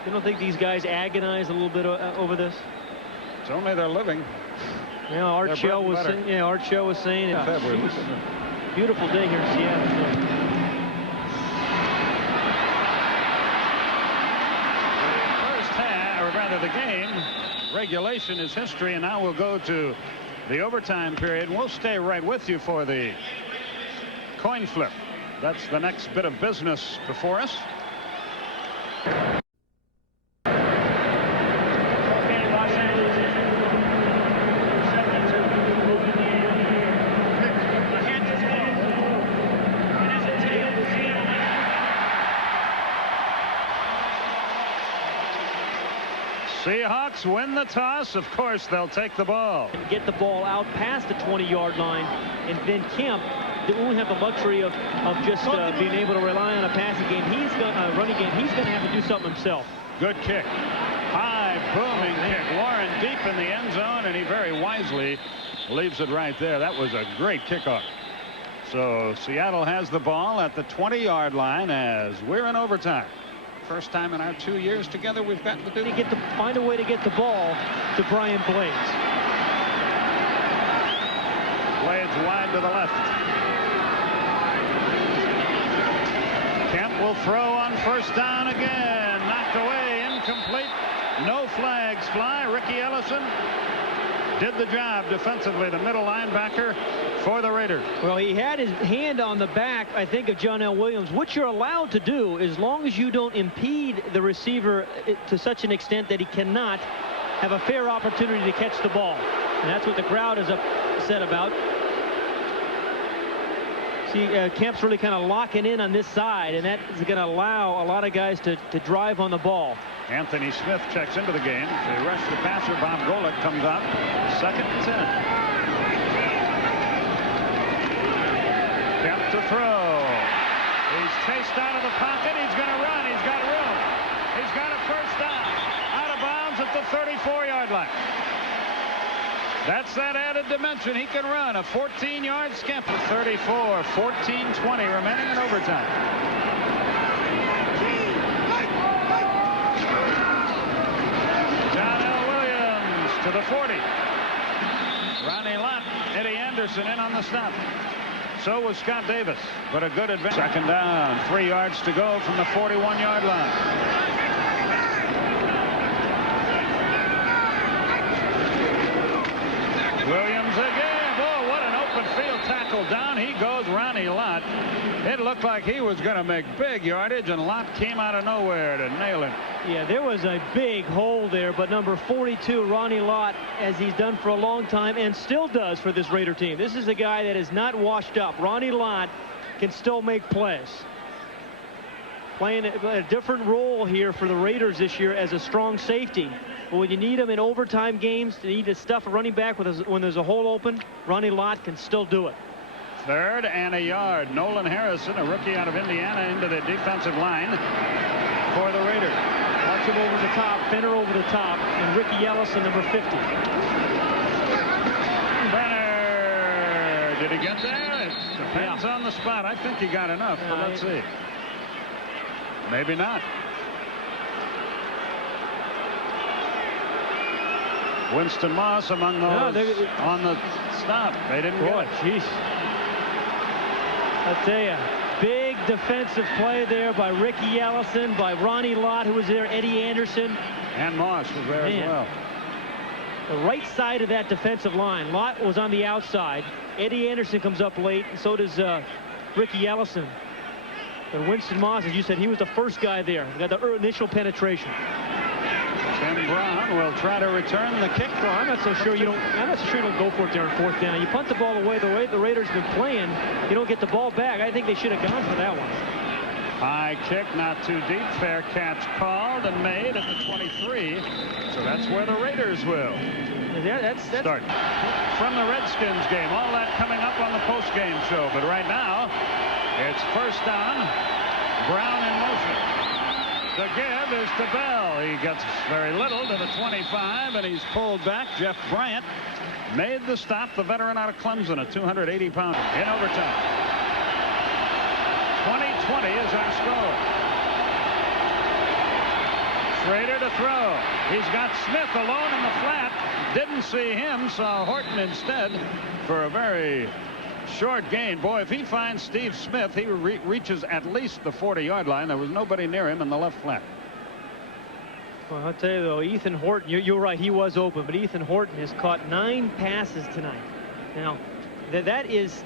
You don't think these guys agonize a little bit over this? It's only their living. Yeah, Art Shell was saying. Yeah, Art Shell was saying. Beautiful day here in Seattle. First half, or rather the game, regulation is history, and now we'll go to the overtime period. We'll stay right with you for the coin flip. That's the next bit of business before us. Seahawks win the toss. Of course, they'll take the ball. And get the ball out past the 20-yard line. And Ben Kemp won't have the luxury of just being able to rely on a passing game. He's going to running game. He's going to have to do something himself. Good kick. High, booming kick. Warren deep in the end zone, and he very wisely leaves it right there. That was a great kickoff. So Seattle has the ball at the 20-yard line as we're in overtime. First time in our 2 years together we've gotten to do. Find a way to get the ball to Brian Blades. Blades wide to the left. Kemp will throw on first down again. Knocked away, incomplete. No flags fly. Ricky Ellison did the job defensively, the middle linebacker for the Raiders. Well, he had his hand on the back, I think, of John L. Williams. What you're allowed to do, as long as you don't impede the receiver to such an extent that he cannot have a fair opportunity to catch the ball. And that's what the crowd is upset about. See, Kemp's really kind of locking in on this side, and that is going to allow a lot of guys to drive on the ball. Anthony Smith checks into the game. They rush the passer. Bob Golick comes up. 2nd and 10. Kemp to throw. He's chased out of the pocket. He's going to run. He's got room. He's got a first down. Out of bounds at the 34-yard line. That's that added dimension. He can run a 14-yard skimp. 34, 14-20 remaining in overtime. John L. Williams to the 40. Ronnie Lott, Eddie Anderson in on the stop. So was Scott Davis, but a good advance. 2nd down, 3 yards to go from the 41-yard line. Williams again. Oh, what an open field tackle. Down he goes, Ronnie Lott. It looked like he was going to make big yardage, and Lott came out of nowhere to nail him. Yeah, there was a big hole there, but number 42, Ronnie Lott, as he's done for a long time and still does for this Raider team. This is a guy that is not washed up. Ronnie Lott can still make plays. Playing a different role here for the Raiders this year as a strong safety. But when you need him in overtime games, you need to stuff a running back when there's a hole open, Ronnie Lott can still do it. 3rd and a yard. Nolan Harrison, a rookie out of Indiana, into the defensive line for the Raiders. Watch him over the top, Fenner over the top, and Ricky Ellison, number 50. Brenner, did he get there? It depends on the spot. I think he got enough, but let's see. Maybe not. Winston Moss among those on the stop. They didn't get it. Jeez. I'll tell you, big defensive play there by Ricky Ellison, by Ronnie Lott, who was there, Eddie Anderson. And Moss was there as well. The right side of that defensive line. Lott was on the outside. Eddie Anderson comes up late, and so does Ricky Ellison. But Winston Moss, as you said, he was the first guy there. He got the initial penetration. Tim Brown will try to return the kick. Well, I'm not so sure you don't go for it there on 4th down. You punt the ball away the way the Raiders have been playing. You don't get the ball back. I think they should have gone for that one. High kick, not too deep. Fair catch called and made at the 23. So that's where the Raiders will start. From the Redskins game, all that coming up on the post-game show. But right now, it's 1st down. Brown in motion. The give is to Bell. He gets very little to the 25, and he's pulled back. Jeff Bryant made the stop. The veteran out of Clemson, a 280-pounder in overtime. 20-20 is our score. Schrader to throw. He's got Smith alone in the flat. Didn't see him, saw Horton instead for a very short gain. Boy, if he finds Steve Smith, he reaches at least the 40-yard line. There was nobody near him in the left flat. Well, I'll tell you, though, Ethan Horton, you're right, he was open, but Ethan Horton has caught 9 passes tonight. Now, he's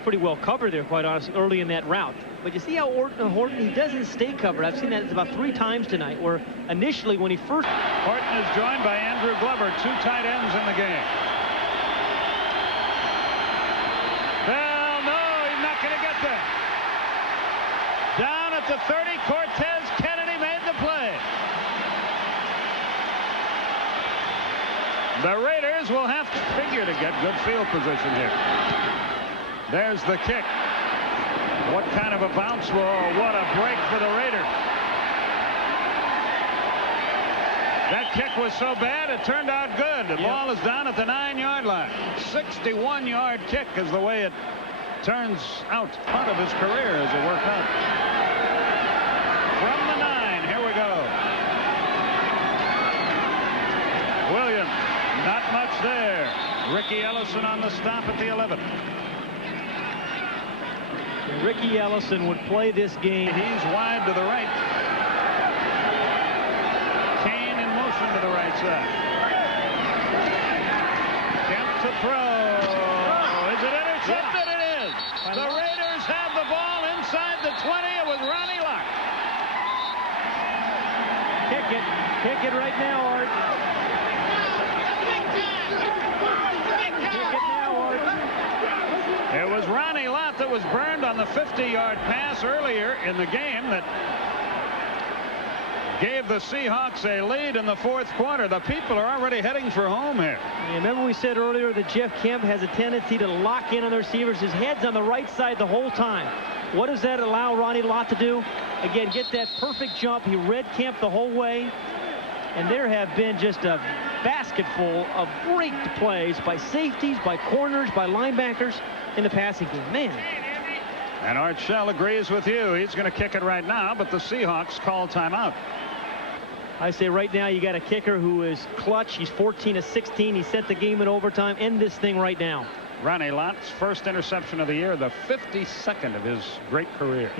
pretty well covered there, quite honestly, early in that route. But you see how Horton, he doesn't stay covered. I've seen that about 3 times tonight, where initially when he first... Horton is joined by Andrew Glover, 2 tight ends in the game. Down at the 30, Cortez Kennedy made the play. The Raiders will have to figure to get good field position here. There's the kick. What kind of a bounce ball. What a break for the Raiders. That kick was so bad it turned out good. The ball is down at the 9-yard line. 61-yard kick is the way it turns out. Part of his career as it worked out. From the 9, here we go. Williams, not much there. Ricky Ellison on the stop at the 11. Ricky Ellison would play this game. He's wide to the right. Kane in motion to the right side. throw. Is it intercepted? It is. The Raiders have the ball inside the 20. It was Ronnie Lott. Kick it. Kick it right now, Art. Kick it now, Art. It was Ronnie Lott that was burned on the 50-yard pass earlier in the game that gave the Seahawks a lead in the fourth quarter. The people are already heading for home here. Yeah, remember we said earlier that Jeff Kemp has a tendency to lock in on the receivers. His head's on the right side the whole time. What does that allow Ronnie Lott to do? Again, get that perfect jump. He read Kemp the whole way. And there have been just a basketful of great plays by safeties, by corners, by linebackers in the passing game. Man. And Art Shell agrees with you. He's going to kick it right now, but the Seahawks call timeout. I say right now you got a kicker who is clutch. He's 14 of 16. He sent the game in overtime. End this thing right now. Ronnie Lott's first interception of the year, the 52nd of his great career.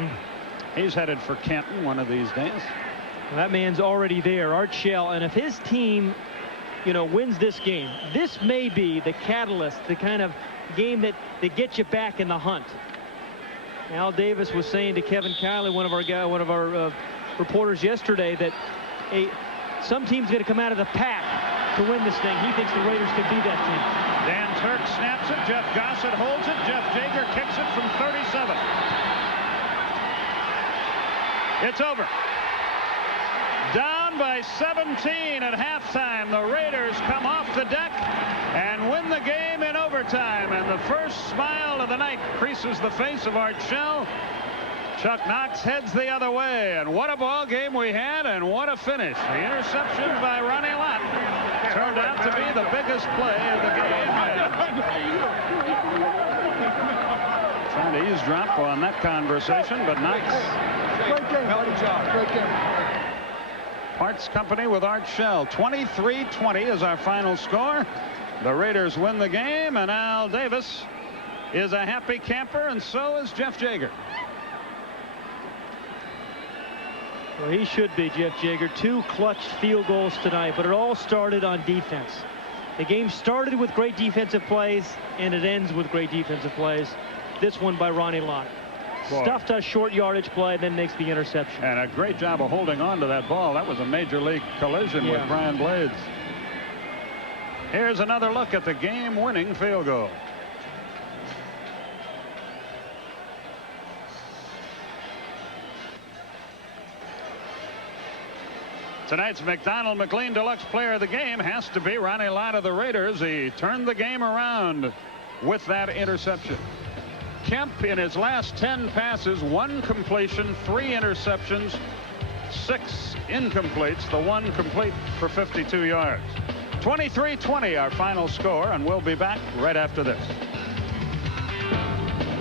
He's headed for Canton one of these days. Well, that man's already there, Art Shell. And if his team, wins this game, this may be the catalyst, the kind of game that gets you back in the hunt. Al Davis was saying to Kevin Kiley, one of our reporters yesterday, that some team's going to come out of the pack to win this thing. He thinks the Raiders could be that team. Dan Turk snaps it. Jeff Gossett holds it. Jeff Jager kicks it from 37. It's over. Down by 17 at halftime. The Raiders come off the deck and win the game in overtime. And the first smile of the night creases the face of Art Shell. Chuck Knox heads the other way, and what a ball game we had, and what a finish. The interception by Ronnie Lott turned out to be the biggest play of the game. Trying to eavesdrop on that conversation, but Knox. Great game. Hell of a job. Great game. Parts company with Art Shell. 23-20 is our final score. The Raiders win the game, and Al Davis is a happy camper, and so is Jeff Jager. Well, he should be, Jeff Jager. 2 clutch field goals tonight, but it all started on defense. The game started with great defensive plays, and it ends with great defensive plays. This one by Ronnie Lott. Stuffed a short yardage play, then makes the interception. And a great job of holding on to that ball. That was a major league collision with Brian Blades. Here's another look at the game-winning field goal. Tonight's McDonald McLean Deluxe Player of the Game has to be Ronnie Lott of the Raiders. He turned the game around with that interception. Kemp, in his last 10 passes, 1 completion, 3 interceptions, 6 incompletes, the 1 complete for 52 yards. 23-20 our final score, and we'll be back right after this.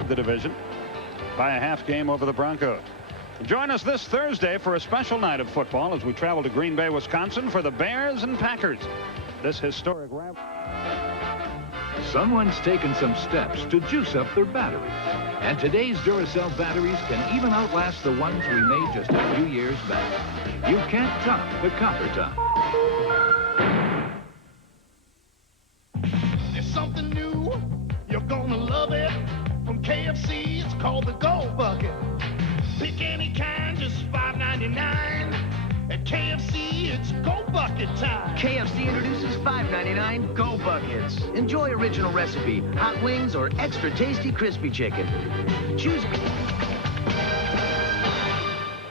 The division by a half game over the Broncos. Join us this Thursday for a special night of football as we travel to Green Bay, Wisconsin for the Bears and Packers. This historic rivalry. Someone's taken some steps to juice up their batteries. And today's Duracell batteries can even outlast the ones we made just a few years back. You can't top the copper top. There's something new, you're gonna love it. From KFC, it's called the Gold Bucket. Pick any kind, just $5.99. At KFC, it's Go Bucket time. KFC introduces $5.99 Go Buckets. Enjoy original recipe, hot wings, or extra tasty crispy chicken. Choose.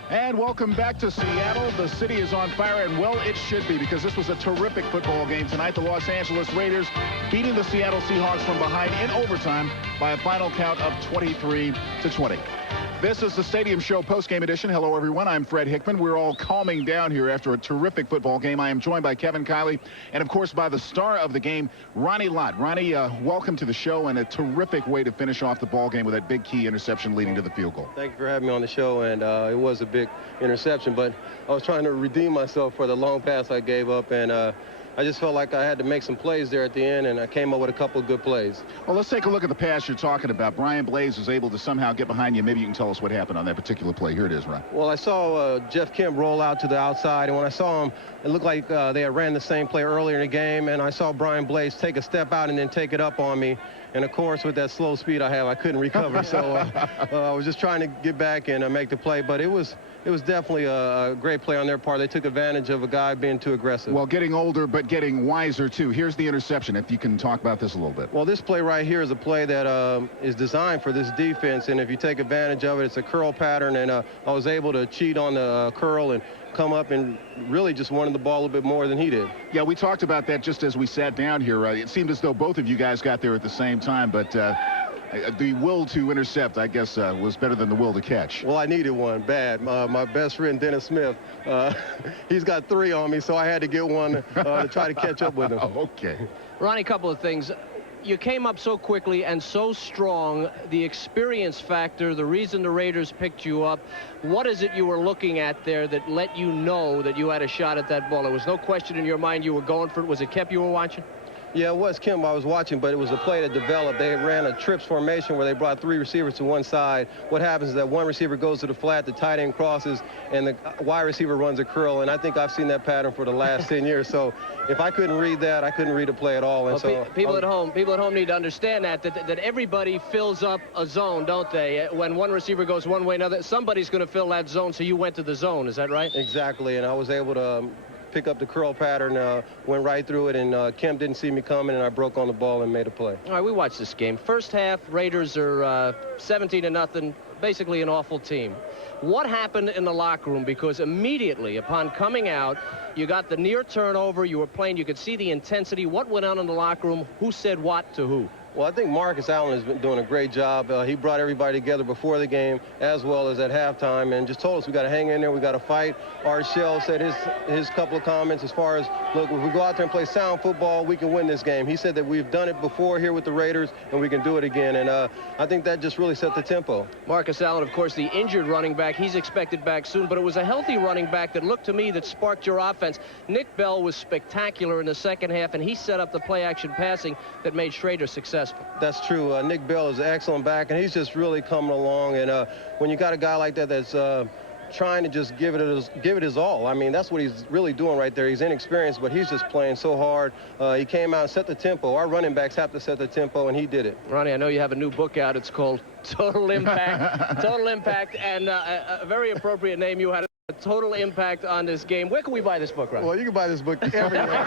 And welcome back to Seattle. The city is on fire, and well, it should be, because this was a terrific football game tonight. The Los Angeles Raiders beating the Seattle Seahawks from behind in overtime by a final count of 23-20. This is the Stadium Show postgame edition. Hello, everyone. I'm Fred Hickman. We're all calming down here after a terrific football game. I am joined by Kevin Kiley and, of course, by the star of the game, Ronnie Lott. Ronnie, welcome to the show, and a terrific way to finish off the ball game with that big key interception leading to the field goal. Thank you for having me on the show, and it was a big interception, but I was trying to redeem myself for the long pass I gave up, and I just felt like I had to make some plays there at the end, and I came up with a couple of good plays. Well, let's take a look at the pass you're talking about. Brian Blaze was able to somehow get behind you. Maybe you can tell us what happened on that particular play. Here it is, Ron. Well, I saw Jeff Kemp roll out to the outside, and when I saw him, it looked like they had ran the same play earlier in the game, and I saw Brian Blaze take a step out and then take it up on me. And, of course, with that slow speed I have, I couldn't recover. So I was just trying to get back and make the play. But it was definitely a great play on their part. They took advantage of a guy being too aggressive. Well, getting older but getting wiser, too. Here's the interception, if you can talk about this a little bit. Well, this play right here is a play that is designed for this defense. And if you take advantage of it, it's a curl pattern. And I was able to cheat on the curl and come up and really just wanted the ball a little bit more than he did. Yeah, we talked about that just as we sat down here. It seemed as though both of you guys got there at the same time, but the will to intercept, I guess, was better than the will to catch. Well, I needed one bad. My best friend, Dennis Smith, he's got 3 on me, so I had to get one to try to catch up with him. Oh, okay. Ronnie, a couple of things. You came up so quickly and so strong. The experience factor, the reason the Raiders picked you up, what is it you were looking at there that let you know that you had a shot at that ball? There was no question in your mind you were going for it. Was it Kemp you were watching? Yeah, it was Kemp I was watching, but it was a play that developed. They ran a trips formation where they brought 3 receivers to one side. What happens is that one receiver goes to the flat, the tight end crosses, and the wide receiver runs a curl. And I think I've seen that pattern for the last 10 years. So if I couldn't read that, I couldn't read a play at all. And well, people at home need to understand that everybody fills up a zone, don't they? When one receiver goes one way, another, somebody's going to fill that zone. So you went to the zone. Is that right? Exactly. And I was able to pick up the curl pattern, went right through it, and Kemp didn't see me coming, and I broke on the ball and made a play. All right, we watched this game. First half, Raiders are 17-0, basically an awful team. What happened in the locker room? Because immediately upon coming out, you got the near turnover, you were playing, you could see the intensity. What went on in the locker room? Who said what to who? Well, I think Marcus Allen has been doing a great job. He brought everybody together before the game as well as at halftime and just told us we got to hang in there, we got to fight. Art Shell said his couple of comments as far as, look, if we go out there and play sound football, we can win this game. He said that we've done it before here with the Raiders and we can do it again. And I think that just really set the tempo. Marcus Allen, of course, the injured running back. He's expected back soon, but it was a healthy running back that looked to me that sparked your offense. Nick Bell was spectacular in the second half, and he set up the play-action passing that made Schrader successful. That's true. Nick Bell is an excellent back, and he's just really coming along. And when you got a guy like that that's trying to just give it his all, I mean, that's what he's really doing right there. He's inexperienced, but he's just playing so hard. He came out and set the tempo. Our running backs have to set the tempo, and he did it. Ronnie, I know you have a new book out. It's called Total Impact. Total Impact, and a very appropriate name. You had a total impact on this game. Where can we buy this book, Ron? Well, you can buy this book everywhere.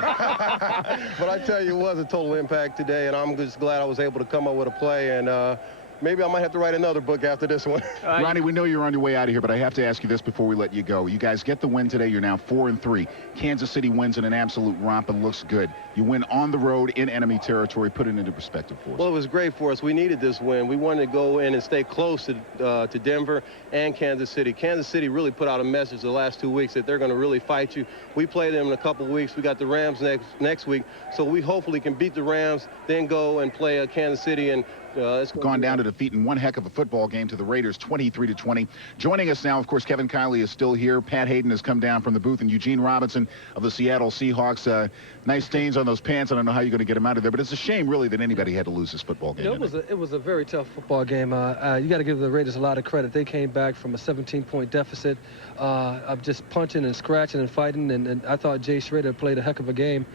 But I tell you, it was a total impact today, and I'm just glad I was able to come up with a play, and maybe I might have to write another book after this one. Ronnie, we know you're on your way out of here, but I have to ask you this before we let you go. You guys get the win today. You're now 4-3. Kansas City wins in an absolute romp and looks good. You win on the road in enemy territory. Put it into perspective for us. Well, it was great for us. We needed this win. We wanted to go in and stay close to Denver and Kansas City. Kansas City really put out a message the last 2 weeks that they're going to really fight you. We play them in a couple of weeks. We got the Rams next week, so we hopefully can beat the Rams, then go and play Kansas City, and it's gone down to defeat in one heck of a football game to the Raiders, 23-20. Joining us now, of course, Kevin Kiley is still here. Pat Hayden has come down from the booth, and Eugene Robinson of the Seattle Seahawks. Nice stains on those pants. I don't know how you're going to get them out of there, but it's a shame, really, that anybody had to lose this football game. It was a very tough football game. You got to give the Raiders a lot of credit. They came back from a 17-point deficit of just punching and scratching and fighting, and I thought Jay Schrader played a heck of a game.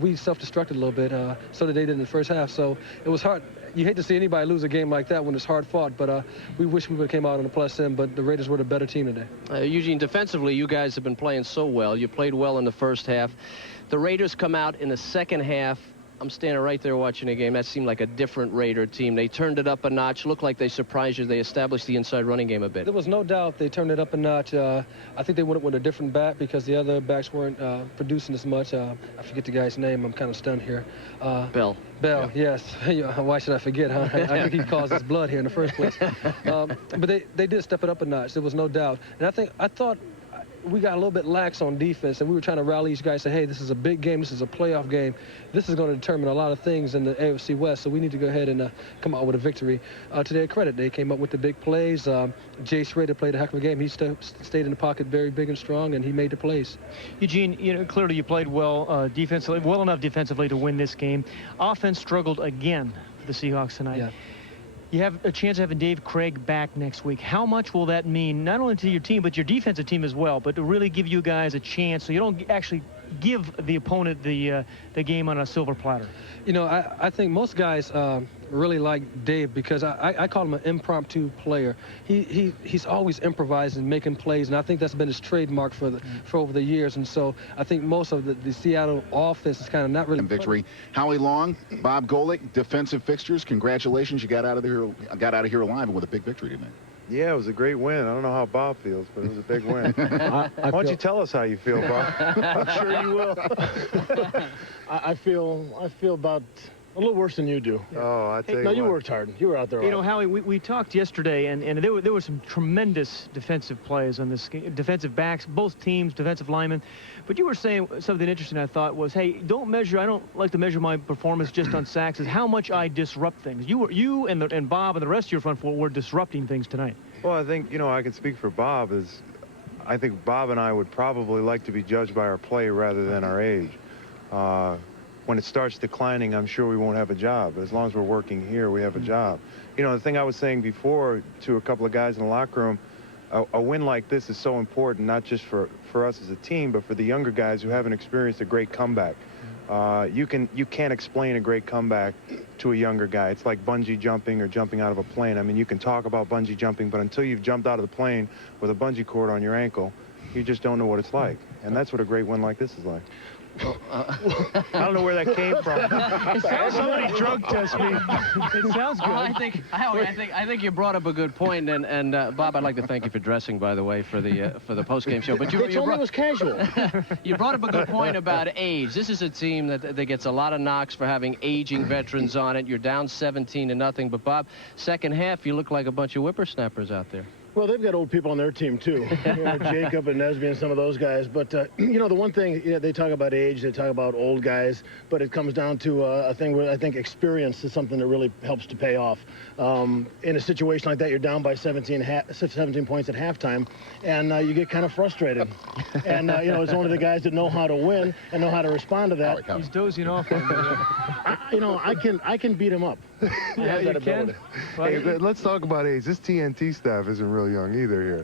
We self-destructed a little bit, so did they did in the first half, so it was hard. You hate to see anybody lose a game like that when it's hard fought, but we wish we would have came out on the plus end, but the Raiders were the better team today. Eugene, defensively, you guys have been playing so well. You played well in the first half. The Raiders come out in the second half. I'm standing right there watching the game. That seemed like a different Raider team. They turned it up a notch. Looked like they surprised you. They established the inside running game a bit. There was no doubt they turned it up a notch. I think they went with a different back because the other backs weren't producing as much. I forget the guy's name. I'm kind of stunned here. Bell. Bell, yes. Why should I forget, huh? I think he caused his blood here in the first place. But they did step it up a notch. There was no doubt. And I thought we got a little bit lax on defense, and we were trying to rally these guys, say, hey, this is a big game, this is a playoff game. This is going to determine a lot of things in the AFC West, so we need to go ahead and come out with a victory. To their credit, they came up with the big plays. Jay Schrader played a heck of a game. He stayed in the pocket very big and strong, and he made the plays. Eugene, you know, clearly you played well defensively, well enough defensively to win this game. Offense struggled again for the Seahawks tonight. Yeah. You have a chance of having Dave Craig back next week. How much will that mean, not only to your team, but your defensive team as well, but to really give you guys a chance so you don't actually give the opponent the game on a silver platter? You know, I think most guys really like Dave because I call him an impromptu player. He's always improvising, making plays, and I think that's been his trademark for over the years. And so I think most of the Seattle offense is kind of not really victory. Howie Long, Bob Golick, defensive fixtures. Congratulations, you got out of here alive and with a big victory tonight. Yeah, it was a great win. I don't know how Bob feels, but it was a big win. Why don't you tell us how you feel, Bob? I'm sure you will. I feel about a little worse than you do. Oh, I tell you No, what. you worked hard. You were out there. You know, Howie, we talked yesterday, and there were some tremendous defensive plays on this game. Defensive backs, both teams, defensive linemen. But you were saying something interesting, I thought, was, hey, I don't like to measure my performance just on sacks, is how much I disrupt things. You and Bob and the rest of your front four were disrupting things tonight. Well, I think, you know, I can speak for Bob. I think Bob and I would probably like to be judged by our play rather than our age. When it starts declining, I'm sure we won't have a job. But as long as we're working here, we have a job. You know, the thing I was saying before to a couple of guys in the locker room, a win like this is so important, not just for us as a team, but for the younger guys who haven't experienced a great comeback. You can't explain a great comeback to a younger guy. It's like bungee jumping or jumping out of a plane. I mean, you can talk about bungee jumping, but until you've jumped out of the plane with a bungee cord on your ankle, you just don't know what it's like. And that's what a great win like this is like. I don't know where that came from. Somebody drug test me. It sounds good. I think you brought up a good point, and Bob, I'd like to thank you for dressing, by the way, for the post-game show. But They told me it was casual. You brought up a good point about age. This is a team that gets a lot of knocks for having aging veterans on it. You're down 17-0, but Bob, second half, you look like a bunch of whippersnappers out there. Well, they've got old people on their team, too. You know, Jacob and Nesby and some of those guys. But, you know, the one thing, they talk about age, they talk about old guys, but it comes down to a thing where I think experience is something that really helps to pay off. In a situation like that, you're down by 17 points at halftime, and you get kind of frustrated. And, you know, it's only the guys that know how to win and know how to respond to that. He's dozing off. You know, I can beat him up. Yeah, you can. Hey, let's talk about age. This TNT staff isn't real young either here.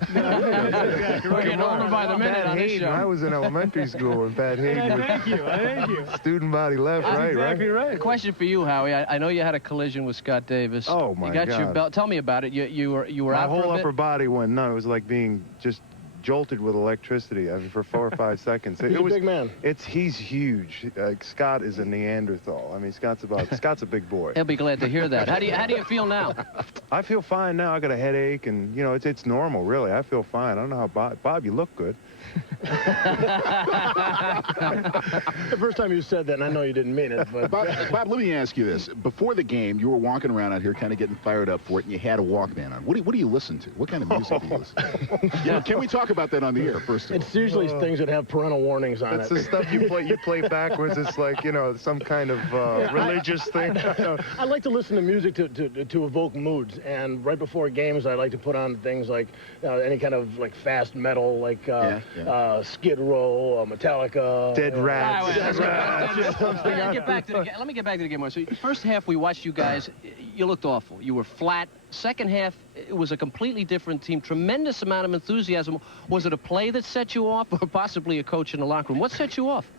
We're getting older by the minute on this show. I was in elementary school when Pat Hayden Thank you. student body left, right? Right. A question for you, Howie. I know you had a collision with Scott Davis. Oh, my God. You got your God. belt. Tell me about it. You were My out for a whole bit? upper body went numb. It was like being just jolted with electricity. I mean, for 4 or 5 seconds. He's a big man. He's huge. Scott is a Neanderthal. I mean, Scott's a big boy. He'll be glad to hear that. How do you feel now? I feel fine now. I got a headache, and you know, it's normal, really. I feel fine. I don't know how Bob, you look good. The first time you said that, and I know you didn't mean it, but Bob, let me ask you this. Before the game, you were walking around out here kind of getting fired up for it, and you had a Walkman on. What do you listen to? What kind of music do you listen to? You know, can we talk about that on the air, first of all? it's usually things that have parental warnings on That's it. the stuff you play backwards. It's like, you know, some kind of religious thing. I like to listen to music to evoke moods, and right before games, I like to put on things like any kind of like fast metal, like Skid Row, Metallica, Dead Rats. Let me get back to the game. So first half, we watched you guys. You looked awful. You were flat. Second half, it was a completely different team. Tremendous amount of enthusiasm. Was it a play that set you off, or possibly a coach in the locker room? What set you off?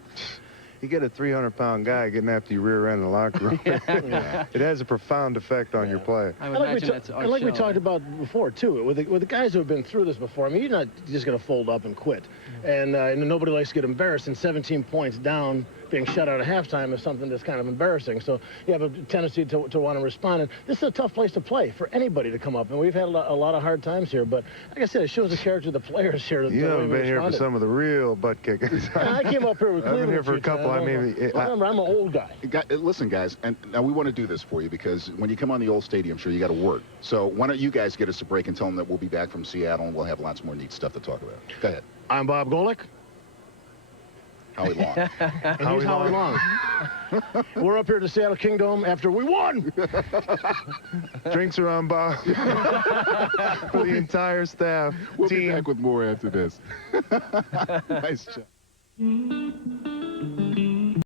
You get a 300-pound guy getting after your rear end in the locker room. It has a profound effect on your play. I would imagine that's our like we show. talked about before, too, with the guys who have been through this before, I mean, you're not just going to fold up and quit. And nobody likes to get embarrassed, and 17 points down, being shut out at halftime is something that's kind of embarrassing. So you have a tendency to want to respond. And this is a tough place to play for anybody to come up. And we've had a lot of hard times here. But like I said, it shows the character of the players here. You haven't been here for some of the real butt kickers. I came up here with Cleveland. I've been here for a couple. I mean, remember, I'm an old guy. Listen, guys, and now we want to do this for you because when you come on the old stadium, sure, you got to work. So why don't you guys get us a break and tell them that we'll be back from Seattle and we'll have lots more neat stuff to talk about. Go ahead. I'm Bob Golick. Howie Long. And he's Howie Long. We're up here at the Seattle Kingdom after we won. Drinks are on, Bob. For the entire staff. We'll team. be back with more after this. Nice job.